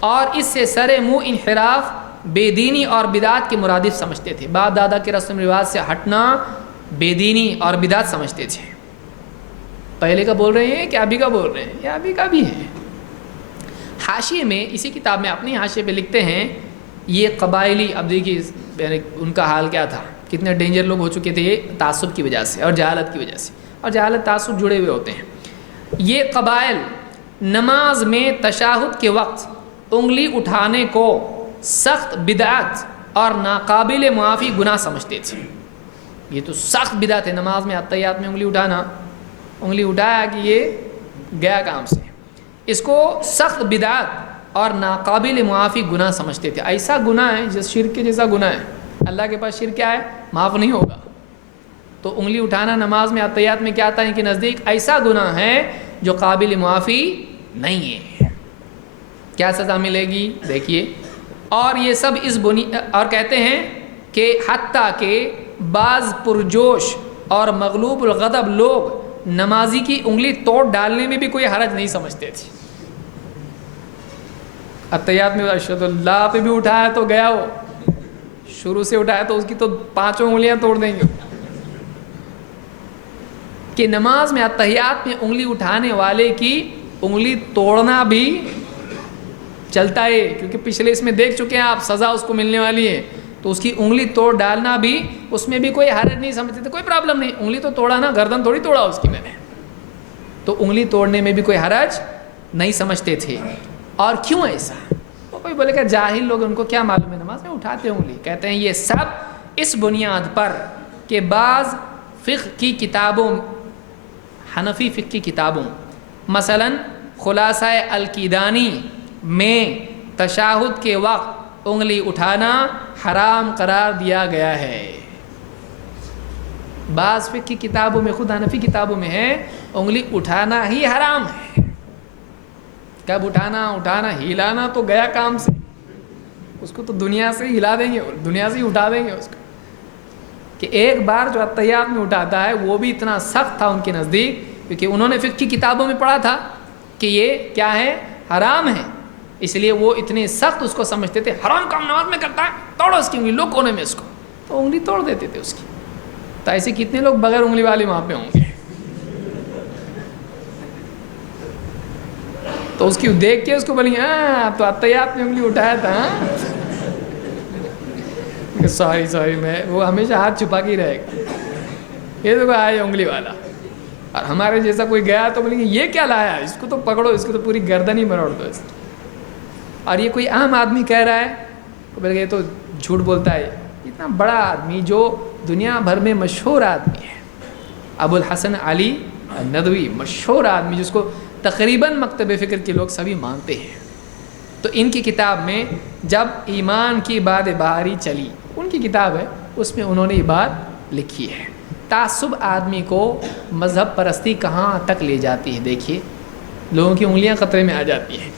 اور اس سے سر منہ انحراف، بے دینی اور بدعت کے مرادف سمجھتے تھے۔ باپ دادا کے رسم و رواج سے ہٹنا بے دینی اور بدعت سمجھتے تھے۔ پہلے کا بول رہے ہیں کہ ابھی کا بول رہے ہیں؟ یہ ابھی کا بھی ہے۔ حاشیے میں اسی کتاب میں اپنی حاشیے پہ لکھتے ہیں یہ قبائلی، اب دیکھیے ان کا حال کیا تھا، کتنے ڈینجر لوگ ہو چکے تھے یہ تعصب کی وجہ سے اور جہالت کی وجہ سے، اور جہالت تعصب جڑے ہوئے ہوتے ہیں۔ یہ قبائل نماز میں تشہد کے وقت انگلی اٹھانے کو سخت بدعت اور ناقابل معافی گناہ سمجھتے تھے۔ یہ تو سخت بدعت ہے، نماز میں اتحیات میں انگلی اٹھانا، انگلی اٹھایا کہ یہ گیا کام سے، اس کو سخت بدعت اور ناقابل معافی گناہ سمجھتے تھے۔ ایسا گناہ ہے جس شرک کے جیسا گناہ ہے، اللہ کے پاس شرک کیا ہے؟ معاف نہیں ہوگا۔ تو انگلی اٹھانا نماز میں اتحیات میں کیا آتا ہے ان کے نزدیک؟ ایسا گناہ ہے جو قابل معافی نہیں ہے۔ کیا سزا ملے گی دیکھیے، اور یہ سب اس اور کہتے ہیں کہ حتیٰ کہ بعض پرجوش اور مغلوب الغضب لوگ نمازی کی انگلی توڑ ڈالنے میں بھی کوئی حرج نہیں سمجھتے تھے۔ اتحیات میں ارشد اللہ پہ بھی اٹھایا تو گیا، وہ شروع سے اٹھایا تو اس کی تو 5 انگلیاں توڑ دیں گے۔ کہ نماز میں اتحیات میں انگلی اٹھانے والے کی انگلی توڑنا بھی چلتا ہے، کیونکہ پچھلے اس میں دیکھ چکے ہیں آپ، سزا اس کو ملنے والی ہے، تو اس کی انگلی توڑ ڈالنا بھی اس میں بھی کوئی حرج نہیں سمجھتے تھے، کوئی پرابلم نہیں، انگلی تو توڑا نا، گردن تھوڑی توڑا اس کی میں نے، تو انگلی توڑنے میں بھی کوئی حرج نہیں سمجھتے تھے۔ اور کیوں ایسا؟ وہ کوئی بولے کہ جاہل لوگ، ان کو کیا معلوم ہے، نماز میں اٹھاتے انگلی۔ کہتے ہیں یہ سب اس بنیاد پر کہ بعض فقہ کی کتابوں، حنفی فقہ کی کتابوں، مثلا خلاصہ الکیدانی میں تشہد کے وقت انگلی اٹھانا حرام قرار دیا گیا ہے۔ بعض فقہ کی کتابوں میں، خود حنفی کتابوں میں ہے انگلی اٹھانا ہی حرام ہے۔ کب اٹھانا ہلانا تو گیا کام سے، اس کو تو دنیا سے ہی ہلا دیں گے، دنیا سے ہی اٹھا دیں گے اس کو۔ کہ ایک بار جو اتحیات میں اٹھاتا ہے وہ بھی اتنا سخت تھا ان کے نزدیک، کیونکہ انہوں نے فقہ کی کتابوں میں پڑھا تھا کہ یہ کیا ہے؟ حرام ہے، اس لیے وہ اتنے سخت اس کو سمجھتے تھے، حرام کام نماز میں کرتا ہے، توڑو اس کی انگلی، لو کونے میں اس کو، تو انگلی توڑ دیتے تھے اس کی۔ تو ایسے کتنے لوگ بغیر انگلی والے وہاں پہ ہوں گے؟ تو اس کی دیکھ کے اس کو بولیں گے ہاں تو اتحیات میں انگلی اٹھایا تھا، سوری میں، وہ ہمیشہ ہاتھ چھپا کے ہی رہے گا، یہ تو آئے انگلی والا۔ اور ہمارے جیسا کوئی گیا تو بولیں گے یہ کیا لایا، اس کو تو پکڑو، اس کو تو پوری گردن ہی مروڑ دو اس کی۔ اور یہ کوئی عام آدمی کہہ رہا ہے تو بولے گا یہ تو جھوٹ بولتا ہے۔ اتنا بڑا آدمی جو دنیا بھر میں مشہور آدمی ہے، ابو الحسن علی ندوی، مشہور آدمی جس کو تقریباً مکتب فکر کے لوگ سبھی مانتے ہیں، تو ان کی کتاب میں جب ایمان کی باد بہاری چلی، ان کی کتاب ہے، اس میں انہوں نے یہ بات لکھی ہے۔ تعصب آدمی کو مذہب پرستی کہاں تک لے جاتی ہے، دیکھیے لوگوں کی انگلیاں خطرے میں آ جاتی ہیں،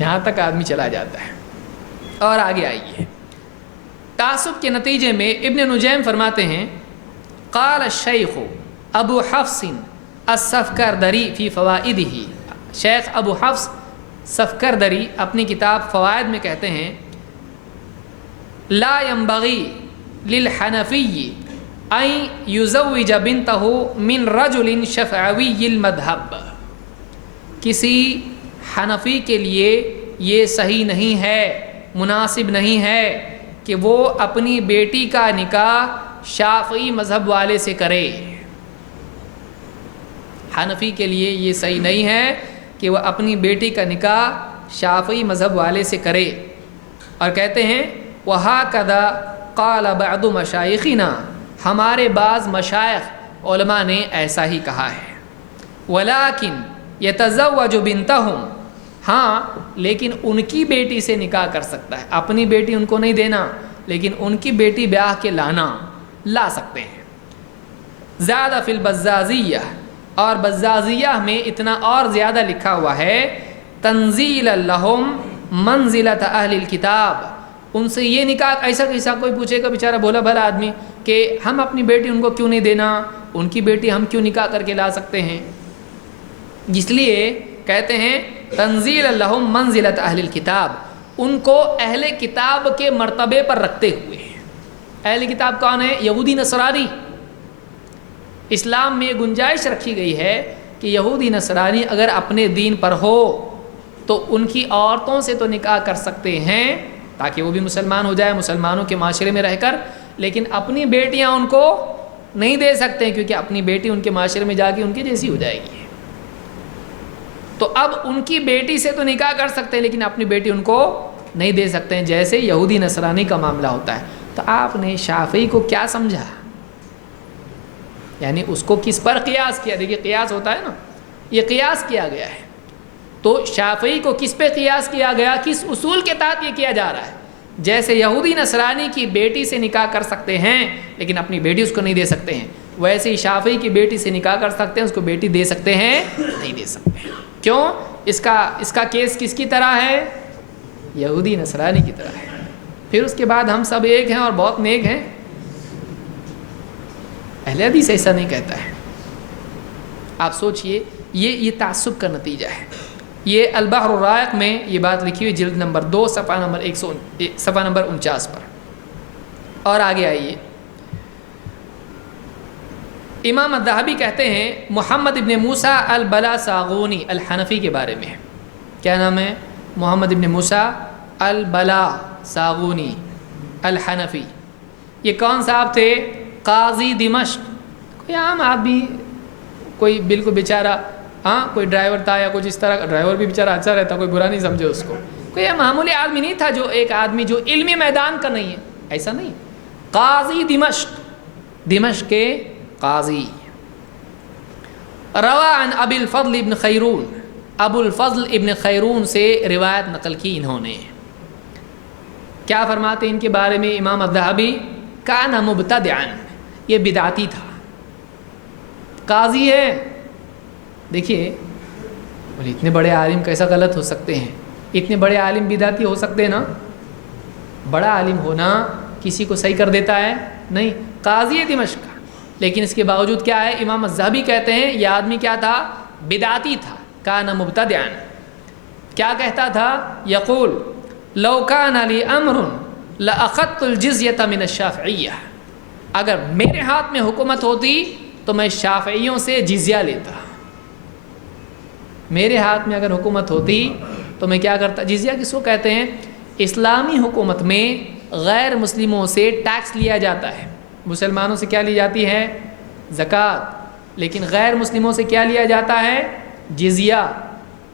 یہاں تک آدمی چلا جاتا ہے۔ اور آگے آئیے، تعصب کے نتیجے میں ابن نجیم فرماتے ہیں قال الشیخ ابو حفص السفکردری فی فوائدہ، شیخ ابو حفص سفکردری اپنی کتاب فوائد میں کہتے ہیں لا ينبغي للحنفی ان یزوج بنتہ من رجل شفعوی المذہب، کسی حنفی کے لیے یہ صحیح نہیں ہے، مناسب نہیں ہے کہ وہ اپنی بیٹی کا نکاح شافعی مذہب والے سے کرے۔ حنفی کے لیے یہ صحیح نہیں ہے کہ وہ اپنی بیٹی کا نکاح شافعی مذہب والے سے کرے۔ اور کہتے ہیں وَهَكَذَا قَالَ بَعْضُ مَشَائِخِنَا، ہمارے بعض مشائخ علماء نے ایسا ہی کہا ہے۔ وَلَكِنْ يَتَزَوَّجُ بِنْتَهُمْ، ہاں لیکن ان کی بیٹی سے نکاح کر سکتا ہے، اپنی بیٹی ان کو نہیں دینا، لیکن ان کی بیٹی بیاہ کے لا سکتے ہیں۔ زیادہ فی البزازیہ، اور بزازیہ میں اتنا اور زیادہ لکھا ہوا ہے تنزیل لہم منزلۃ اہل الکتاب، ان سے یہ نکاح، ایسا کوئی پوچھے گا بیچارہ بھولا بھلا آدمی کہ ہم اپنی بیٹی ان کو کیوں نہیں دینا، ان کی بیٹی ہم کیوں نکاح کر کے لا سکتے ہیں، اس لیے کہتے ہیں تنزیل لہم منزلت اہل الکتاب، ان کو اہل کتاب کے مرتبے پر رکھتے ہوئے. اہل کتاب کون ہے؟ یہودی نصرانی. اسلام میں یہ گنجائش رکھی گئی ہے کہ یہودی نصرانی اگر اپنے دین پر ہو تو ان کی عورتوں سے تو نکاح کر سکتے ہیں تاکہ وہ بھی مسلمان ہو جائے مسلمانوں کے معاشرے میں رہ کر، لیکن اپنی بیٹیاں ان کو نہیں دے سکتے کیونکہ اپنی بیٹی ان کے معاشرے میں جا کے ان کی جیسی ہو جائے گی. تو اب ان کی بیٹی سے تو نکاح کر سکتے ہیں لیکن اپنی بیٹی ان کو نہیں دے سکتے ہیں، جیسے یہودی نصرانی کا معاملہ ہوتا ہے. تو آپ نے شافعی کو کیا سمجھا؟ یعنی اس کو کس پر قیاس کیا؟ دیکھیے قیاس ہوتا ہے نا، یہ قیاس کیا گیا ہے. تو شافعی کو کس پہ قیاس کیا گیا؟ کس اصول کے تحت یہ کیا جا رہا ہے؟ جیسے یہودی نصرانی کی بیٹی سے نکاح کر سکتے ہیں لیکن اپنی بیٹی اس کو نہیں دے سکتے ہیں، ویسے ہی شافعی کی بیٹی سے نکاح کر سکتے ہیں، اس کو بیٹی دے سکتے ہیں؟ نہیں دے سکتے ہیں. کیوں؟ اس کا کیس کس کی طرح ہے؟ یہودی نصرانی کی طرح ہے. پھر اس کے بعد ہم سب ایک ہیں اور بہت نیک ہیں. اہل حدیث ایسا نہیں کہتا ہے. آپ سوچئے، یہ تعصب کا نتیجہ ہے. یہ البحر الرائق میں یہ بات لکھی ہوئی، جلد نمبر 2 صفحہ نمبر 49 پر. اور آگے آئیے، امام الذہبی کہتے ہیں محمد ابن موسیٰ البلا ساغونی الحنفی کے بارے میں. کیا نام ہے؟ محمد ابن موسیٰ البلا ساغونی الحنفی. یہ کون صاحب تھے؟ قاضی دمشق. کوئی عام آدمی، کوئی بالکل بیچارہ، کوئی ڈرائیور تھا یا کچھ اس طرح کا. ڈرائیور بھی بیچارہ اچھا رہتا، کوئی برا نہیں سمجھے اس کو. کوئی معمولی آدمی نہیں تھا، جو ایک آدمی جو علمی میدان کا نہیں ہے، ایسا نہیں. قاضی دمشق کے قاضی. روا عن ابی الفضل ابن خیرون، ابو الفضل ابن خیرون سے روایت نقل کی انہوں نے. کیا فرماتے ہیں ان کے بارے میں امام الذہبی؟ کان مبتدعا، یہ بدعتی تھا. قاضی ہے. دیکھیے اتنے بڑے عالم کیسا غلط ہو سکتے ہیں؟ اتنے بڑے عالم بدعتی ہو سکتے ہیں نا؟ بڑا عالم ہونا کسی کو صحیح کر دیتا ہے؟ نہیں. قاضی ہے دمشق کا، لیکن اس کے باوجود کیا ہے؟ امام الذہبی کہتے ہیں یہ آدمی کیا تھا؟ بدعتی تھا. کان مبتدعا. کیا کہتا تھا؟ یقول لو کان لی امر لاخذت الجزیۃ من الشافعیہ، اگر میرے ہاتھ میں حکومت ہوتی تو میں شافعیوں سے جزیہ لیتا. میرے ہاتھ میں اگر حکومت ہوتی تو میں کیا کرتا؟ جزیہ کس کو کہتے ہیں؟ اسلامی حکومت میں غیر مسلموں سے ٹیکس لیا جاتا ہے. مسلمانوں سے کیا لی جاتی ہے؟ زکوٰۃ. لیکن غیر مسلموں سے کیا لیا جاتا ہے؟ جزیہ.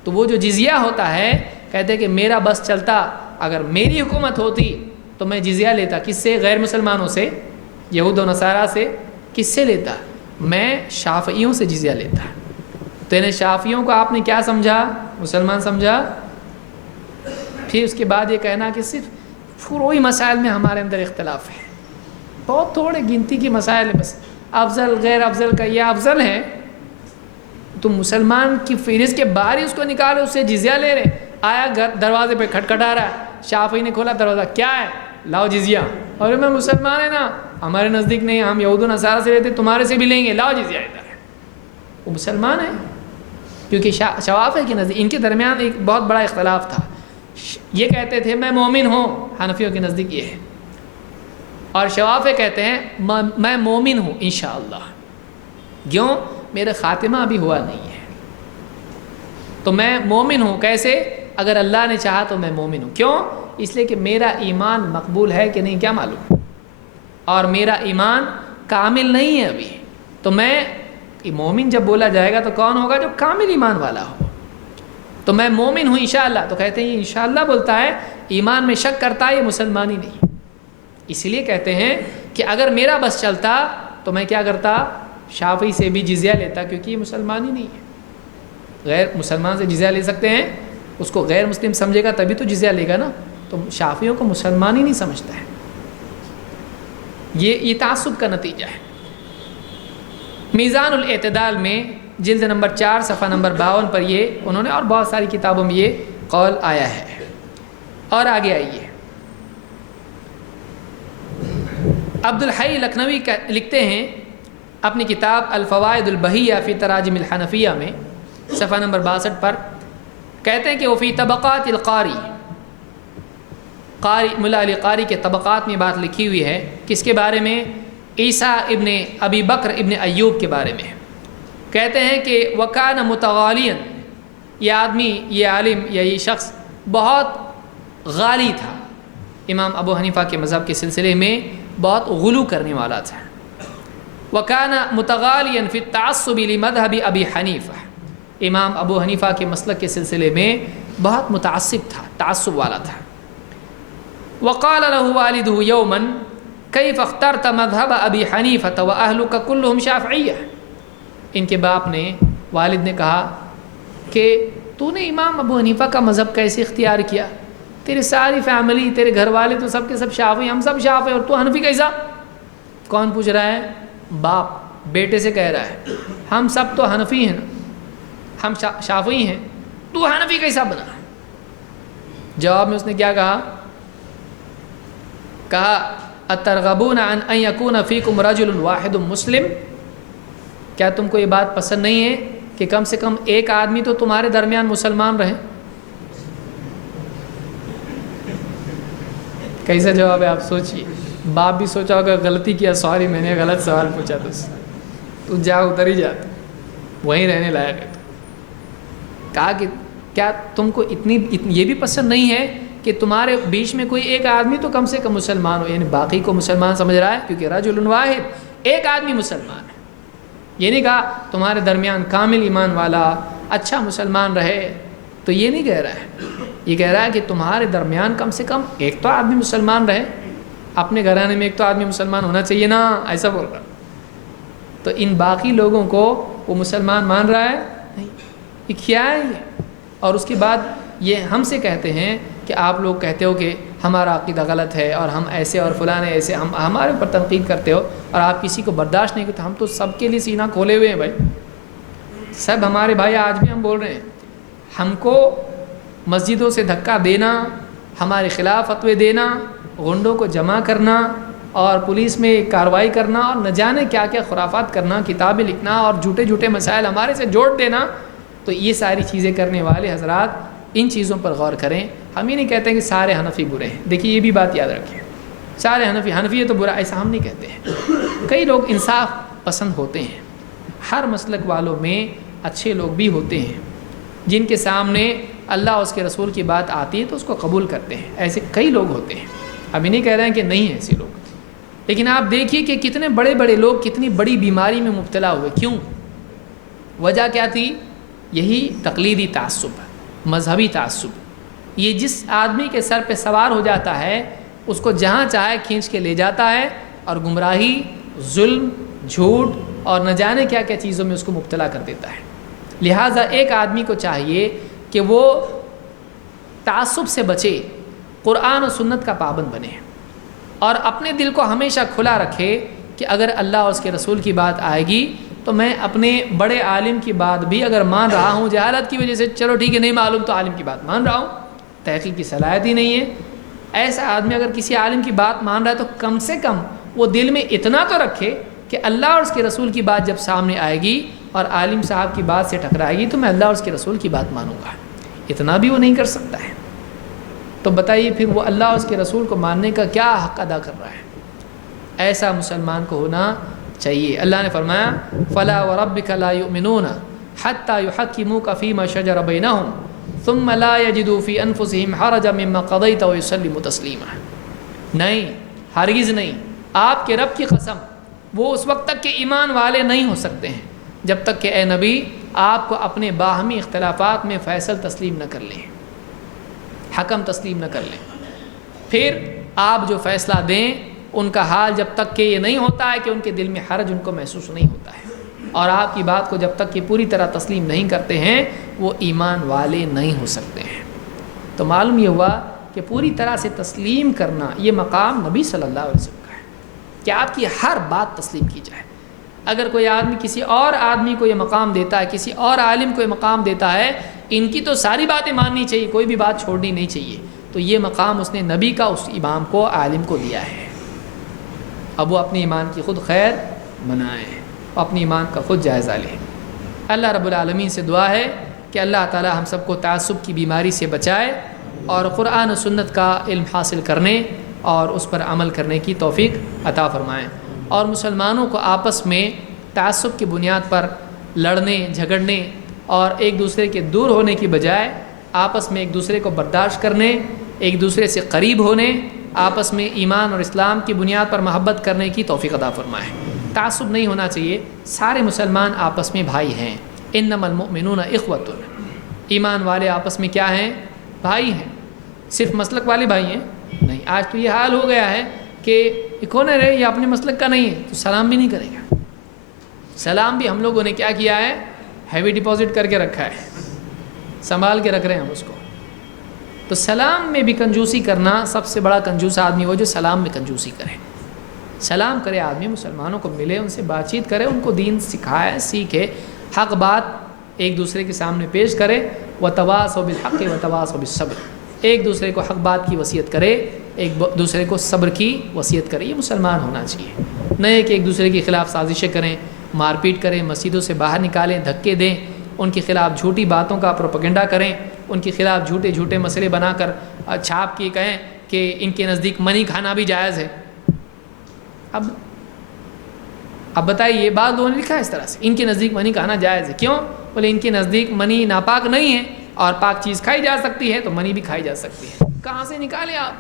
تو وہ جو جزیہ ہوتا ہے، کہتے ہیں کہ میرا بس چلتا، اگر میری حکومت ہوتی تو میں جزیہ لیتا. کس سے؟ غیر مسلمانوں سے، یہود و نصارہ سے. کس سے لیتا؟ میں شافعیوں سے جزیہ لیتا. تو انہیں شافعیوں کو آپ نے کیا سمجھا؟ مسلمان سمجھا. پھر اس کے بعد یہ کہنا کہ صرف فروعی مسائل میں ہمارے اندر اختلاف ہے، بہت تھوڑے گنتی کی مسائل ہیں بس، افضل غیر افضل کا یہ افضل ہے. تو مسلمان کی فہرست کے باہر ہی اس کو نکالے، اس سے جزیہ لے رہے. آیا گھر دروازے پہ کھٹکھٹا رہا ہے، شافعی نے کھولا دروازہ، کیا ہے؟ لاؤ جزیہ. اور میں مسلمان ہے نا، ہمارے نزدیک نہیں، ہم یہود و نصارہ سے لیتے، تمہارے سے بھی لیں گے، لاؤ جزیہ ادھر ہے. وہ مسلمان ہے کیونکہ شوافع کے نزدیک ان کے درمیان ایک بہت بڑا اختلاف تھا. یہ کہتے تھے میں مومن ہوں، حنفیوں کے نزدیک یہ ہے، اور شوافع کہتے ہیں میں مومن ہوں انشاءاللہ. کیوں؟ میرا خاتمہ ابھی ہوا نہیں ہے تو میں مومن ہوں. کیسے؟ اگر اللہ نے چاہا تو میں مومن ہوں. کیوں؟ اس لیے کہ میرا ایمان مقبول ہے کہ نہیں کیا معلوم، اور میرا ایمان کامل نہیں ہے ابھی. تو میں مومن جب بولا جائے گا تو کون ہوگا؟ جو کامل ایمان والا ہو. تو میں مومن ہوں انشاءاللہ. تو کہتے ہیں یہ انشاءاللہ بولتا ہے، ایمان میں شک کرتا ہے، یہ مسلمان ہی نہیں. اس لیے کہتے ہیں کہ اگر میرا بس چلتا تو میں کیا کرتا؟ شافعی سے بھی جزیہ لیتا، کیونکہ یہ مسلمان ہی نہیں ہے. غیر مسلمان سے جزیہ لے سکتے ہیں، اس کو غیر مسلم سمجھے گا تبھی تو جزیہ لے گا نا. تو شافعیوں کو مسلمان ہی نہیں سمجھتا ہے. یہ تعصب کا نتیجہ ہے. میزان الاعتدال میں جلد نمبر 4 صفحہ نمبر 52 پر یہ انہوں نے، اور بہت ساری کتابوں میں یہ قول آیا ہے. اور آگے آئیے، عبد الحی لکھنوی لکھتے ہیں اپنی کتاب الفوائد البہیہ فی تراجم الحنفیہ میں صفحہ نمبر 62 پر کہتے ہیں کہ وفی طبقات القاری، قاری ملا علی قاری کے طبقات میں بات لکھی ہوئی ہے، کس کے بارے میں؟ عیسیٰ ابن ابی بکر ابن ایوب کے بارے میں۔ کہتے ہیں کہ وکان متغالیا، یہ آدمی، یہ عالم یا یہ شخص بہت غالی تھا، امام ابو حنیفہ کے مذہب کے سلسلے میں بہت غلو کرنے والا تھا۔ وکان متغالیا فی التعصب لمذہب ابی حنیفہ، امام ابو حنیفہ کے مسلک کے سلسلے میں بہت متعصب تھا، تعصب والا تھا۔ وقال له والده یوما کیف اخترت مذہب ابی حنیفہ واہلک کلہم شافعیہ، ان کے باپ نے، والد نے کہا کہ تو نے امام ابو حنیفہ کا مذہب کیسے اختیار کیا؟ تیری ساری فیملی، تیرے گھر والے تو سب کے سب شافعی، ہم سب شافعی، اور تو حنفی کیسا؟ کون پوچھ رہا ہے؟ باپ بیٹے سے کہہ رہا ہے ہم سب تو حنفی ہیں، ہم شافعی ہیں، تو حنفی کیسا بنا؟ جواب میں اس نے کیا کہا؟ کہا اترغبون عن ان یکون فیکم رجل واحد مسلم، کیا تم کو یہ بات پسند نہیں ہے کہ کم سے کم ایک آدمی تو تمہارے درمیان مسلمان رہے؟ کیسا جواب ہے آپ سوچئے۔ باپ بھی سوچا ہوگا غلطی کیا، سوری میں نے غلط سوال پوچھا تو جا ادھر ہی جاتا، وہیں رہنے لائق ہے۔ کہا کہ کیا تم کو اتنی یہ بھی پسند نہیں ہے کہ تمہارے بیچ میں کوئی ایک آدمی تو کم سے کم مسلمان ہو؟ یعنی باقی کو مسلمان سمجھ رہا ہے، کیونکہ رجل واحد، ایک آدمی مسلمان ہے۔ یہ نہیں کہا تمہارے درمیان کامل ایمان والا اچھا مسلمان رہے، تو یہ نہیں کہہ رہا ہے، یہ کہہ رہا ہے کہ تمہارے درمیان کم سے کم ایک تو آدمی مسلمان رہے، اپنے گھرانے میں ایک تو آدمی مسلمان ہونا چاہیے نا، ایسا بول رہا۔ تو ان باقی لوگوں کو وہ مسلمان مان رہا ہے نہیں، یہ کیا ہے یہ؟ اور اس کے بعد یہ ہم سے کہتے ہیں کہ آپ لوگ کہتے ہو کہ ہمارا عقیدہ غلط ہے اور ہم ایسے اور فلاں ایسے، ہم ہمارے اوپر تنقید کرتے ہو اور آپ کسی کو برداشت نہیں کرتے۔ ہم تو سب کے لیے سینہ کھولے ہوئے ہیں بھائی، سب ہمارے بھائی، آج بھی ہم بول رہے ہیں، ہم کو مسجدوں سے دھکا دینا، ہمارے خلاف فتوے دینا، غنڈوں کو جمع کرنا اور پولیس میں کارروائی کرنا اور نہ جانے کیا کیا خرافات کرنا، کتابیں لکھنا اور جھوٹے جھوٹے مسائل ہمارے سے جوڑ دینا، تو یہ ساری چیزیں کرنے والے حضرات ان چیزوں پر غور کریں۔ ہم یہ نہیں کہتے ہیں کہ سارے حنفی برے ہیں، دیکھیے یہ بھی بات یاد رکھیں، سارے حنفی ہے تو برا، ایسا ہم نہیں کہتے ہیں۔ کئی لوگ انصاف پسند ہوتے ہیں، ہر مسلک والوں میں اچھے لوگ بھی ہوتے ہیں جن کے سامنے اللہ اور اس کے رسول کی بات آتی ہے تو اس کو قبول کرتے ہیں، ایسے کئی لوگ ہوتے ہیں، ابھی نہیں کہہ رہے ہیں کہ نہیں ہیں ایسے لوگ، لیکن آپ دیکھیے کہ کتنے بڑے بڑے لوگ کتنی بڑی بیماری میں مبتلا ہوئے، کیوں؟ وجہ کیا تھی؟ یہی تقلیدی تعصب، مذہبی تعصب۔ یہ جس آدمی کے سر پہ سوار ہو جاتا ہے اس کو جہاں چاہے کھینچ کے لے جاتا ہے اور گمراہی، ظلم، جھوٹ اور نہ جانے کیا کیا چیزوں میں اس کو مبتلا کر دیتا ہے۔ لہٰذا ایک آدمی کو چاہیے کہ وہ تعصب سے بچے، قرآن و سنت کا پابند بنے اور اپنے دل کو ہمیشہ کھلا رکھے کہ اگر اللہ اور اس کے رسول کی بات آئے گی تو میں اپنے بڑے عالم کی بات بھی اگر مان رہا ہوں جہالت کی وجہ سے، چلو ٹھیک ہے نہیں معلوم تو عالم کی بات مان رہا ہوں، تحقیق کی صلاحیت ہی نہیں ہے، ایسا آدمی اگر کسی عالم کی بات مان رہا ہے تو کم سے کم وہ دل میں اتنا تو رکھے کہ اللہ اور اس کے رسول کی بات جب سامنے آئے گی اور عالم صاحب کی بات سے ٹکرائے گی تو میں اللہ اور اس کے رسول کی بات مانوں گا۔ اتنا بھی وہ نہیں کر سکتا ہے تو بتائیے پھر وہ اللہ اور اس کے رسول کو ماننے کا کیا حق ادا کر رہا ہے؟ ایسا مسلمان کو ہونا چاہیے۔ اللہ نے فرمایا فَلَا وَرَبِّكَ لَا يُؤْمِنُونَ حَتَّى يُحَكِّمُوكَ فِي مَا شَجَرَ بَيْنَهُمْ ثُمَّ لَا يَجِدُوا فِي أَنفُسِهِمْ حَرَجًا مِّمَّا قَضَيْتَ وَيُسَلِّمُوا تَسْلِيمًا۔ نہیں، ہرگز نہیں، آپ کے رب کی قسم، وہ اس وقت تک کہ ایمان والے نہیں ہو سکتے ہیں جب تک کہ اے نبی آپ کو اپنے باہمی اختلافات میں فیصل تسلیم نہ کر لیں، حکم تسلیم نہ کر لیں۔ پھر آپ جو فیصلہ دیں ان کا حال جب تک کہ یہ نہیں ہوتا ہے کہ ان کے دل میں حرج ان کو محسوس نہیں ہوتا ہے، اور آپ کی بات کو جب تک کہ پوری طرح تسلیم نہیں کرتے ہیں وہ ایمان والے نہیں ہو سکتے ہیں۔ تو معلوم یہ ہوا کہ پوری طرح سے تسلیم کرنا یہ مقام نبی صلی اللہ علیہ وسلم کا ہے کہ آپ کی ہر بات تسلیم کی جائے۔ اگر کوئی آدمی کسی اور آدمی کو یہ مقام دیتا ہے، کسی اور عالم کو یہ مقام دیتا ہے، ان کی تو ساری باتیں ماننی چاہیے، کوئی بھی بات چھوڑنی نہیں چاہیے، تو یہ مقام اس نے نبی کا اس امام کو، عالم کو دیا ہے۔ اب وہ اپنے ایمان کی خود خیر بنائیں، اپنے ایمان کا خود جائزہ لیں۔ اللہ رب العالمین سے دعا ہے کہ اللہ تعالی ہم سب کو تعصب کی بیماری سے بچائے اور قرآن و سنت کا علم حاصل کرنے اور اس پر عمل کرنے کی توفیق عطا فرمائیں، اور مسلمانوں کو آپس میں تعصب کی بنیاد پر لڑنے جھگڑنے اور ایک دوسرے کے دور ہونے کی بجائے آپس میں ایک دوسرے کو برداشت کرنے، ایک دوسرے سے قریب ہونے، آپس میں ایمان اور اسلام کی بنیاد پر محبت کرنے کی توفیق عطا فرمائے۔ تعصب نہیں ہونا چاہیے، سارے مسلمان آپس میں بھائی ہیں، انما المؤمنون اخوۃ، ایمان والے آپس میں کیا ہیں؟ بھائی ہیں۔ صرف مسلک والے بھائی ہیں نہیں، آج تو یہ حال ہو گیا ہے کہ کون ہے یہ اپنے مسلک کا نہیں ہے تو سلام بھی نہیں کرے گا۔ سلام بھی ہم لوگوں نے کیا کیا ہے؟ ہیوی ڈپازٹ کر کے رکھا ہے، سنبھال کے رکھ رہے ہیں ہم اس کو۔ تو سلام میں بھی کنجوسی کرنا، سب سے بڑا کنجوس آدمی وہ جو سلام میں کنجوسی کرے۔ سلام کرے آدمی، مسلمانوں کو ملے، ان سے بات چیت کرے، ان کو دین سکھائے، سیکھے، حق بات ایک دوسرے کے سامنے پیش کرے۔ وتواصوا بالحق وتواصوا بالصبر، ایک دوسرے کو حق بات کی وصیت کرے، ایک دوسرے کو صبر کی وصیت کرے۔ یہ مسلمان ہونا چاہیے، نہ کہ ایک دوسرے کے خلاف سازشیں کریں، مار پیٹ کریں، مسجدوں سے باہر نکالیں، دھکے دیں، ان کے خلاف جھوٹی باتوں کا پروپیگنڈا کریں، ان کے خلاف جھوٹے جھوٹے مسئلے بنا کر چھاپ کے کہیں کہ ان کے نزدیک منی کھانا بھی جائز ہے۔ اب بتائیے، یہ بات لوگوں نے لکھا ہے اس طرح سے، ان کے نزدیک منی کھانا جائز ہے، کیوں؟ بولے ان کے نزدیک منی ناپاک نہیں ہے اور پاک چیز کھائی جا سکتی ہے، تو منی بھی کھائی جا سکتی ہے۔ کہاں سے نکالے آپ؟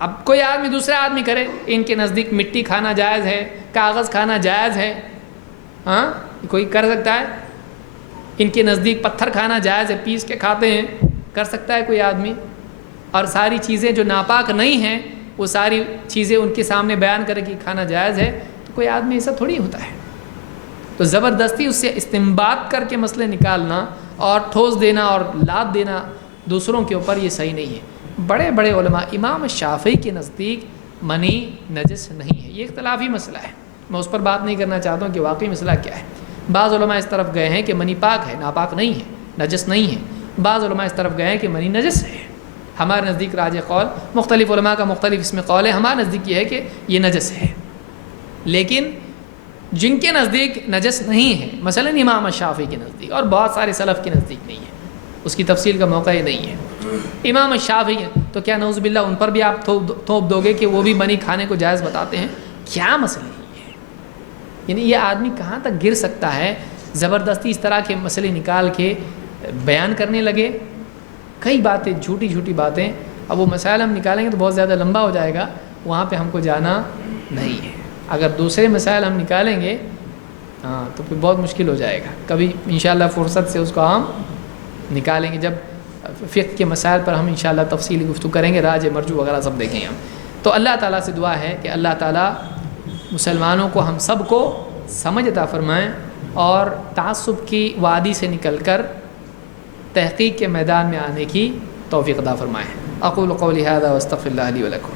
اب کوئی آدمی دوسرا آدمی کرے، ان کے نزدیک مٹی کھانا جائز ہے، کاغذ کھانا جائز ہے، ہاں کوئی کر سکتا ہے؟ ان کے نزدیک پتھر کھانا جائز ہے، پیس کے کھاتے ہیں، کر سکتا ہے کوئی آدمی؟ اور ساری چیزیں جو ناپاک نہیں ہیں وہ ساری چیزیں ان کے سامنے بیان کرے کہ کھانا جائز ہے، تو کوئی آدمی ایسا تھوڑی ہوتا ہے۔ تو زبردستی اس سے استنباط کر کے مسئلے نکالنا اور ٹھوس دینا اور لاد دینا دوسروں کے اوپر، یہ صحیح نہیں ہے۔ بڑے بڑے علماء، امام شافعی کے نزدیک منی نجس نہیں ہے، یہ اختلافی مسئلہ ہے، میں اس پر بات نہیں کرنا چاہتا ہوں کہ واقعی مسئلہ کیا ہے۔ بعض علماء اس طرف گئے ہیں کہ منی پاک ہے، ناپاک نہیں ہے، نجس نہیں ہے۔ بعض علماء اس طرف گئے ہیں کہ منی نجس ہے۔ ہمارے نزدیک راجح قول، مختلف علماء کا مختلف اس میں قول ہے، ہمارے نزدیک یہ ہے کہ یہ نجس ہے۔ لیکن جن کے نزدیک نجس نہیں ہے، مثلا امام شافعی کے نزدیک اور بہت سارے سلف کے نزدیک نہیں ہے، اس کی تفصیل کا موقع ہی نہیں ہے۔ امام شافعی تو کیا نعوذ باللہ ان پر بھی آپ تھوپ دو گے کہ وہ بھی منی کھانے کو جائز بتاتے ہیں؟ کیا مسئلہ ہے؟ یعنی یہ آدمی کہاں تک گر سکتا ہے؟ زبردستی اس طرح کے مسئلے نکال کے بیان کرنے لگے، کئی باتیں جھوٹی جھوٹی باتیں۔ اب وہ مسائل ہم نکالیں گے تو بہت زیادہ لمبا ہو جائے گا، وہاں پہ ہم کو جانا نہیں ہے۔ اگر دوسرے مسائل ہم نکالیں گے تو پھر بہت مشکل ہو جائے گا، کبھی انشاءاللہ فرصت سے اس کو ہم نکالیں گے، جب فقہ کے مسائل پر ہم انشاءاللہ تفصیلی گفتگو کریں گے، راج مرجو وغیرہ سب دیکھیں گے ہم۔ تو اللہ تعالیٰ سے دعا ہے کہ اللہ تعالیٰ مسلمانوں کو، ہم سب کو سمجھ عطا فرمائیں اور تعصب کی وادی سے نکل کر تحقیق کے میدان میں آنے کی توفیق عطا فرمائیں۔ اقول قولی ھذا واستغفر اللہ لی ولکم۔